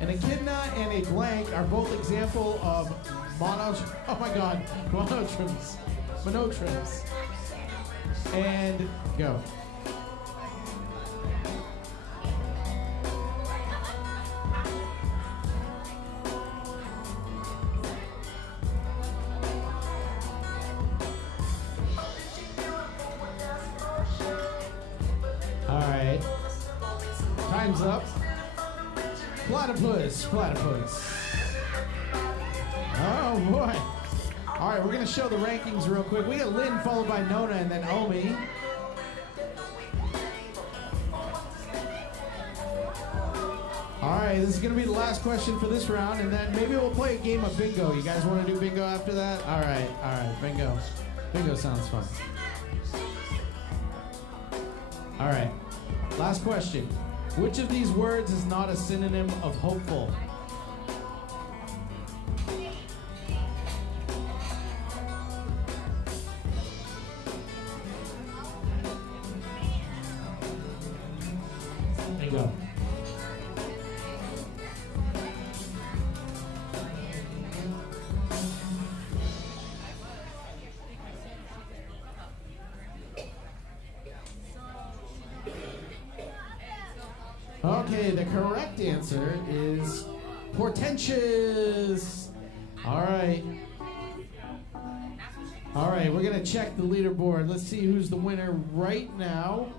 An echidna and a blank are both example of monotremes. And go. All right. Time's up. Platypus. Oh boy. All right, we're gonna show the rankings real quick. We got Lynn followed by Nona and then Omi. All right, this is gonna be the last question for this round, and then maybe we'll play a game of bingo. You guys want to do bingo after that? All right, bingo. Bingo sounds fun. All right, last question. Which of these words is not a synonym of hopeful? There you go. Okay, the correct answer is portentous. All right. All right, we're going to check the leaderboard. Let's see who's the winner right now.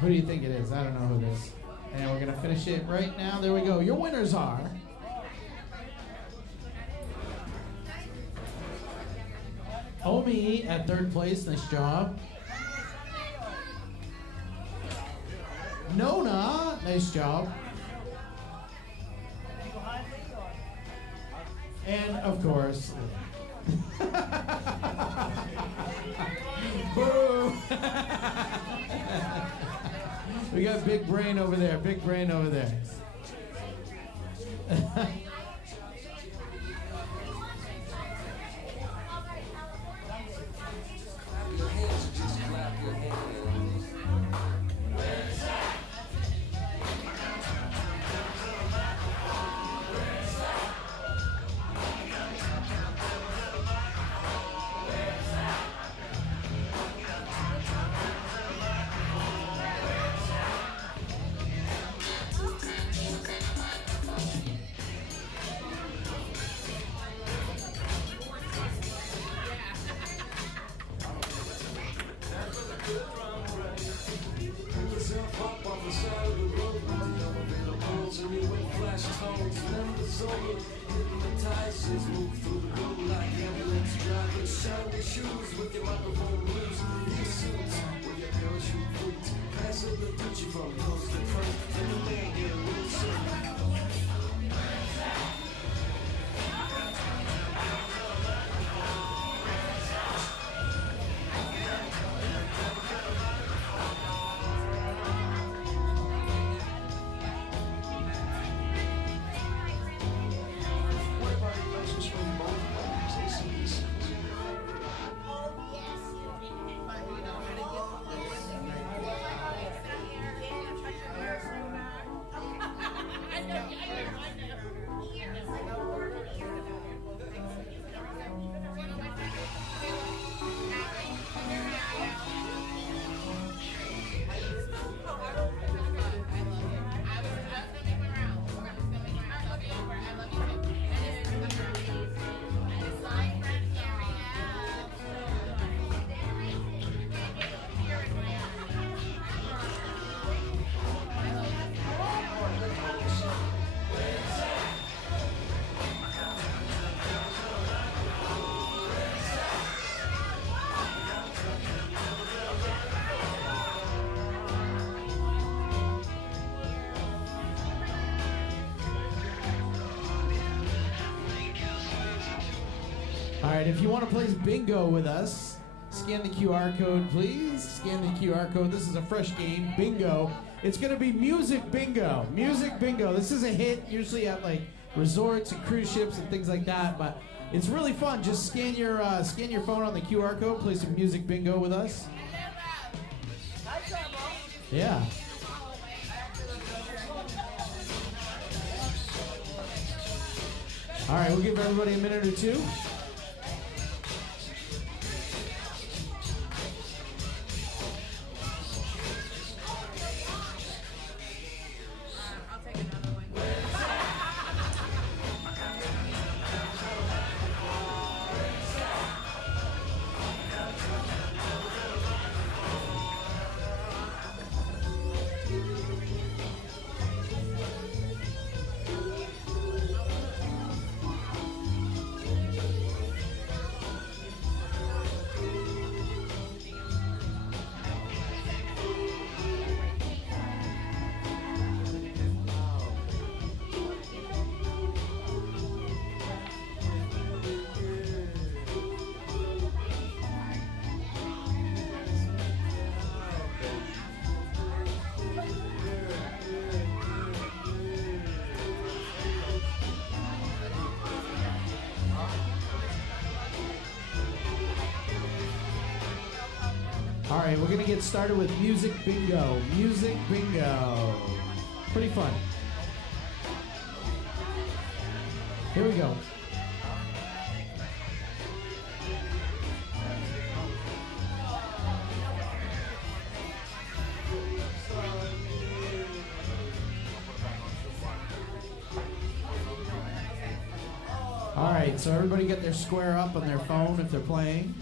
Who do you think it is? I don't know who it is. And we're going to finish it right now. There we go. Your winners are... Omi at third place. Nice job. Nona, nice job. And of course, boom. We got Big Brain over there. Big Brain over there. shoes with your microphone loose. These suits with your parachute boots. Pass up the Gucci from coast to coast. And the man get real soon. All right, if you want to play bingo with us, scan the QR code, please. Scan the QR code. This is a fresh game, bingo. It's going to be music bingo. Music bingo. This is a hit usually at like resorts and cruise ships and things like that, but it's really fun. Just scan your phone on the QR code, play some music bingo with us. Yeah. All right, we'll give everybody a minute or two. All right, we're gonna get started with music bingo. Music bingo. Pretty fun. Here we go. All right, so everybody get their square up on their phone if they're playing.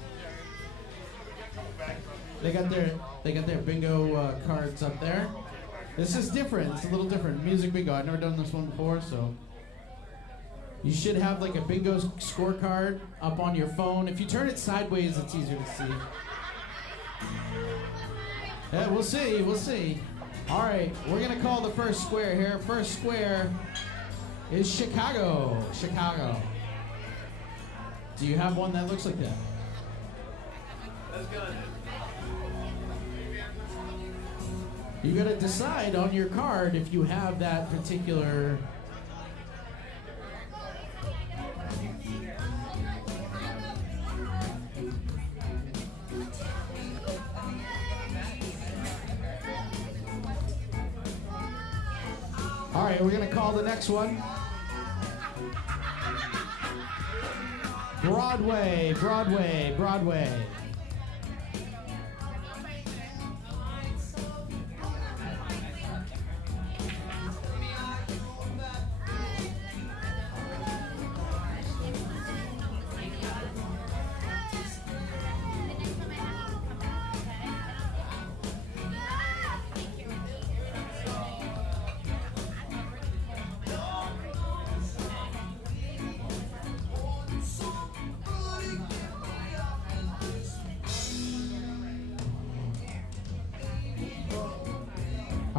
They got their bingo cards up there. This is different. It's a little different. Music bingo. I've never done this one before, so you should have like a bingo scorecard up on your phone. If you turn it sideways, it's easier to see. Yeah, we'll see. We'll see. All right, we're gonna call the first square here. First square is Chicago. Chicago. Do you have one that looks like that? Let's go. You gotta decide on your card if you have that particular. All right, we're gonna call the next one. Broadway, Broadway, Broadway.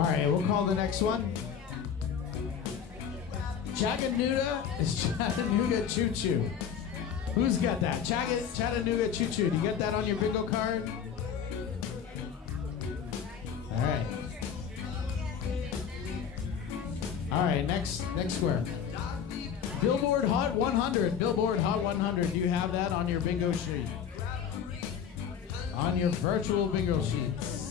All right, we'll call the next one. Chattanooga is Chattanooga Choo Choo. Who's got that? Chattanooga Choo Choo. Do you get that on your bingo card? All right. All right, next square. Billboard Hot 100. Billboard Hot 100. Do you have that on your bingo sheet? On your virtual bingo sheets.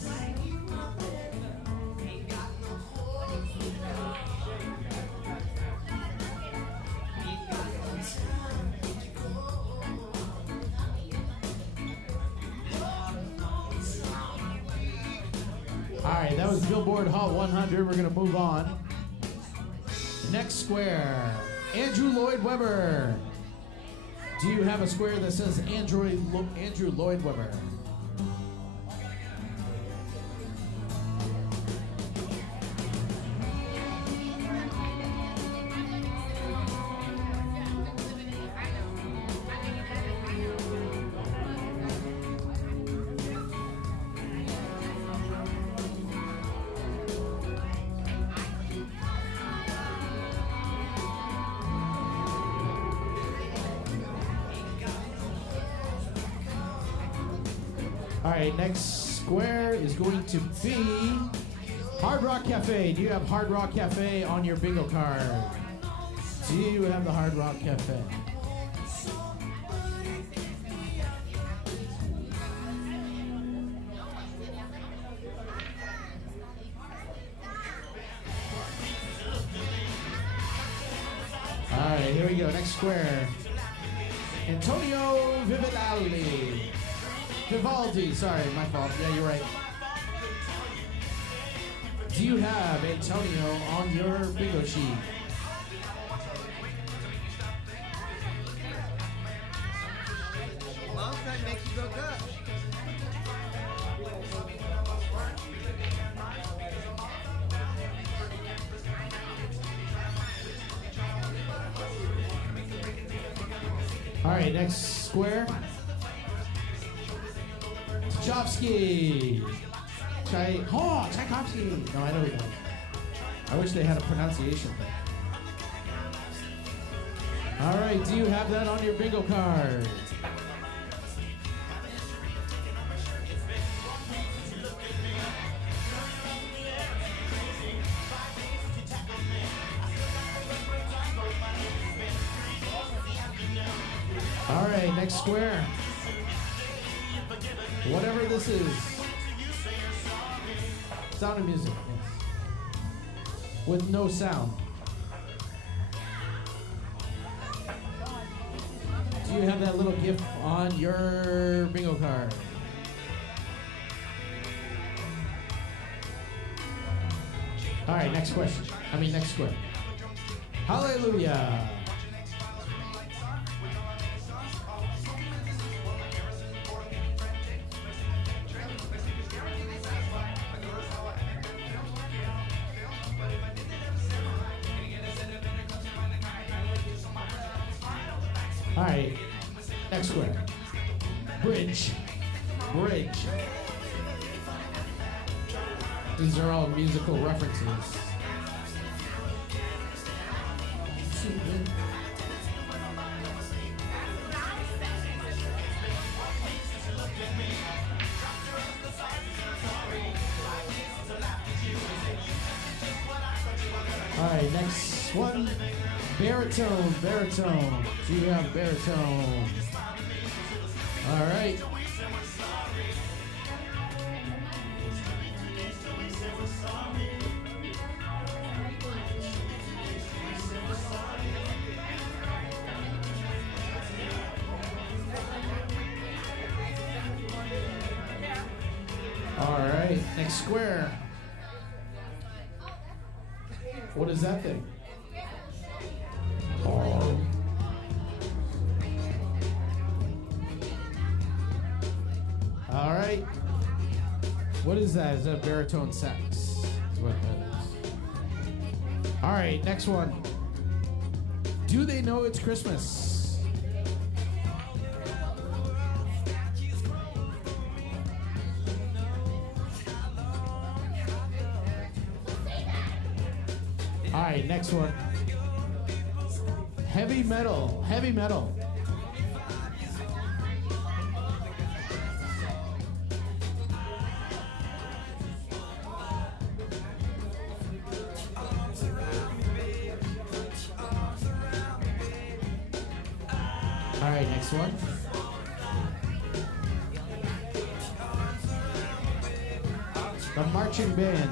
All right, that was Billboard Hot 100. We're going to move on. Next square, Andrew Lloyd Webber. Do you have a square that says Andrew Lloyd Webber? All right, next square is going to be Hard Rock Cafe. Do you have Hard Rock Cafe on your bingo card? Do you have the Hard Rock Cafe? All right, here we go. Next square. Antonio Vivaldi, sorry, my fault. Yeah, you're right. Do you have Antonio on your bingo sheet? Mom, that makes you go Dutch. All right, next square. Tchaikovsky. Tchaikovsky. No, I know we don't. I wish they had a pronunciation thing. All right, do you have that on your bingo card? All right, next square. Whatever this is. Sound of Music, yes. With no sound. Do you have that little GIF on your bingo card? All right, next question. Next square. Hallelujah. All right, next square. Bridge. These are all musical references. All right, next one. Baritone. Do you have baritone? All right. All right, next square. What is that thing? Oh. All right. What is that? Is that baritone sax? Is what that is. All right, next one. Do they know it's Christmas? All right, next one. Heavy metal. Heavy metal. All right, next one. The marching band.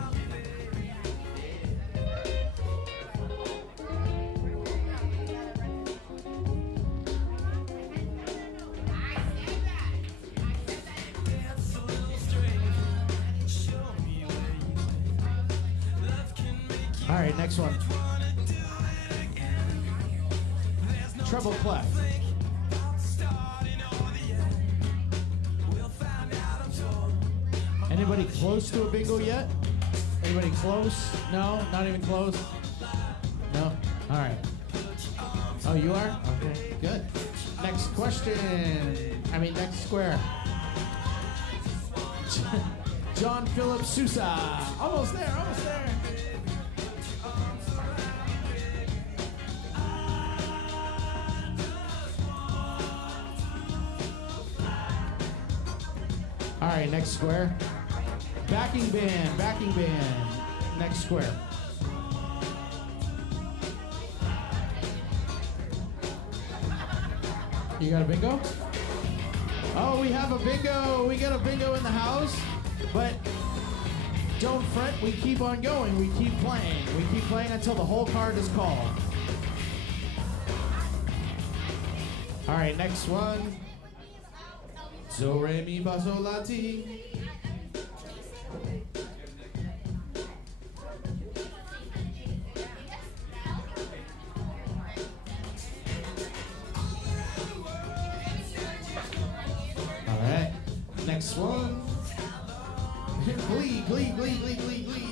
All right, next one. Treble clef. Anybody close to a bingo yet? Anybody close? No? Not even close? No? All right. Oh, you are? Okay, good. Next question. Next square. John Philip Sousa. Almost there, almost there. All right, next square. Backing band, backing band. Next square. You got a bingo? Oh, we have a bingo. We got a bingo in the house. But don't fret, we keep on going. We keep playing. We keep playing until the whole card is called. All right, next one. Do, re, mi, fa, sol, la, ti. All right, next one. Glee, glee, glee, glee, glee, glee.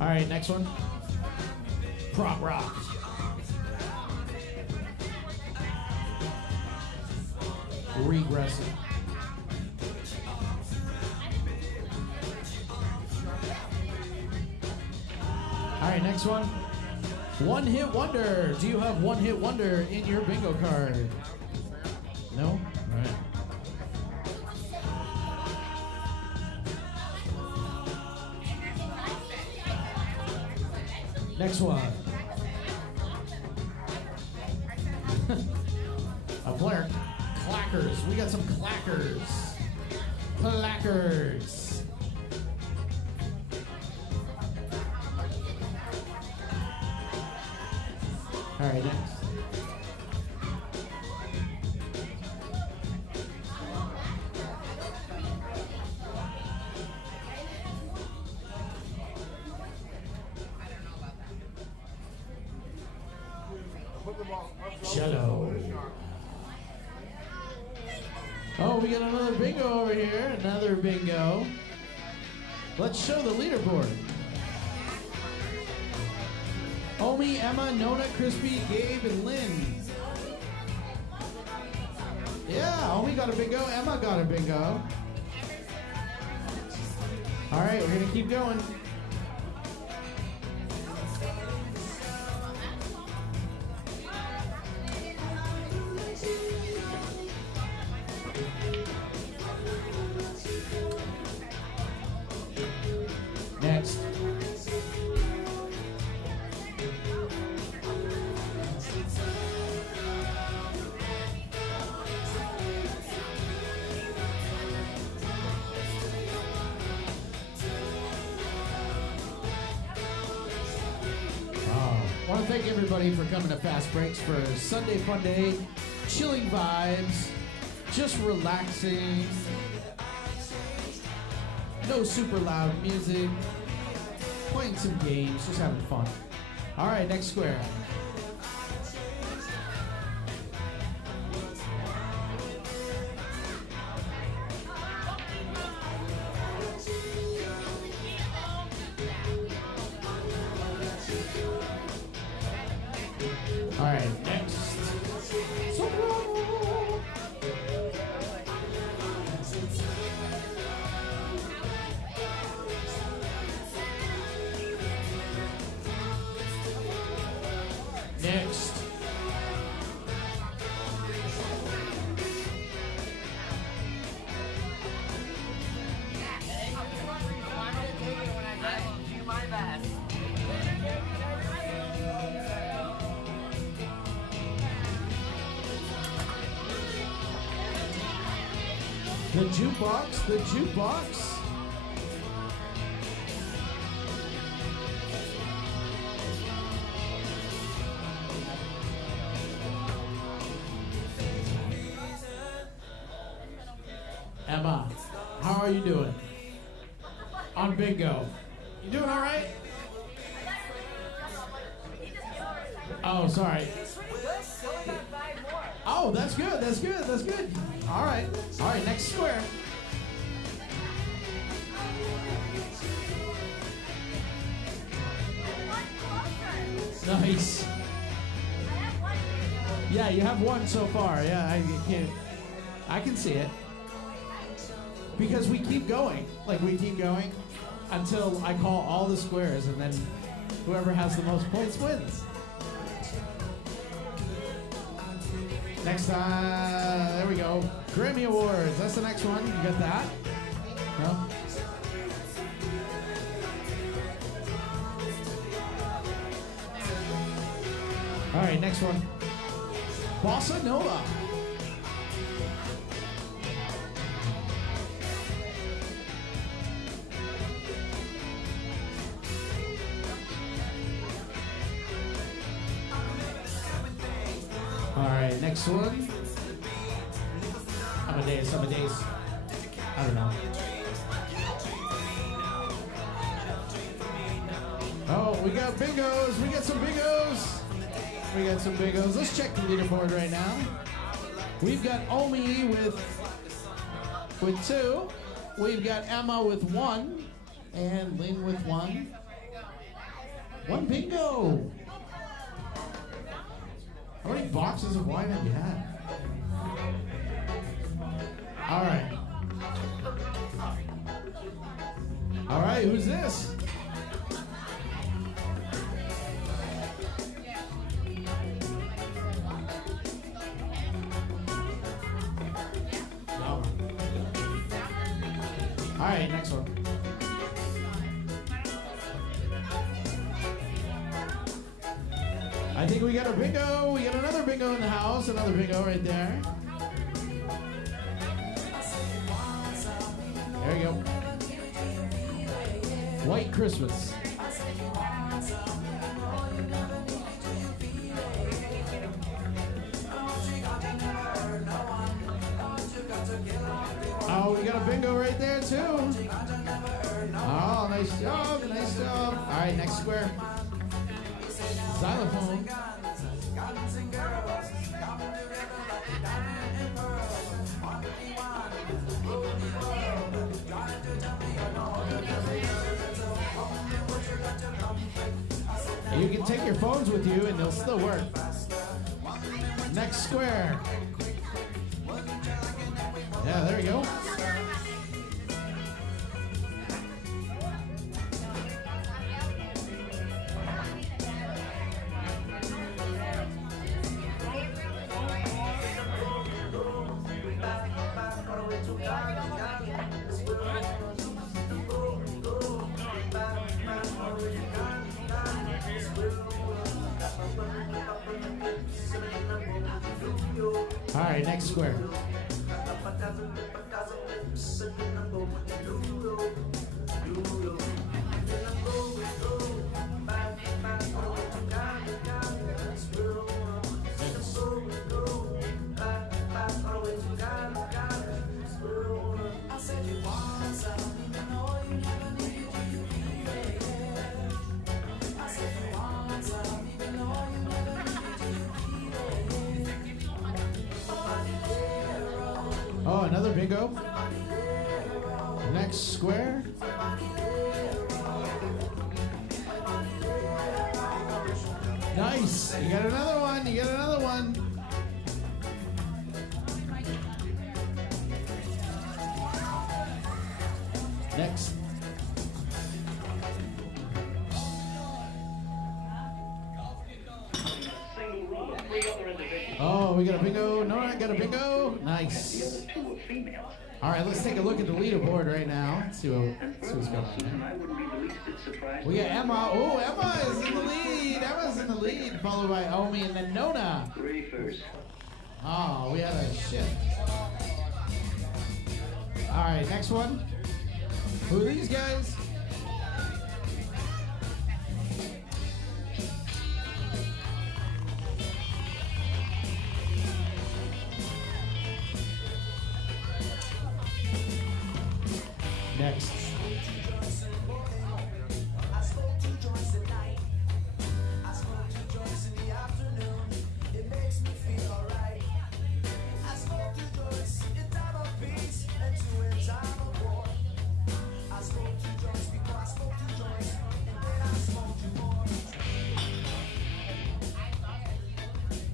All right, next one. Prop rock. Regressive. All right, next one. One hit wonder. Do you have one hit wonder in your bingo card? No? All right. Next one. A player. Clackers. We got some clackers. Clackers. All right, next. Cello. Oh, we got another bingo over here. Another bingo. Let's show the leaderboard. Omi, Emma, Nona, Crispy, Gabe, and Lynn. Yeah, Omi got a bingo. Emma got a bingo. All right, we're going to keep going. Next. I want to thank everybody for coming to Fast Breaks for Sunday Funday, chilling vibes, just relaxing, no super loud music, playing some games, just having fun. All right, next square. The jukebox, the jukebox. Emma, how are you doing? On bingo. You doing all right? Oh, sorry. Oh, that's good, that's good, that's good. All right, next square. Nice. Yeah, you have one so far. Yeah, I can see it. Because we keep going. Like, we keep going until I call all the squares, and then whoever has the most points wins. Next time, there we go. Grammy Awards. That's the next one. You got that? No? All right, next one. Bossa Nova. All right, next one. Amadeus. I don't know. Oh, we got bingos. We got some bingos. Let's check the leaderboard right now. We've got Omi with 2. We've got Emma with 1. And Lynn with 1. 1 bingo. How many boxes of wine have you had? All right, who's this? No. All right, next one. I think we got a bingo. We got another bingo in the house. Another bingo right there. There you go. White Christmas. Oh, we got a bingo right there too. Oh, nice job. All right, next square. Xylophone. You can take your phones with you and they'll still work. Next square. Yeah, there you go. All right, next square. Oh, another bingo. Next square. Nice. You got another one. Next. Oh, we got a bingo. No, I got a bingo. Nice. All right, let's take a look at the leaderboard right now. Let's see what's going on there. We got Emma. Oh, Emma is in the lead. Emma's in the lead, followed by Omi and then Nona. Oh, we had a shift. All right, next one. Who are these guys? Next.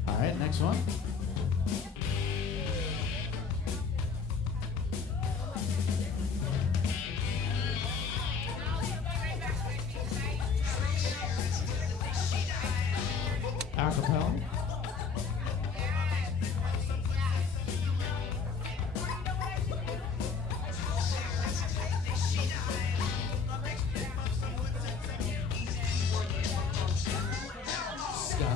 All right, next one. Acapella. Ska.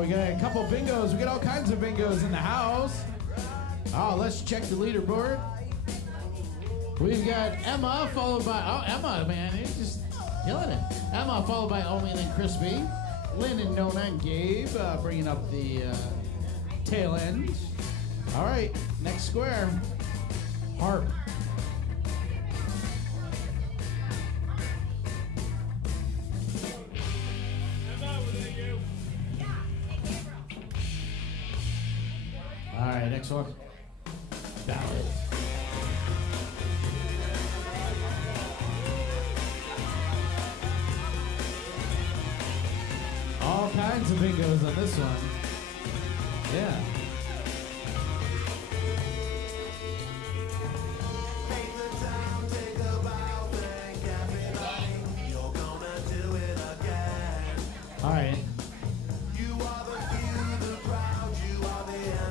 We got a couple bingos. We got all kinds of bingos in the house. Oh, let's check the leaderboard. We've got Emma, followed by... Oh, Emma, man. He's just killing it. Emma, followed by Omi and then Crispy. Lynn and Nona and Gabe bringing up the tail end. All right, next square. Harp. All right, next one. Ballad. All kinds of bingos on this one. Yeah. All right.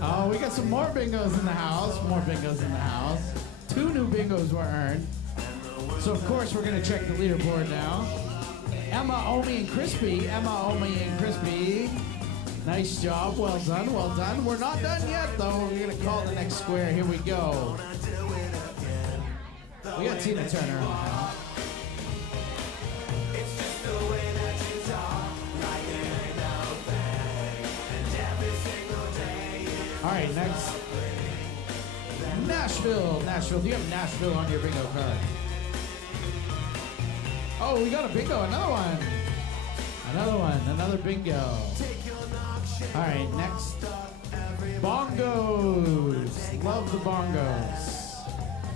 Oh, we got some more bingos in the house. More bingos in the house. 2 new bingos were earned. So, of course, we're going to check the leaderboard now. Emma, Omi, and Crispy. Emma, Omi, and Crispy. Nice job. Well done. Well done. We're not done yet, though. We're going to call the next square. Here we go. We got Tina Turner on the house. All right, next. Nashville. Nashville. Do you have Nashville on your bingo card? Oh, we got a bingo. Another one. Another one. Another bingo. All right, next. Bongos. Love the bongos.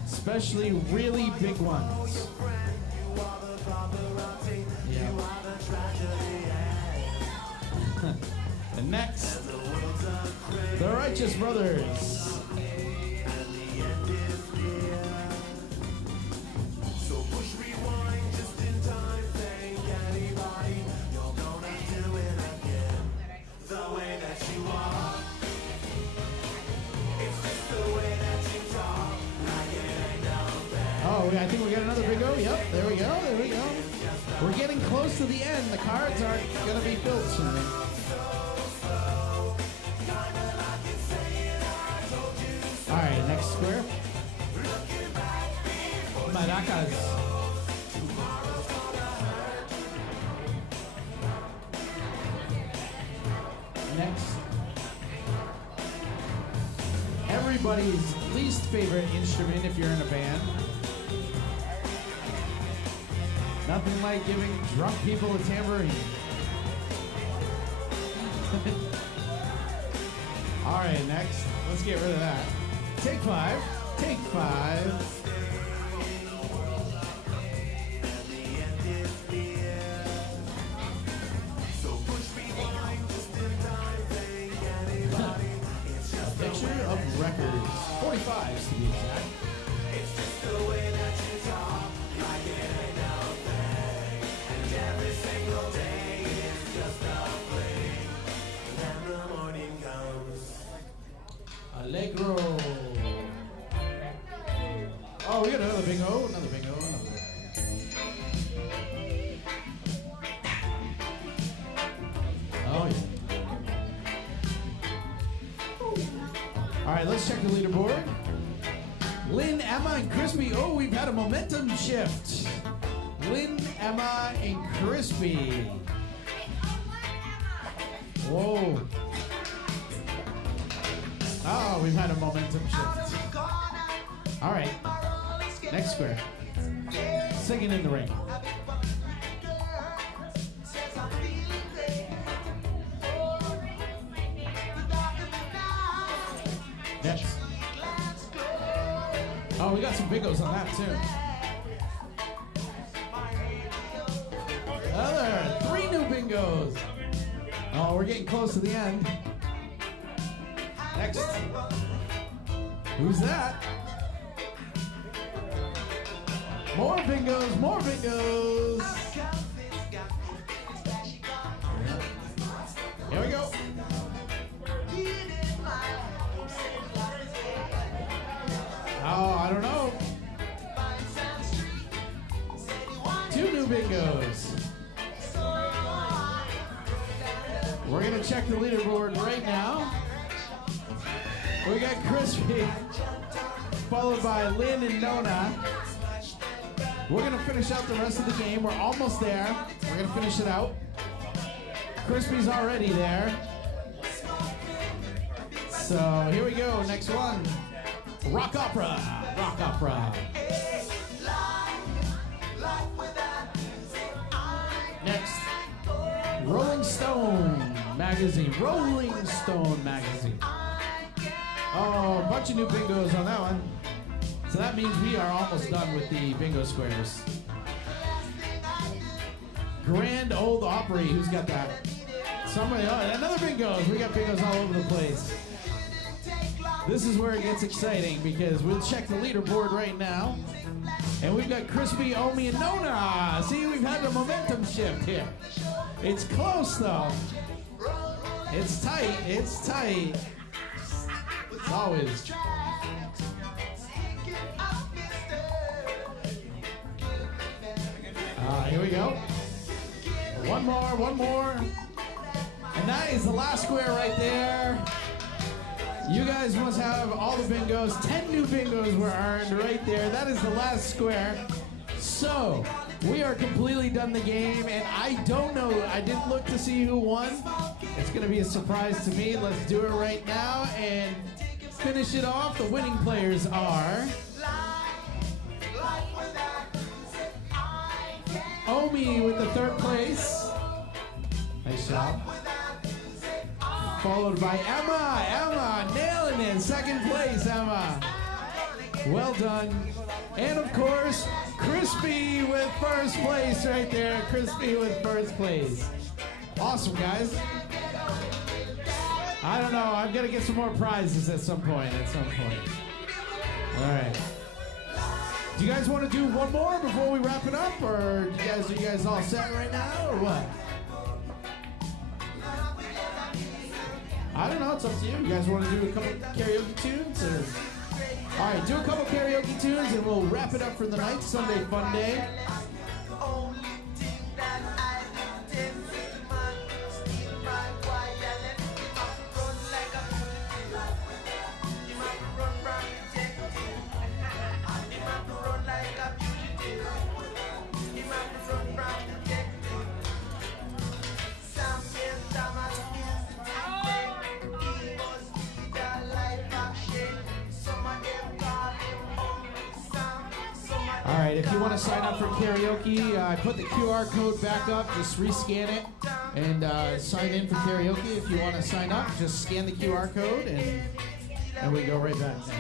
Especially really big ones. Yeah. And next. The Righteous Brothers. Oh, I think we got another bingo. Yep, there we go. There we go. We're getting close to the end. The cards aren't going to be filled soon. All right, next square. Maracas. Next. Everybody's least favorite instrument if you're in a band. Nothing like giving drunk people a tambourine. All All right, next. Let's get rid of that. Take 5. Take 5. Picture of records. 45s to be exact. Allegro. Oh, we got another bingo. Another bingo. Another bingo. Oh, yeah. All right, let's check the leaderboard. Lynn, Emma, and Crispy. Oh, we've had a momentum shift. Lynn, Emma, and Crispy. Whoa. Oh, we've had a momentum shift. All right. Next square. Singing in the Rain. Next. Oh, we got some bingos on that too. Another 3 new bingos. Oh, we're getting close to the end. Next. Who's that? More bingos, more bingos. Here we go. Oh, I don't know. 2 new bingos. We're going to check the leaderboard right now. We got Crispy, followed by Lynn and Nona. We're going to finish out the rest of the game. We're almost there. We're going to finish it out. Crispy's already there. So here we go. Next one. Rock opera. Rock opera. Next. Rolling Stone magazine. Rolling Stone magazine. Oh, a bunch of new bingos on that one. So that means we are almost done with the bingo squares. Grand Old Opry, who's got that? Somebody, oh, another bingos. We got bingos all over the place. This is where it gets exciting because we'll check the leaderboard right now. And we've got Crispy, Omi, and Nona. See, we've had a momentum shift here. It's close though. It's tight, it's tight. It's always. Here we go. One more. And that is the last square right there. You guys must have all the bingos. 10 new bingos were earned right there. That is the last square. So, we are completely done the game, and I don't know. I didn't look to see who won. It's going to be a surprise to me. Let's do it right now and finish it off. The winning players are Omi with the 3rd place. Nice job. Followed by Emma. Emma nailing it. 2nd place, Emma. Well done. And of course, Crispy with 1st place right there. Crispy with 1st place. Awesome, guys. I don't know. I've got to get some more prizes at some point. All right. Do you guys want to do one more before we wrap it up, or are you guys all set right now, or what? I don't know. It's up to you. You guys want to do a couple karaoke tunes, or? All right, do a couple karaoke tunes, and we'll wrap it up for the night. Sunday Funday. All right, if you want to sign up for karaoke, I put the QR code back up. Just rescan it. and sign in for karaoke. If you want to sign up, just scan the QR code and we go right back there.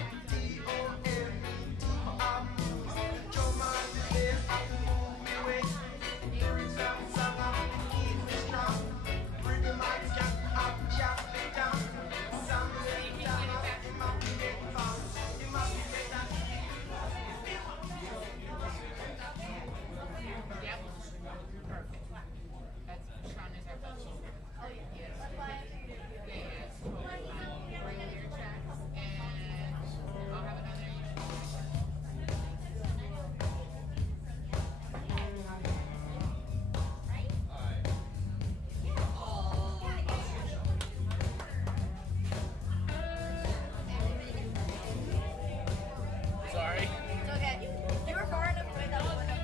Sorry. It's okay. You were far enough away that we wouldn't have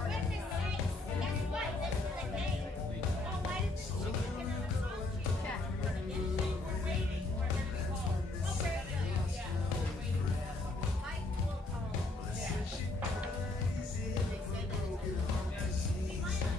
run into each other. Guess what? This is the game. Oh, why did she waiting for them to call. Okay. Mike will call. They asked if you would do another song. She said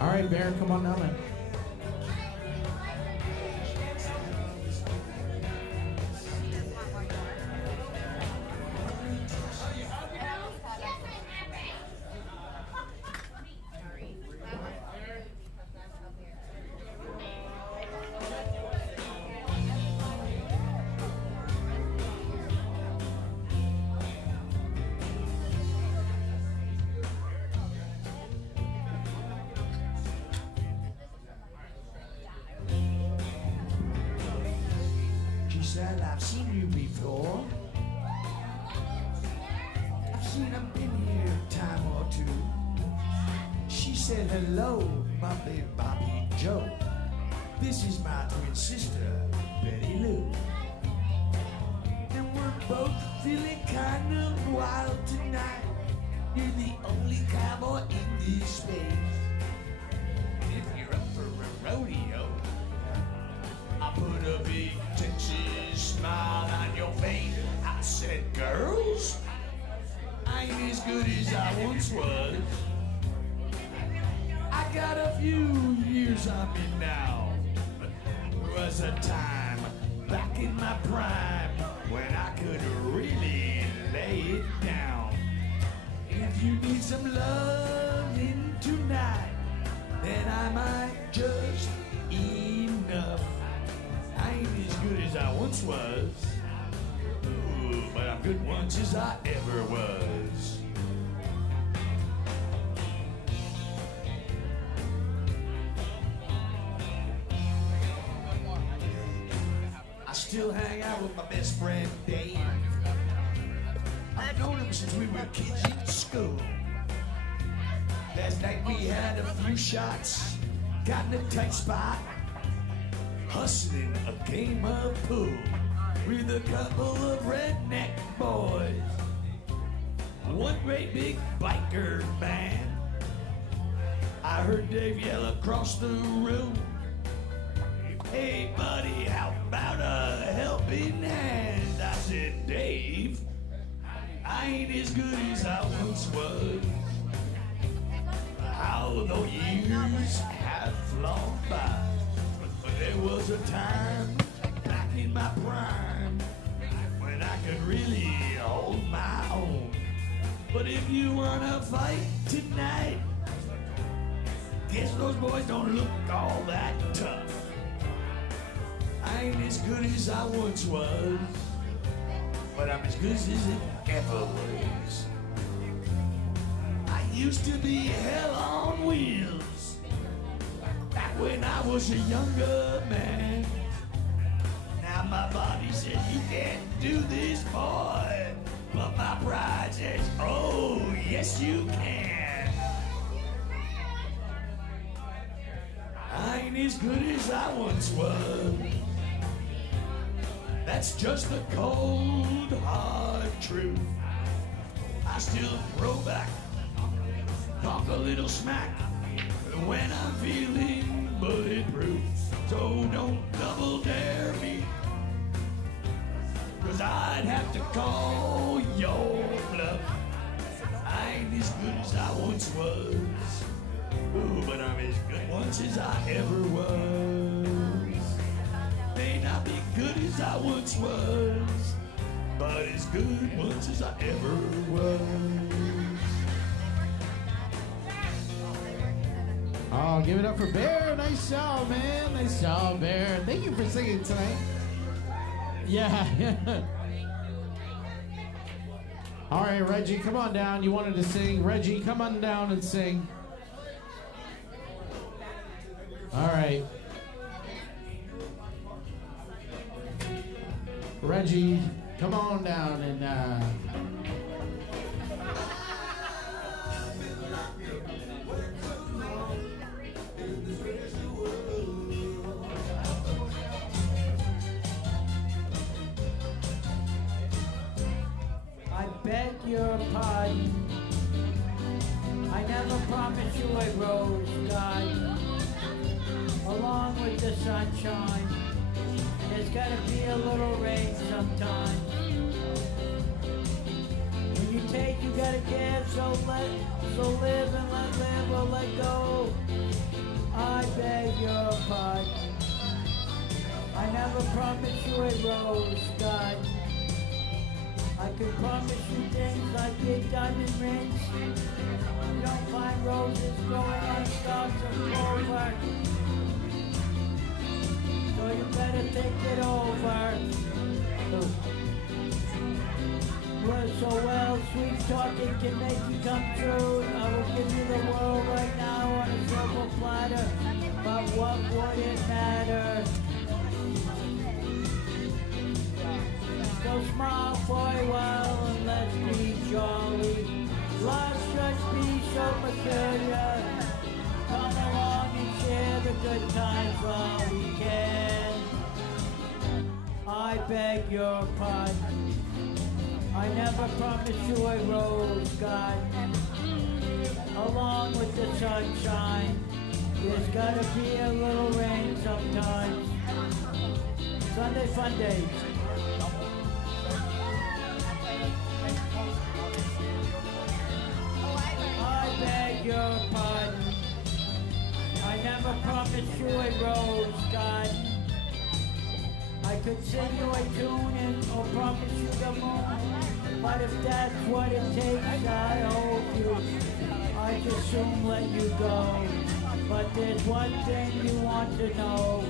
All right, Bear, come on down there. She said, I've seen you before. I've seen her been here a time or two. She said, hello, my big Bobby Joe. This is my twin sister, Betty Lou. And we're both feeling kind of wild tonight. You're the only cowboy in this space. If you're up for a rodeo, I put a big Texas smile on your face. I said, girls, I ain't as good as I once was. I got a few years on me now. There was a time back in my prime when I could really lay it down. If you need some loving tonight, then I might just enough. I ain't as good as I once was. Ooh, but I'm good once as I ever was. I still hang out with my best friend Dave. I've known him since we were kids in school. Last night we had a few shots, got in a tight spot, hustling a game of pool with a couple of redneck boys. One great big biker band. I heard Dave yell across the room, Hey, buddy, how about a helping hand? I said, Dave, I ain't as good as I once was. How the years have flown by. But there was a time back in my prime when I could really hold my own. But if you wanna fight tonight, guess those boys don't look all that tough. I ain't as good as I once was, but I'm as good as it ever was. I used to be hell on wheels back when I was a younger man. Now my body says you can't do this, boy, but my pride says, oh, yes you can. I ain't as good as I once was. That's just the cold, hard truth. I still throw back, talk a little smack when I'm feeling bulletproof. So don't double dare me, 'cause I'd have to call your bluff. I ain't as good as I once was. Ooh, but I'm as good once as I ever was. May not be good as I once was, but as good once as I ever was. Oh, give it up for Bear. Nice job, man. Nice job, Bear. Thank you for singing tonight. Yeah. All right, Reggie, come on down. You wanted to sing. Reggie, come on down and sing. All right. Reggie, come on down and I beg your pardon. I never promised you a rose, God. Along with the sunshine, there's gotta be a little rain sometime. When you take, you gotta give, so live and let live or let go. I beg your pardon. I never promised you a rose, God. I could promise you things like big diamond rings. You don't find roses growing on stalks of clover. So you better take it over. Well, sweet talking can make you come true. I will give you the world right now on a silver platter. But what would it matter? So smile for a while and let's be jolly. Life should be so peculiar. Come along and share the good times while we can. I beg your pardon. I never promised you a rose, God. Along with the sunshine, there's gotta be a little rain sometimes. Sunday Funday. I beg your pardon. I never promised you a rose, God. I could sing you a tune or promise you the moon. But if that's what it takes, I hold you. I just soon let you go. But there's one thing you want to know.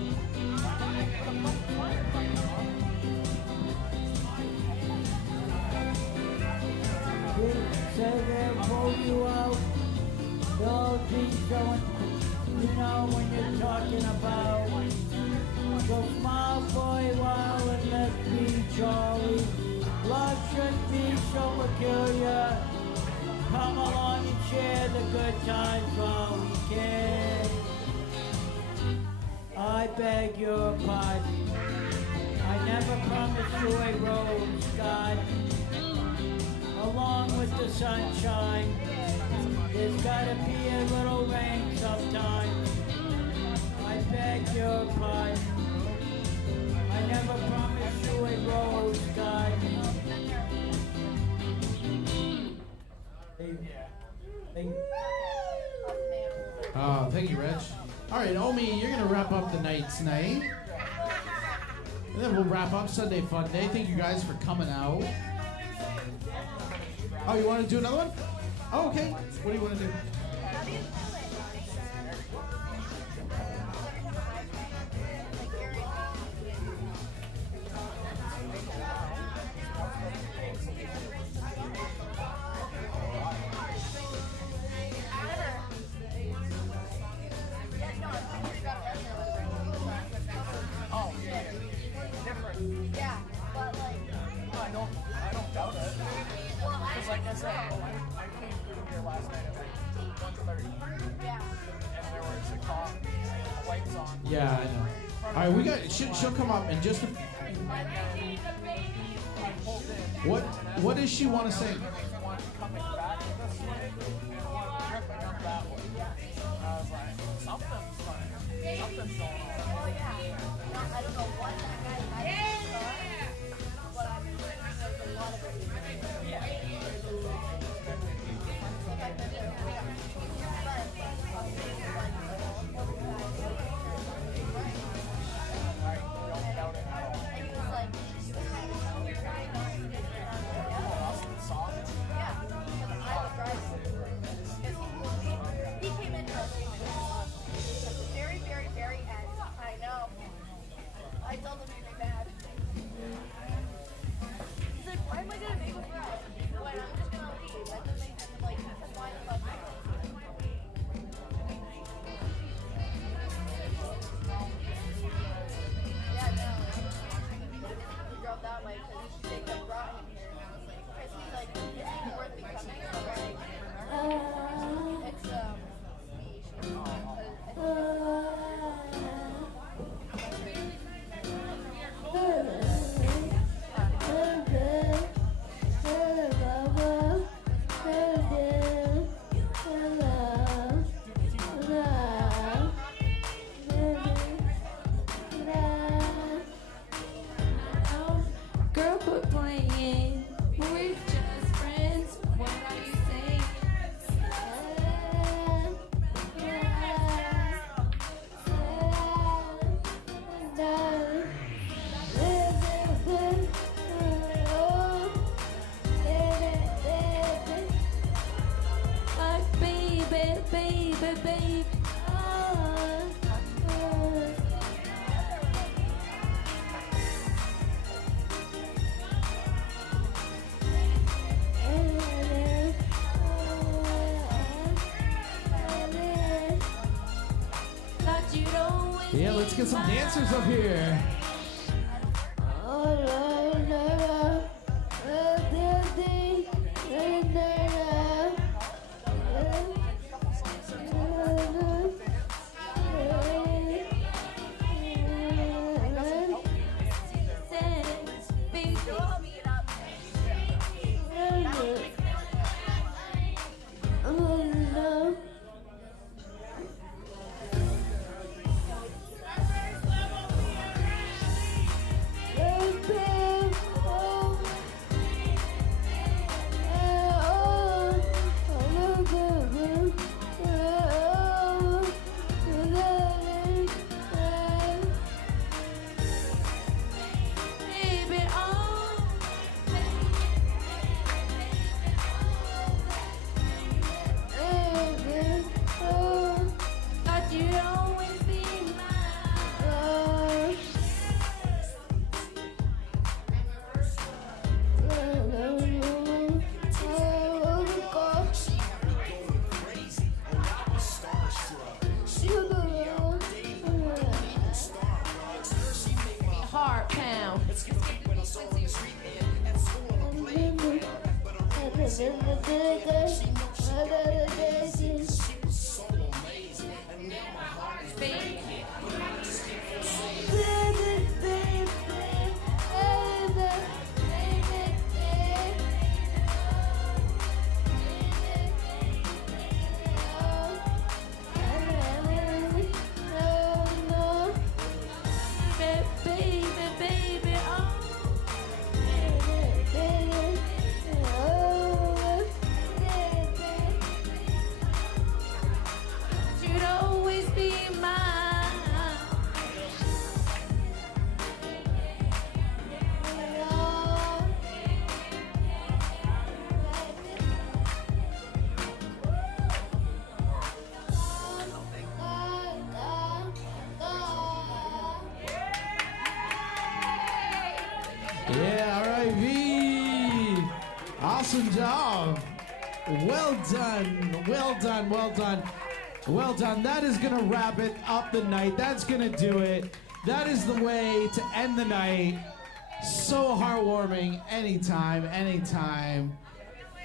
Say they'll pull you out. They'll be showing, you know, when you're talking about. So smile for a while and let's be jolly. Love should be so peculiar. Come along and share the good times while we can. I beg your pardon. I never promised you a rose, God. Along with the sunshine, there's gotta be a little rain sometime. I beg your pardon. I never promised you a rose, guy. Hey. Oh, thank you, Reg. All right, Omi, you're gonna wrap up the night tonight, and then we'll wrap up Sunday Funday. Thank you guys for coming out. Oh, you want to do another one? Oh, okay. What do you want to do? Yeah, but like, I don't doubt it. Because like I said, I came through here last night at like 1:30, yeah. and there was a car, lights on. Yeah, I know. All right, we got. She'll come up in just a. I pulled in. What does she want to say? One coming back this way, and one ripping up that way. I was like, something's going on. Oh yeah. No, I don't know what that guy had in the car, but I mean, there's a lot of it. He came in very, very, very end. I know. I told him he'd be mad. He's like, why am I gonna make a fry when I'm just gonna leave? That doesn't make sense. Like, why the fuck? Yeah, no. We drove that way because Jacob brought him here. And I was like, Chris, he's like, is it worth me coming? Okay. It's, Girl, quit playing. We're just friends. What are you saying? Like baby, baby, baby. Thought you'd always Yeah, let's get some dancers up here. Baby, oh, thought you'd always be mine. Heart pound. Baby. Baby, baby, Awesome job. Well done. Well done. Well done. Well done. That is going to wrap it up the night. That's going to do it. That is the way to end the night. So heartwarming. Anytime, anytime.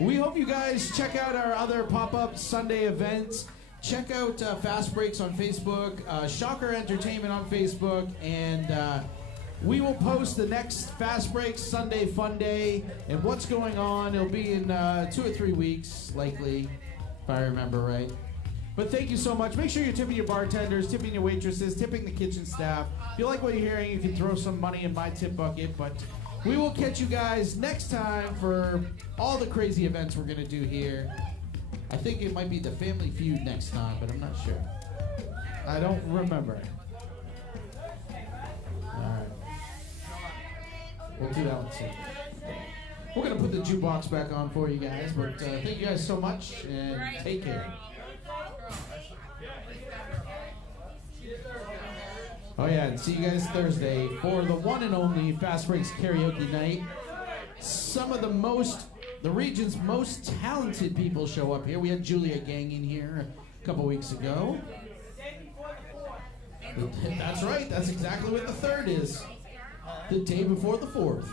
We hope you guys check out our other pop-up Sunday events. Check out Fast Breaks on Facebook, Shocker Entertainment on Facebook, and we will post the next Fast Breaks Sunday Funday and what's going on. It'll be in 2 or 3 weeks, likely, if I remember right. But thank you so much. Make sure you're tipping your bartenders, tipping your waitresses, tipping the kitchen staff. If you like what you're hearing, you can throw some money in my tip bucket. But we will catch you guys next time for all the crazy events we're going to do here. I think it might be the Family Feud next time, but I'm not sure. I don't remember. All right. We'll do that one soon. We're going to put the jukebox back on for you guys, but thank you guys so much, and take care. Oh yeah, and see you guys Thursday for the one and only Fast Breaks Karaoke Night. Some of the region's most talented people show up here. We had Julia Gang in here a couple weeks ago. That's right, that's exactly what the 3rd is. The day before the 4th.